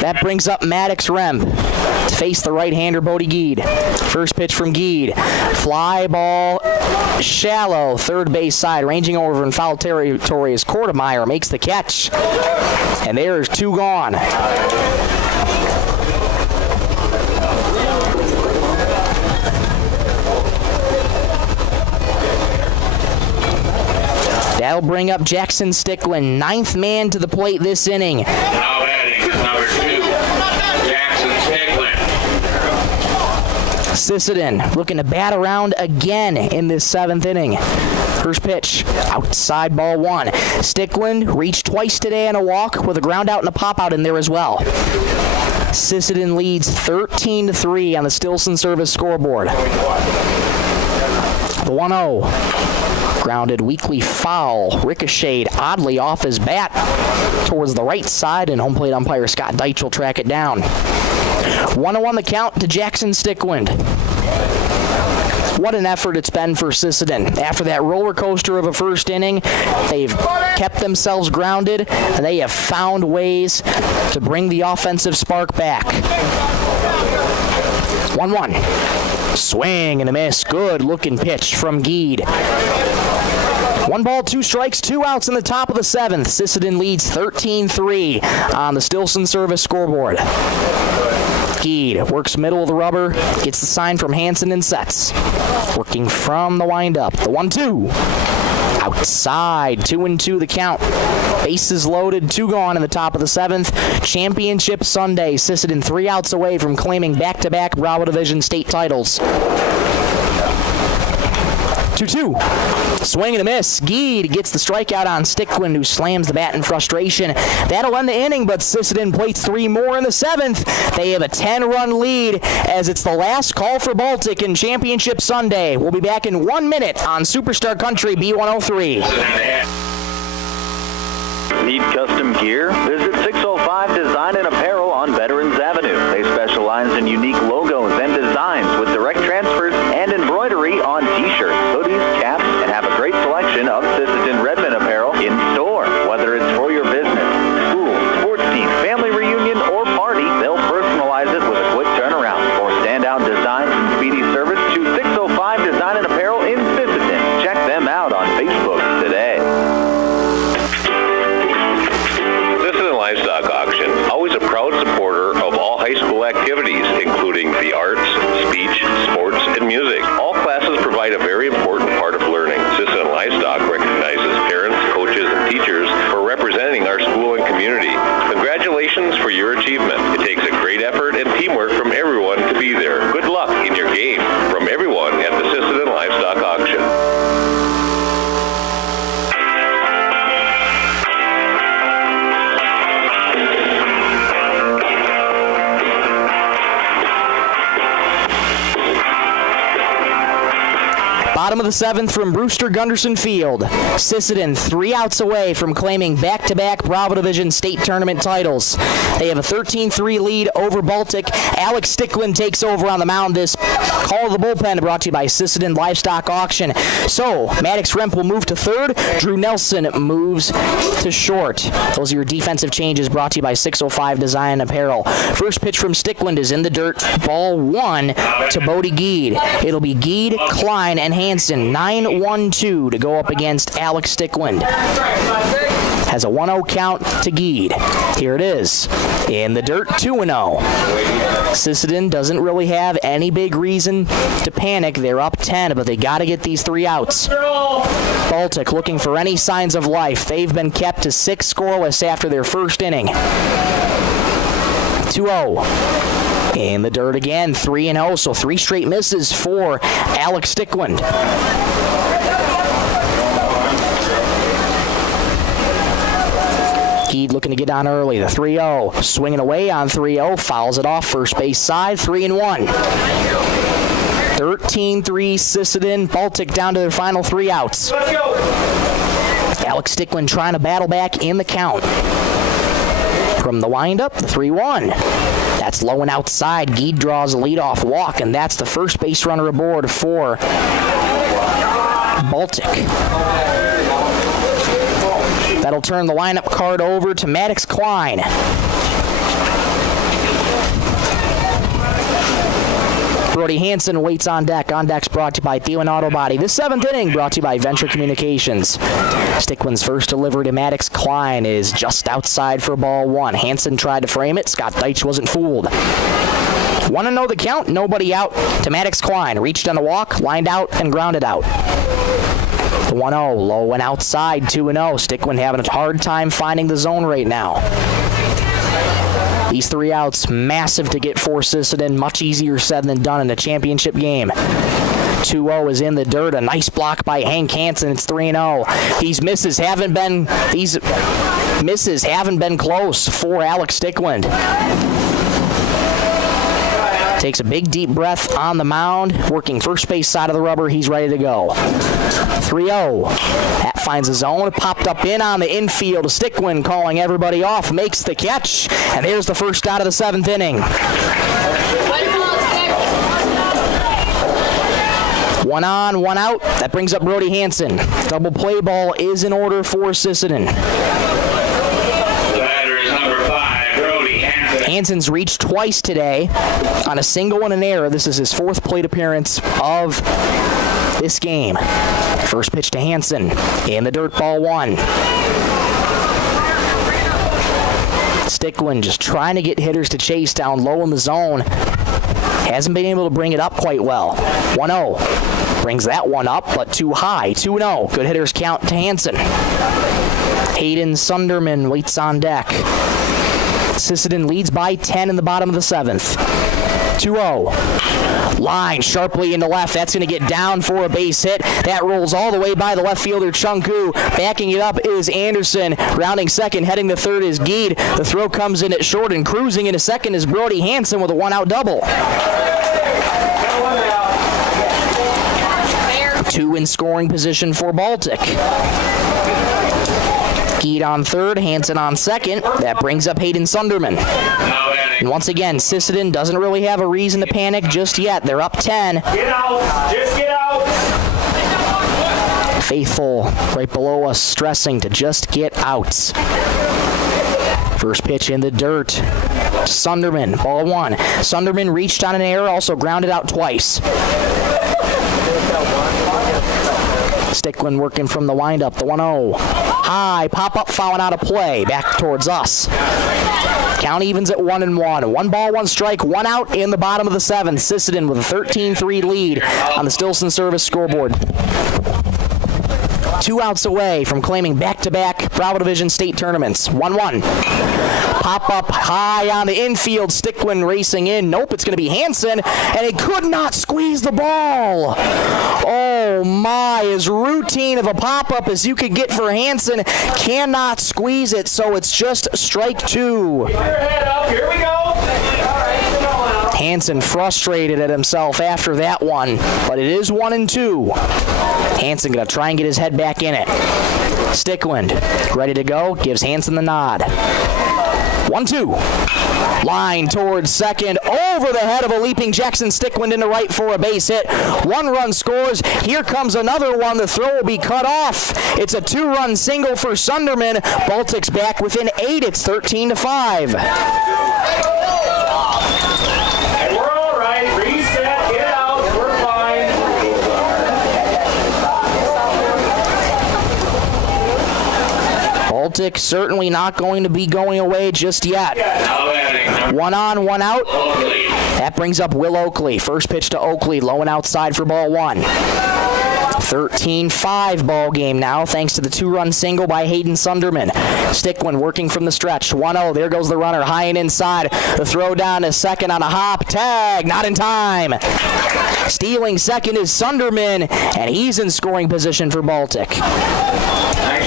That brings up Maddox Remp to face the right-hander Bodie Geed. First pitch from Geed. Fly ball shallow, third base side. Ranging over in foul territory as Kortemeyer makes the catch. And there's 2 gone. That'll bring up Jackson Stickland, 9th man to the plate this inning. Now batting is number 2, Jackson Stickland. Sisseton looking to bat around again in this 7th inning. First pitch, outside ball 1. Stickland reached twice today on a walk with a ground out and a pop out in there as well. Sisseton leads 13-3 on the Stilson Service scoreboard. The 1-0. Grounded weakly foul, ricocheted oddly off his bat towards the right side, and home plate umpire Scott Deitch will track it down. 1-0 the count to Jackson Stickland. What an effort it's been for Sisseton. After that roller coaster of a first inning, they've kept themselves grounded, and they have found ways to bring the offensive spark back. 1-1. Swing and a miss. Good looking pitch from Geed. 1 ball, 2 strikes, 2 outs in the top of the 7th. Sisseton leads 13-3 on the Stilson Service scoreboard. Geed works middle of the rubber, gets the sign from Hansen and sets. Working from the windup. The 1-2. Outside, 2-2 the count. Bases loaded, 2 gone in the top of the 7th. Championship Sunday. Sisseton 3 outs away from claiming back-to-back Bravo Division state titles. 2-2. Swing and a miss. Geed gets the strikeout on Stickwind, who slams the bat in frustration. That'll end the inning, but Sisseton plates 3 more in the 7th. They have a 10-run lead as it's the last call for Baltic in Championship Sunday. We'll be back in 1 minute on Superstar Country B103. Need custom gear? Visit 605 Design and Apparel on Veterans Avenue. They specialize in unique logos and designs with direct transfers and embroidery on t-shirts, hoodies, caps, and have a great selection of Sisseton Redmond apparel in store. Whether it's for your business, school, sports team, family reunion, or party, they'll personalize it with a quick turnaround. For standout designs and speedy service, choose 605 Design and Apparel in Sisseton. Check them out on Facebook today. Livestock Auction, always a proud supporter of all high school activities, including the arts, speech, sports, and music. All classes provide a very important part of learning. Sisseton Livestock recognizes parents, coaches, and teachers for representing our school and community. Congratulations for your achievement. It takes a great effort and teamwork from everyone to be there. Good luck in your game from everyone at the Sisseton Livestock Auction. Bottom of the 7th from Brewster, Gunderson Field. Sisseton 3 outs away from claiming back-to-back Bravo Division state tournament titles. They have a 13-3 lead over Baltic. Alex Stickwind takes over on the mound. This call of the bullpen brought to you by Sisseton Livestock Auction. So, Maddox Remp will move to third. Drew Nelson moves to short. Those are your defensive changes brought to you by 605 Design and Apparel. First pitch from Stickwind is in the dirt. Ball 1 to Bodie Geed. It'll be Geed, Klein, and Hansen. 9-1-2 to go up against Alex Stickwind. Has a 1-0 count to Geed. Here it is. In the dirt, 2-0. Sisseton doesn't really have any big reason to panic. They're up 10, but they got to get these 3 outs. Baltic looking for any signs of life. They've been kept to 6 scoreless after their first inning. 2-0. In the dirt again, 3-0, so 3 straight misses for Alex Stickwind. Geed looking to get on early, the 3-0. Swinging away on 3-0, fouls it off first base side, 3-1. 13-3 Sisseton, Baltic down to their final 3 outs. Let's go. Alex Stickwind trying to battle back in the count. From the windup, the 3-1. That's low and outside. Geed draws a leadoff walk, and that's the first base runner aboard for Baltic. That'll turn the lineup card over to Maddox Klein. Brody Hansen waits on deck. On deck's brought to you by Thielen Auto Body. This 7th inning brought to you by Venture Communications. Stickwind's first delivery to Maddox Klein is just outside for ball 1. Hansen tried to frame it. Scott Deitch wasn't fooled. 1-0 the count. Nobody out to Maddox Klein. Reached on the walk, lined out, and grounded out. The 1-0, low and outside, 2-0. Stickwind having a hard time finding the zone right now. These 3 outs, massive to get for Sisseton. Much easier said than done in a championship game. 2-0 is in the dirt. A nice block by Hank Hansen. It's 3-0. These misses haven't been close for Alex Stickwind. Takes a big deep breath on the mound, working first base side of the rubber. He's ready to go. 3-0. That finds a zone. Popped up in on the infield. Stickwind calling everybody off. Makes the catch. And there's the first out of the 7th inning. 1 on, 1 out. That brings up Brody Hansen. Double play ball is in order for Sisseton. Hansen's reached twice today on a single and an error. This is his 4th plate appearance of this game. First pitch to Hansen. In the dirt, ball 1. Stickwind just trying to get hitters to chase down low in the zone. Hasn't been able to bring it up quite well. 1-0. Brings that one up, but too high. 2-0. Good hitters count to Hansen. Hayden Sunderman waits on deck. Sisseton leads by 10 in the bottom of the 7th. 2-0. Line sharply into left. That's going to get down for a base hit. That rolls all the way by the left fielder, Chunku. Backing it up is Anderson. Rounding second, heading to third is Geed. The throw comes in at short, and cruising into second is Brody Hansen with a one-out double. 2 in scoring position for Baltic. Geed on third, Hansen on second. That brings up Hayden Sunderman. And once again, Sisseton doesn't really have a reason to panic just yet. They're up 10. Get out! Just get out! Faithful right below us stressing to just get out. First pitch in the dirt. Sunderman, ball one. Sunderman reached on an error, also grounded out twice. Stickland working from the windup, the 1-0. High, pop-up, fouling out of play, back towards us. Count evens at 1-1. 1 ball, 1 strike, 1 out in the bottom of the 7th. Sisseton with a 13-3 lead on the Stilson Service scoreboard. 2 outs away from claiming back-to-back Bravo Division state tournaments. 1-1. Pop up high on the infield. Stickland racing in. Nope, it's going to be Hansen, and he could not squeeze the ball. Oh my, as routine of a pop-up as you could get for Hansen, cannot squeeze it, so it's just strike 2. Keep your head up. Here we go. Hansen frustrated at himself after that one, but it is 1-2. Hansen going to try and get his head back in it. Stickland ready to go, gives Hansen the nod. 1-2. Line towards second, over the head of a leaping Jackson Stickland into right for a base hit. 1 run scores. Here comes another one. The throw will be cut off. It's a 2-run single for Sunderman. Baltic's back within 8. It's 13-5. Baltic certainly not going to be going away just yet. 1 on, 1 out. That brings up Will Oakley. First pitch to Oakley, low and outside for ball 1. 13-5 ball game now, thanks to the 2-run single by Hayden Sunderman. Stickland working from the stretch. 1-0. There goes the runner, high and inside. The throw down to second on a hop. Tag, not in time. Stealing second is Sunderman, and he's in scoring position for Baltic.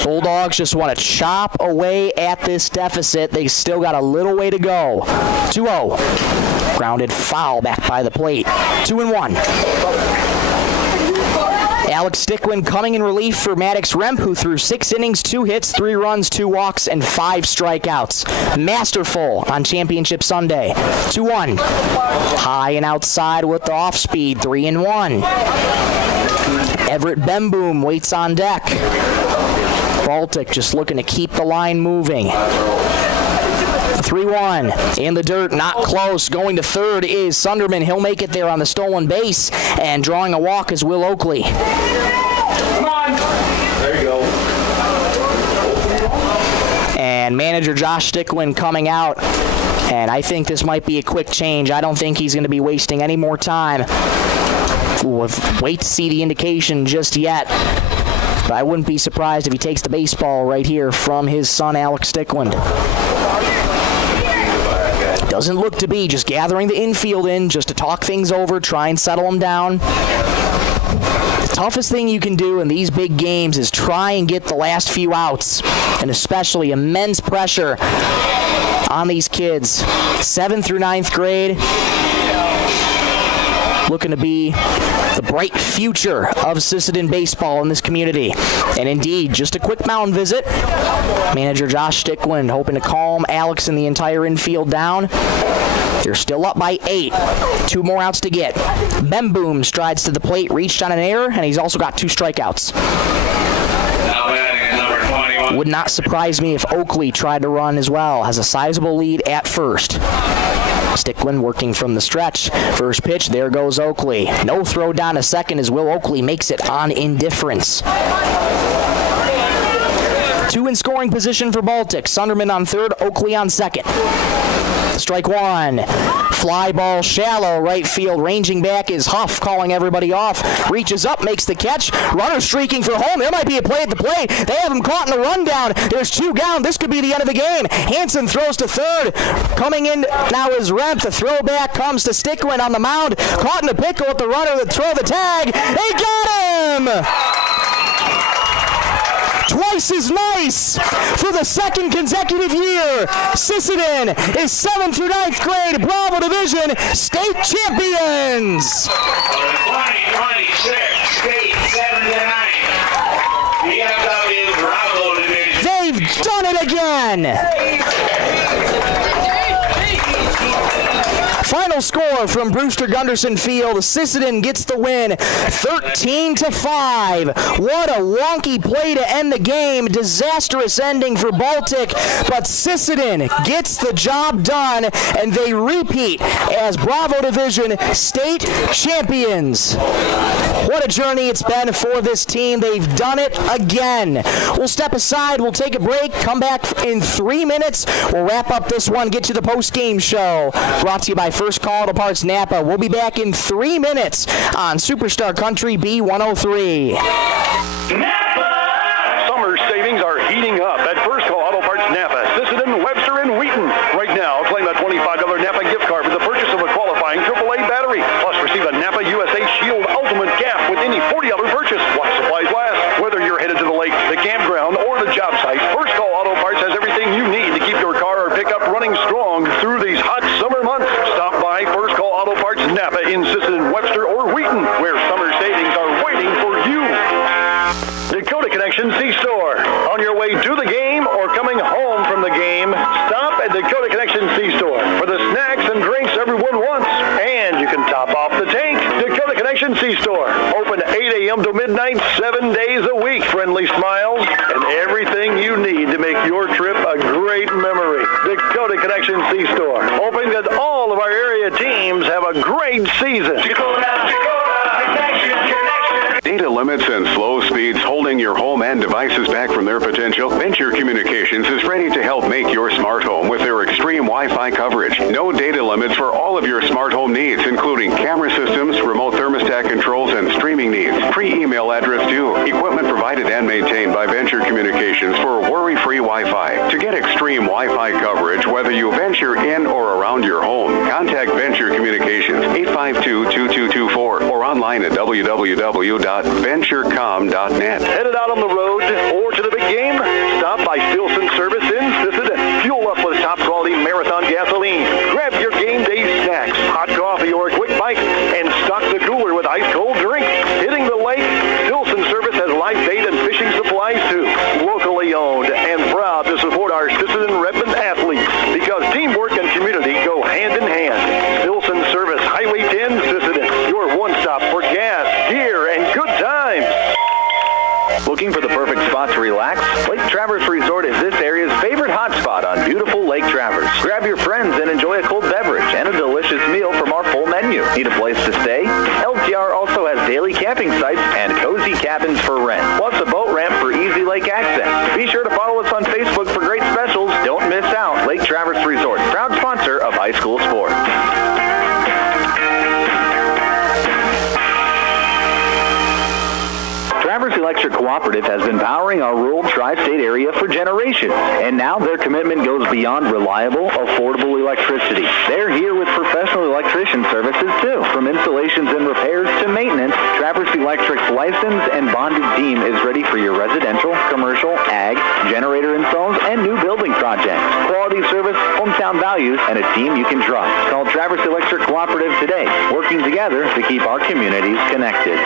Bulldogs just want to chop away at this deficit. They still got a little way to go. 2-0. Grounded foul back by the plate. 2-1. Alex Stickland coming in relief for Maddox Remp, who threw 6 innings, 2 hits, 3 runs, 2 walks, and 5 strikeouts. Masterful on Championship Sunday. 2-1. High and outside with the off-speed. 3-1. Everett Bemboom waits on deck. Baltic just looking to keep the line moving. 3-1. In the dirt, not close. Going to third is Sunderman. He'll make it there on the stolen base. And drawing a walk is Will Oakley. Come on. There you go. And manager Josh Stickland coming out. And I think this might be a quick change. I don't think he's going to be wasting any more time. We'll wait to see the indication just yet. But I wouldn't be surprised if he takes the baseball right here from his son, Alex Stickland. Doesn't look to be, just gathering the infield in just to talk things over, try and settle them down. The toughest thing you can do in these big games is try and get the last few outs, and especially immense pressure on these kids. 7th through 9th grade, looking to be the bright future of Sisseton baseball in this community. And indeed, just a quick mound visit. Manager Josh Stickland hoping to calm Alex and the entire infield down. They're still up by 8. 2 more outs to get. Bemboom strides to the plate, reached on an error, and he's also got 2 strikeouts. Would not surprise me if Oakley tried to run as well. Has a sizable lead at first. Stickland working from the stretch. First pitch, there goes Oakley. No throw down to second as Will Oakley makes it on indifference. Two in scoring position for Baltic. Sunderman on third, Oakley on second. Strike one. Fly ball shallow, right field. Ranging back is Huff, calling everybody off. Reaches up, makes the catch. Runner streaking for home. There might be a play at the plate. They have him caught in a rundown. There's two down. This could be the end of the game. Hansen throws to third. Coming in now is Remp. The throwback comes to Stickwin on the mound. Caught in a pickle at the runner that throw the tag. They got him! Twice as nice for the second consecutive year. Sisseton is 7th through 9th grade Bravo Division state champions. 2026 state 7th and 9th VFW Bravo Division. They've done it again. Final score from Brewster Gunderson Field. Sisseton gets the win 13-5. What a wonky play to end the game. Disastrous ending for Baltic, but Sisseton gets the job done and they repeat as Bravo Division state champions. What a journey it's been for this team. They've done it again. We'll step aside. We'll take a break. Come back in 3 minutes. We'll wrap up this one. Get to the post-game show. Brought to you by First Call Auto Parts Napa. We'll be back in 3 minutes on Superstar Country B103. Napa! Summer savings are heating up at First Call Auto Parts Napa, Sisseton, Webster, and Wheaton. Right now, claim a $25 Napa gift card for the purchase of a qualifying AAA battery. Plus, receive a Napa USA Shield Ultimate Cap with any $40 purchase while supplies last. Whether you're headed to the lake, the campground, or the job site, First Call Auto Parts has everything you need to keep your car or pickup running strong through these hot summer months. Stop by First Call Auto Parts Napa in Sisseton, Webster, or Wheaton, where summer savings are waiting for you. Dakota Connection C-Store. On your way to the game or coming home from the game, stop at Dakota Connection C-Store for the snacks and drinks everyone wants. And you can top off the tank. Dakota Connection C-Store. Open 8 a.m. to midnight, 7 days a week. Friendly smiles and everything you need to make your trip a great memory. Dakota Connection C-Store. Hoping that all of our area teams have a great season. Dakota Connection. Data limits and slow speeds holding your home and devices back from their potential? Venture Communications is ready to help make your smart home with their extreme Wi-Fi coverage. No data limits for all of your smart home needs, including camera systems, remote thermostat controls, and streaming needs. Free email address too. Equipment provided and maintained by Venture Communications for worry-free Wi-Fi. To get extreme Wi-Fi coverage, whether you venture in or around your home, contact Venture Communications 852-2224 or online at www.venturecom.net. Headed out on the road or to the big game? Stop by Stilson Service in Sisseton. Fuel up with top quality marathon gasoline. Grab your game day snacks, hot coffee, or a quick bite, and stock the cooler with ice cold drinks. Hitting the lake, Stilson Service has live bait and fishing supplies too. Locally owned and proud to support our Sisseton Redmond athletes because teamwork and community go hand in hand. Stilson Service, Highway 10, Sisseton. Your one stop for gas, gear, and good times. Looking for the perfect spot to relax? Lake Traverse Resort is this area's favorite hotspot on beautiful Lake Traverse. Grab your friends and enjoy a cold beverage and a delicious meal from our full menu. Need a place to stay? LTR also has daily camping sites and cozy cabins for rent, plus a boat ramp for easy lake access. Be sure to follow us on Facebook for great specials. Don't miss out. Lake Traverse Resort, proud sponsor of high school sports. Traverse Electric Cooperative has been powering our rural tri-state area for generations, and now their commitment goes beyond reliable, affordable electricity. They're here with professional electrician services too. From installations and repairs to maintenance, Traverse Electric's licensed and bonded team is ready for your residential, commercial, ag, generator installs, and new building projects. Quality service, hometown values, and a team you can trust. Call Traverse Electric Cooperative today, working together to keep our communities connected.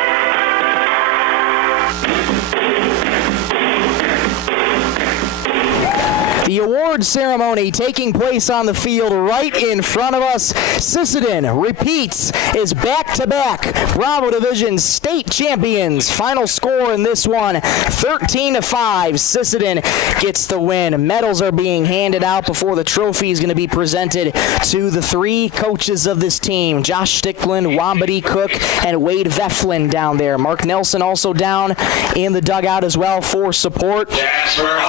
The award ceremony taking place on the field right in front of us. Sisseton repeats is back-to-back Bravo Division state champions. Final score in this one, 13-5. Sisseton gets the win. Medals are being handed out before the trophy is going to be presented to the three coaches of this team, Josh Stickland, Wambady Cook, and Wade Veflin down there. Mark Nelson also down in the dugout as well for support.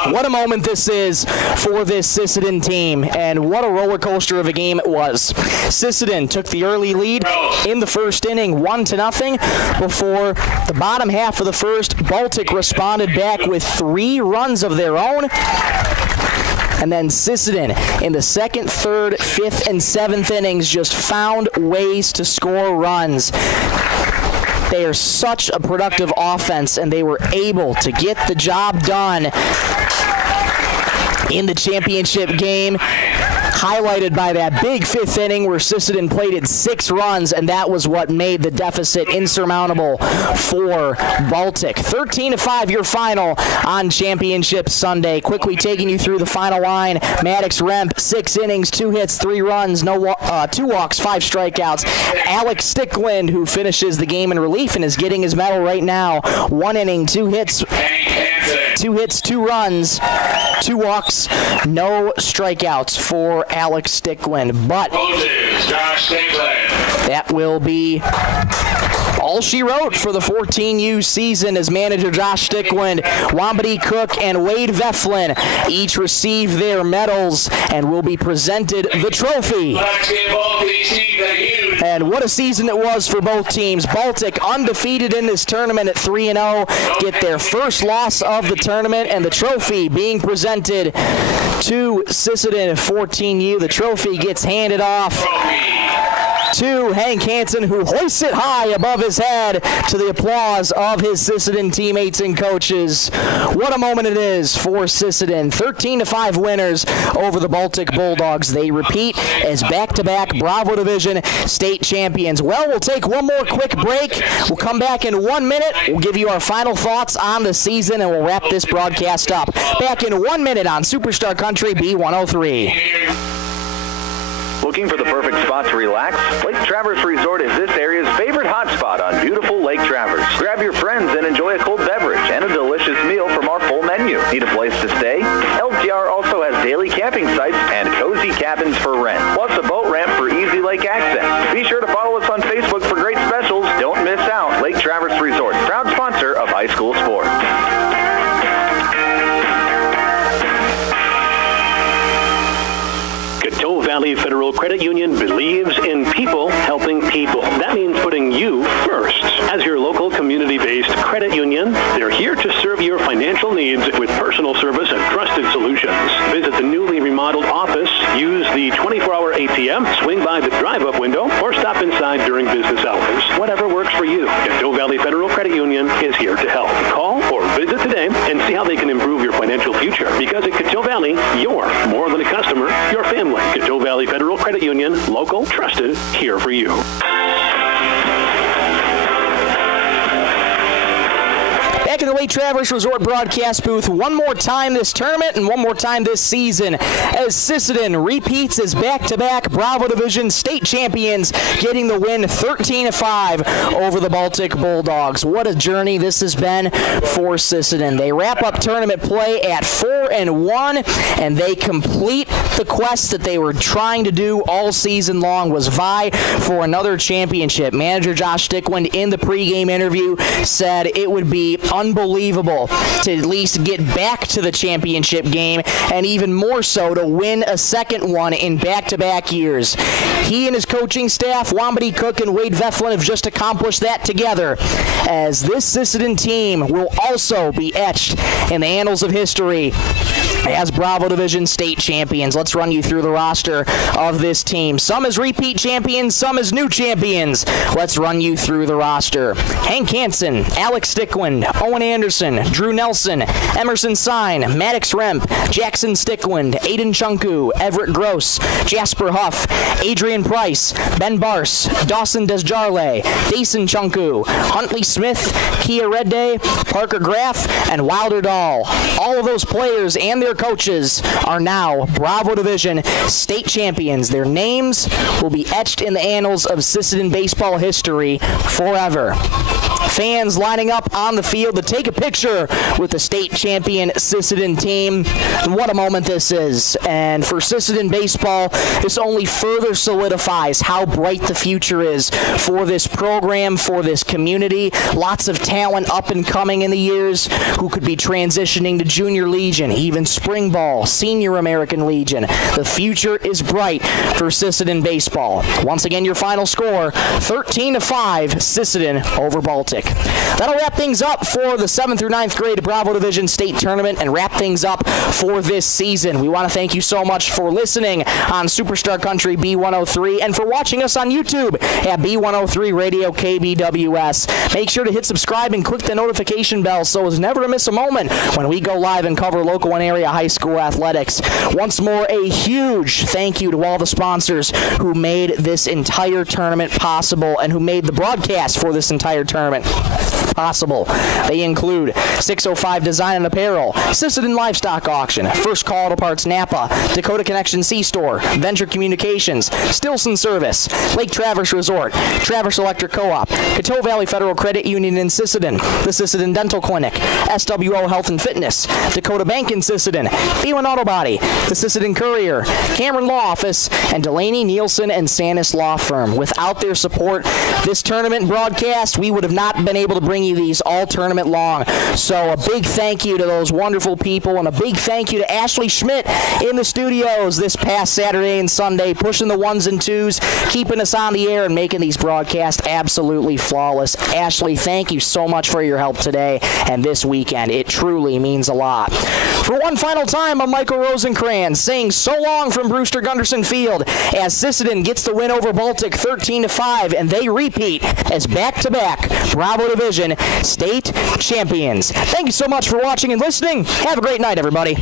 What a moment this is for this Sisseton team, and what a roller coaster of a game it was. Sisseton took the early lead in the first inning, 1-0. Before the bottom half of the first, Baltic responded back with 3 runs of their own. And then Sisseton in the second, third, fifth, and seventh innings just found ways to score runs. They are such a productive offense, and they were able to get the job done in the championship game, highlighted by that big fifth inning where Sisseton plated 6 runs, and that was what made the deficit insurmountable for Baltic. 13-5 your final on Championship Sunday. Quickly taking you through the final line. Maddox Remp, 6 innings, 2 hits, 3 runs, 2 walks, 5 strikeouts. Alex Stickland, who finishes the game in relief and is getting his medal right now. 1 inning, 2 hits, 2 runs, 2 walks, no strikeouts for Alex Stickland. But that will be all she wrote for the 14U season as manager Josh Stickland, Wambady Cook, and Wade Veflin each receive their medals and will be presented the trophy. And what a season it was for both teams. Baltic undefeated in this tournament at 3-0, get their first loss of the tournament, and the trophy being presented to Sisseton 14U. The trophy gets handed off to Hank Hansen, who hoists it high above his head to the applause of his Sisseton teammates and coaches. What a moment it is for Sisseton. 13-5 winners over the Baltic Bulldogs. They repeat as back-to-back Bravo Division state champions. Well, we'll take one more quick break. We'll come back in 1 minute. We'll give you our final thoughts on the season, and we'll wrap this broadcast up. Back in 1 minute on Superstar Country B103. Looking for the perfect spot to relax? Lake Traverse Resort is this area's favorite hotspot on beautiful Lake Traverse. Grab your friends and enjoy a cold beverage and a delicious meal from our full menu. Need a place to stay? LTR also has daily camping sites and cozy cabins for rent, plus a boat ramp for easy lake access. Be sure to follow us on Facebook for great specials. Don't miss out. Lake Traverse Resort, proud sponsor of high school sports. Valley Federal Credit Union believes in people helping people. That means putting you first. As your local community-based credit union, they're here to serve your financial needs with personal service and trusted solutions. Visit the newly remodeled office, use the 24-hour ATM, swing by the drive-up window, or stop inside during business hours. Whatever works for you, Cateau Valley Federal Credit Union is here to help. Call or visit today and see how they can improve your financial future. Because at Cateau Valley, you're more than a customer, you're family. Cateau Valley Federal Credit Union, local, trusted, here for you. Back in the Lake Traverse Resort broadcast booth one more time this tournament and one more time this season as Sisseton repeats as back-to-back Bravo Division state champions, getting the win 13-5 over the Baltic Bulldogs. What a journey this has been for Sisseton. They wrap up tournament play at 4-1, and they complete the quest that they were trying to do all season long, was vie for another championship. Manager Josh Stickland in the pregame interview said it would be unbelievable to at least get back to the championship game, and even more so to win a second one in back-to-back years. He and his coaching staff, Wambady Cook and Wade Veflin, have just accomplished that together, as this Sisseton team will also be etched in the annals of history as Bravo Division state champions. Let's run you through the roster of this team. Some as repeat champions, some as new champions. Let's run you through the roster. Hank Hansen, Alex Stickland, Owen Anderson, Drew Nelson, Emerson Sine, Maddox Remp, Jackson Stickland, Aiden Chunku, Everett Gross, Jasper Huff, Adrian Price, Ben Bars, Dawson Desjarle, Dason Chunku, Huntley Smith, Kia Redday, Parker Graff, and Wilder Dahl. All of those players and their their coaches are now Bravo Division state champions. Their names will be etched in the annals of Sisseton baseball history forever. Fans lining up on the field to take a picture with the state champion Sisseton team. And what a moment this is. And for Sisseton baseball, this only further solidifies how bright the future is for this program, for this community. Lots of talent up and coming in the years who could be transitioning to Junior Legion, even Spring Ball, Senior American Legion. The future is bright for Sisseton baseball. Once again, your final score, 13-5, Sisseton over Baltic. That'll wrap things up for the 7th through 9th grade Bravo Division State Tournament and wrap things up for this season. We want to thank you so much for listening on Superstar Country B103 and for watching us on YouTube at B103 Radio KBWS. Make sure to hit subscribe and click the notification bell so as never to miss a moment when we go live and cover local and area high school athletics. Once more, a huge thank you to all the sponsors who made this entire tournament possible and who made the broadcast for this entire tournament possible. They include 605 Design and Apparel, Sisseton Livestock Auction, First Call Auto Parts Napa, Dakota Connection C-Store, Venture Communications, Stilson Service, Lake Traverse Resort, Traverse Electric Co-op, Coteau Valley Federal Credit Union in Sisseton, the Sisseton Dental Clinic, SWO Health and Fitness, Dakota Bank in Sisseton, B1 Auto Body, the Sisseton Courier, Cameron Law Office, and Delaney, Nielsen, and Sanis Law Firm. Without their support, this tournament broadcast, we would have not been able to bring you these all tournament long. So a big thank you to those wonderful people and a big thank you to Ashley Schmidt in the studios this past Saturday and Sunday, pushing the ones and twos, keeping us on the air and making these broadcasts absolutely flawless. Ashley, thank you so much for your help today and this weekend. It truly means a lot. For one final time, I'm Michael Rosencrans saying so long from Brewster Gunderson Field as Sisseton gets the win over Baltic 13-5 and they repeat as back-to-back Bravo Division state champions. Thank you so much for watching and listening. Have a great night, everybody.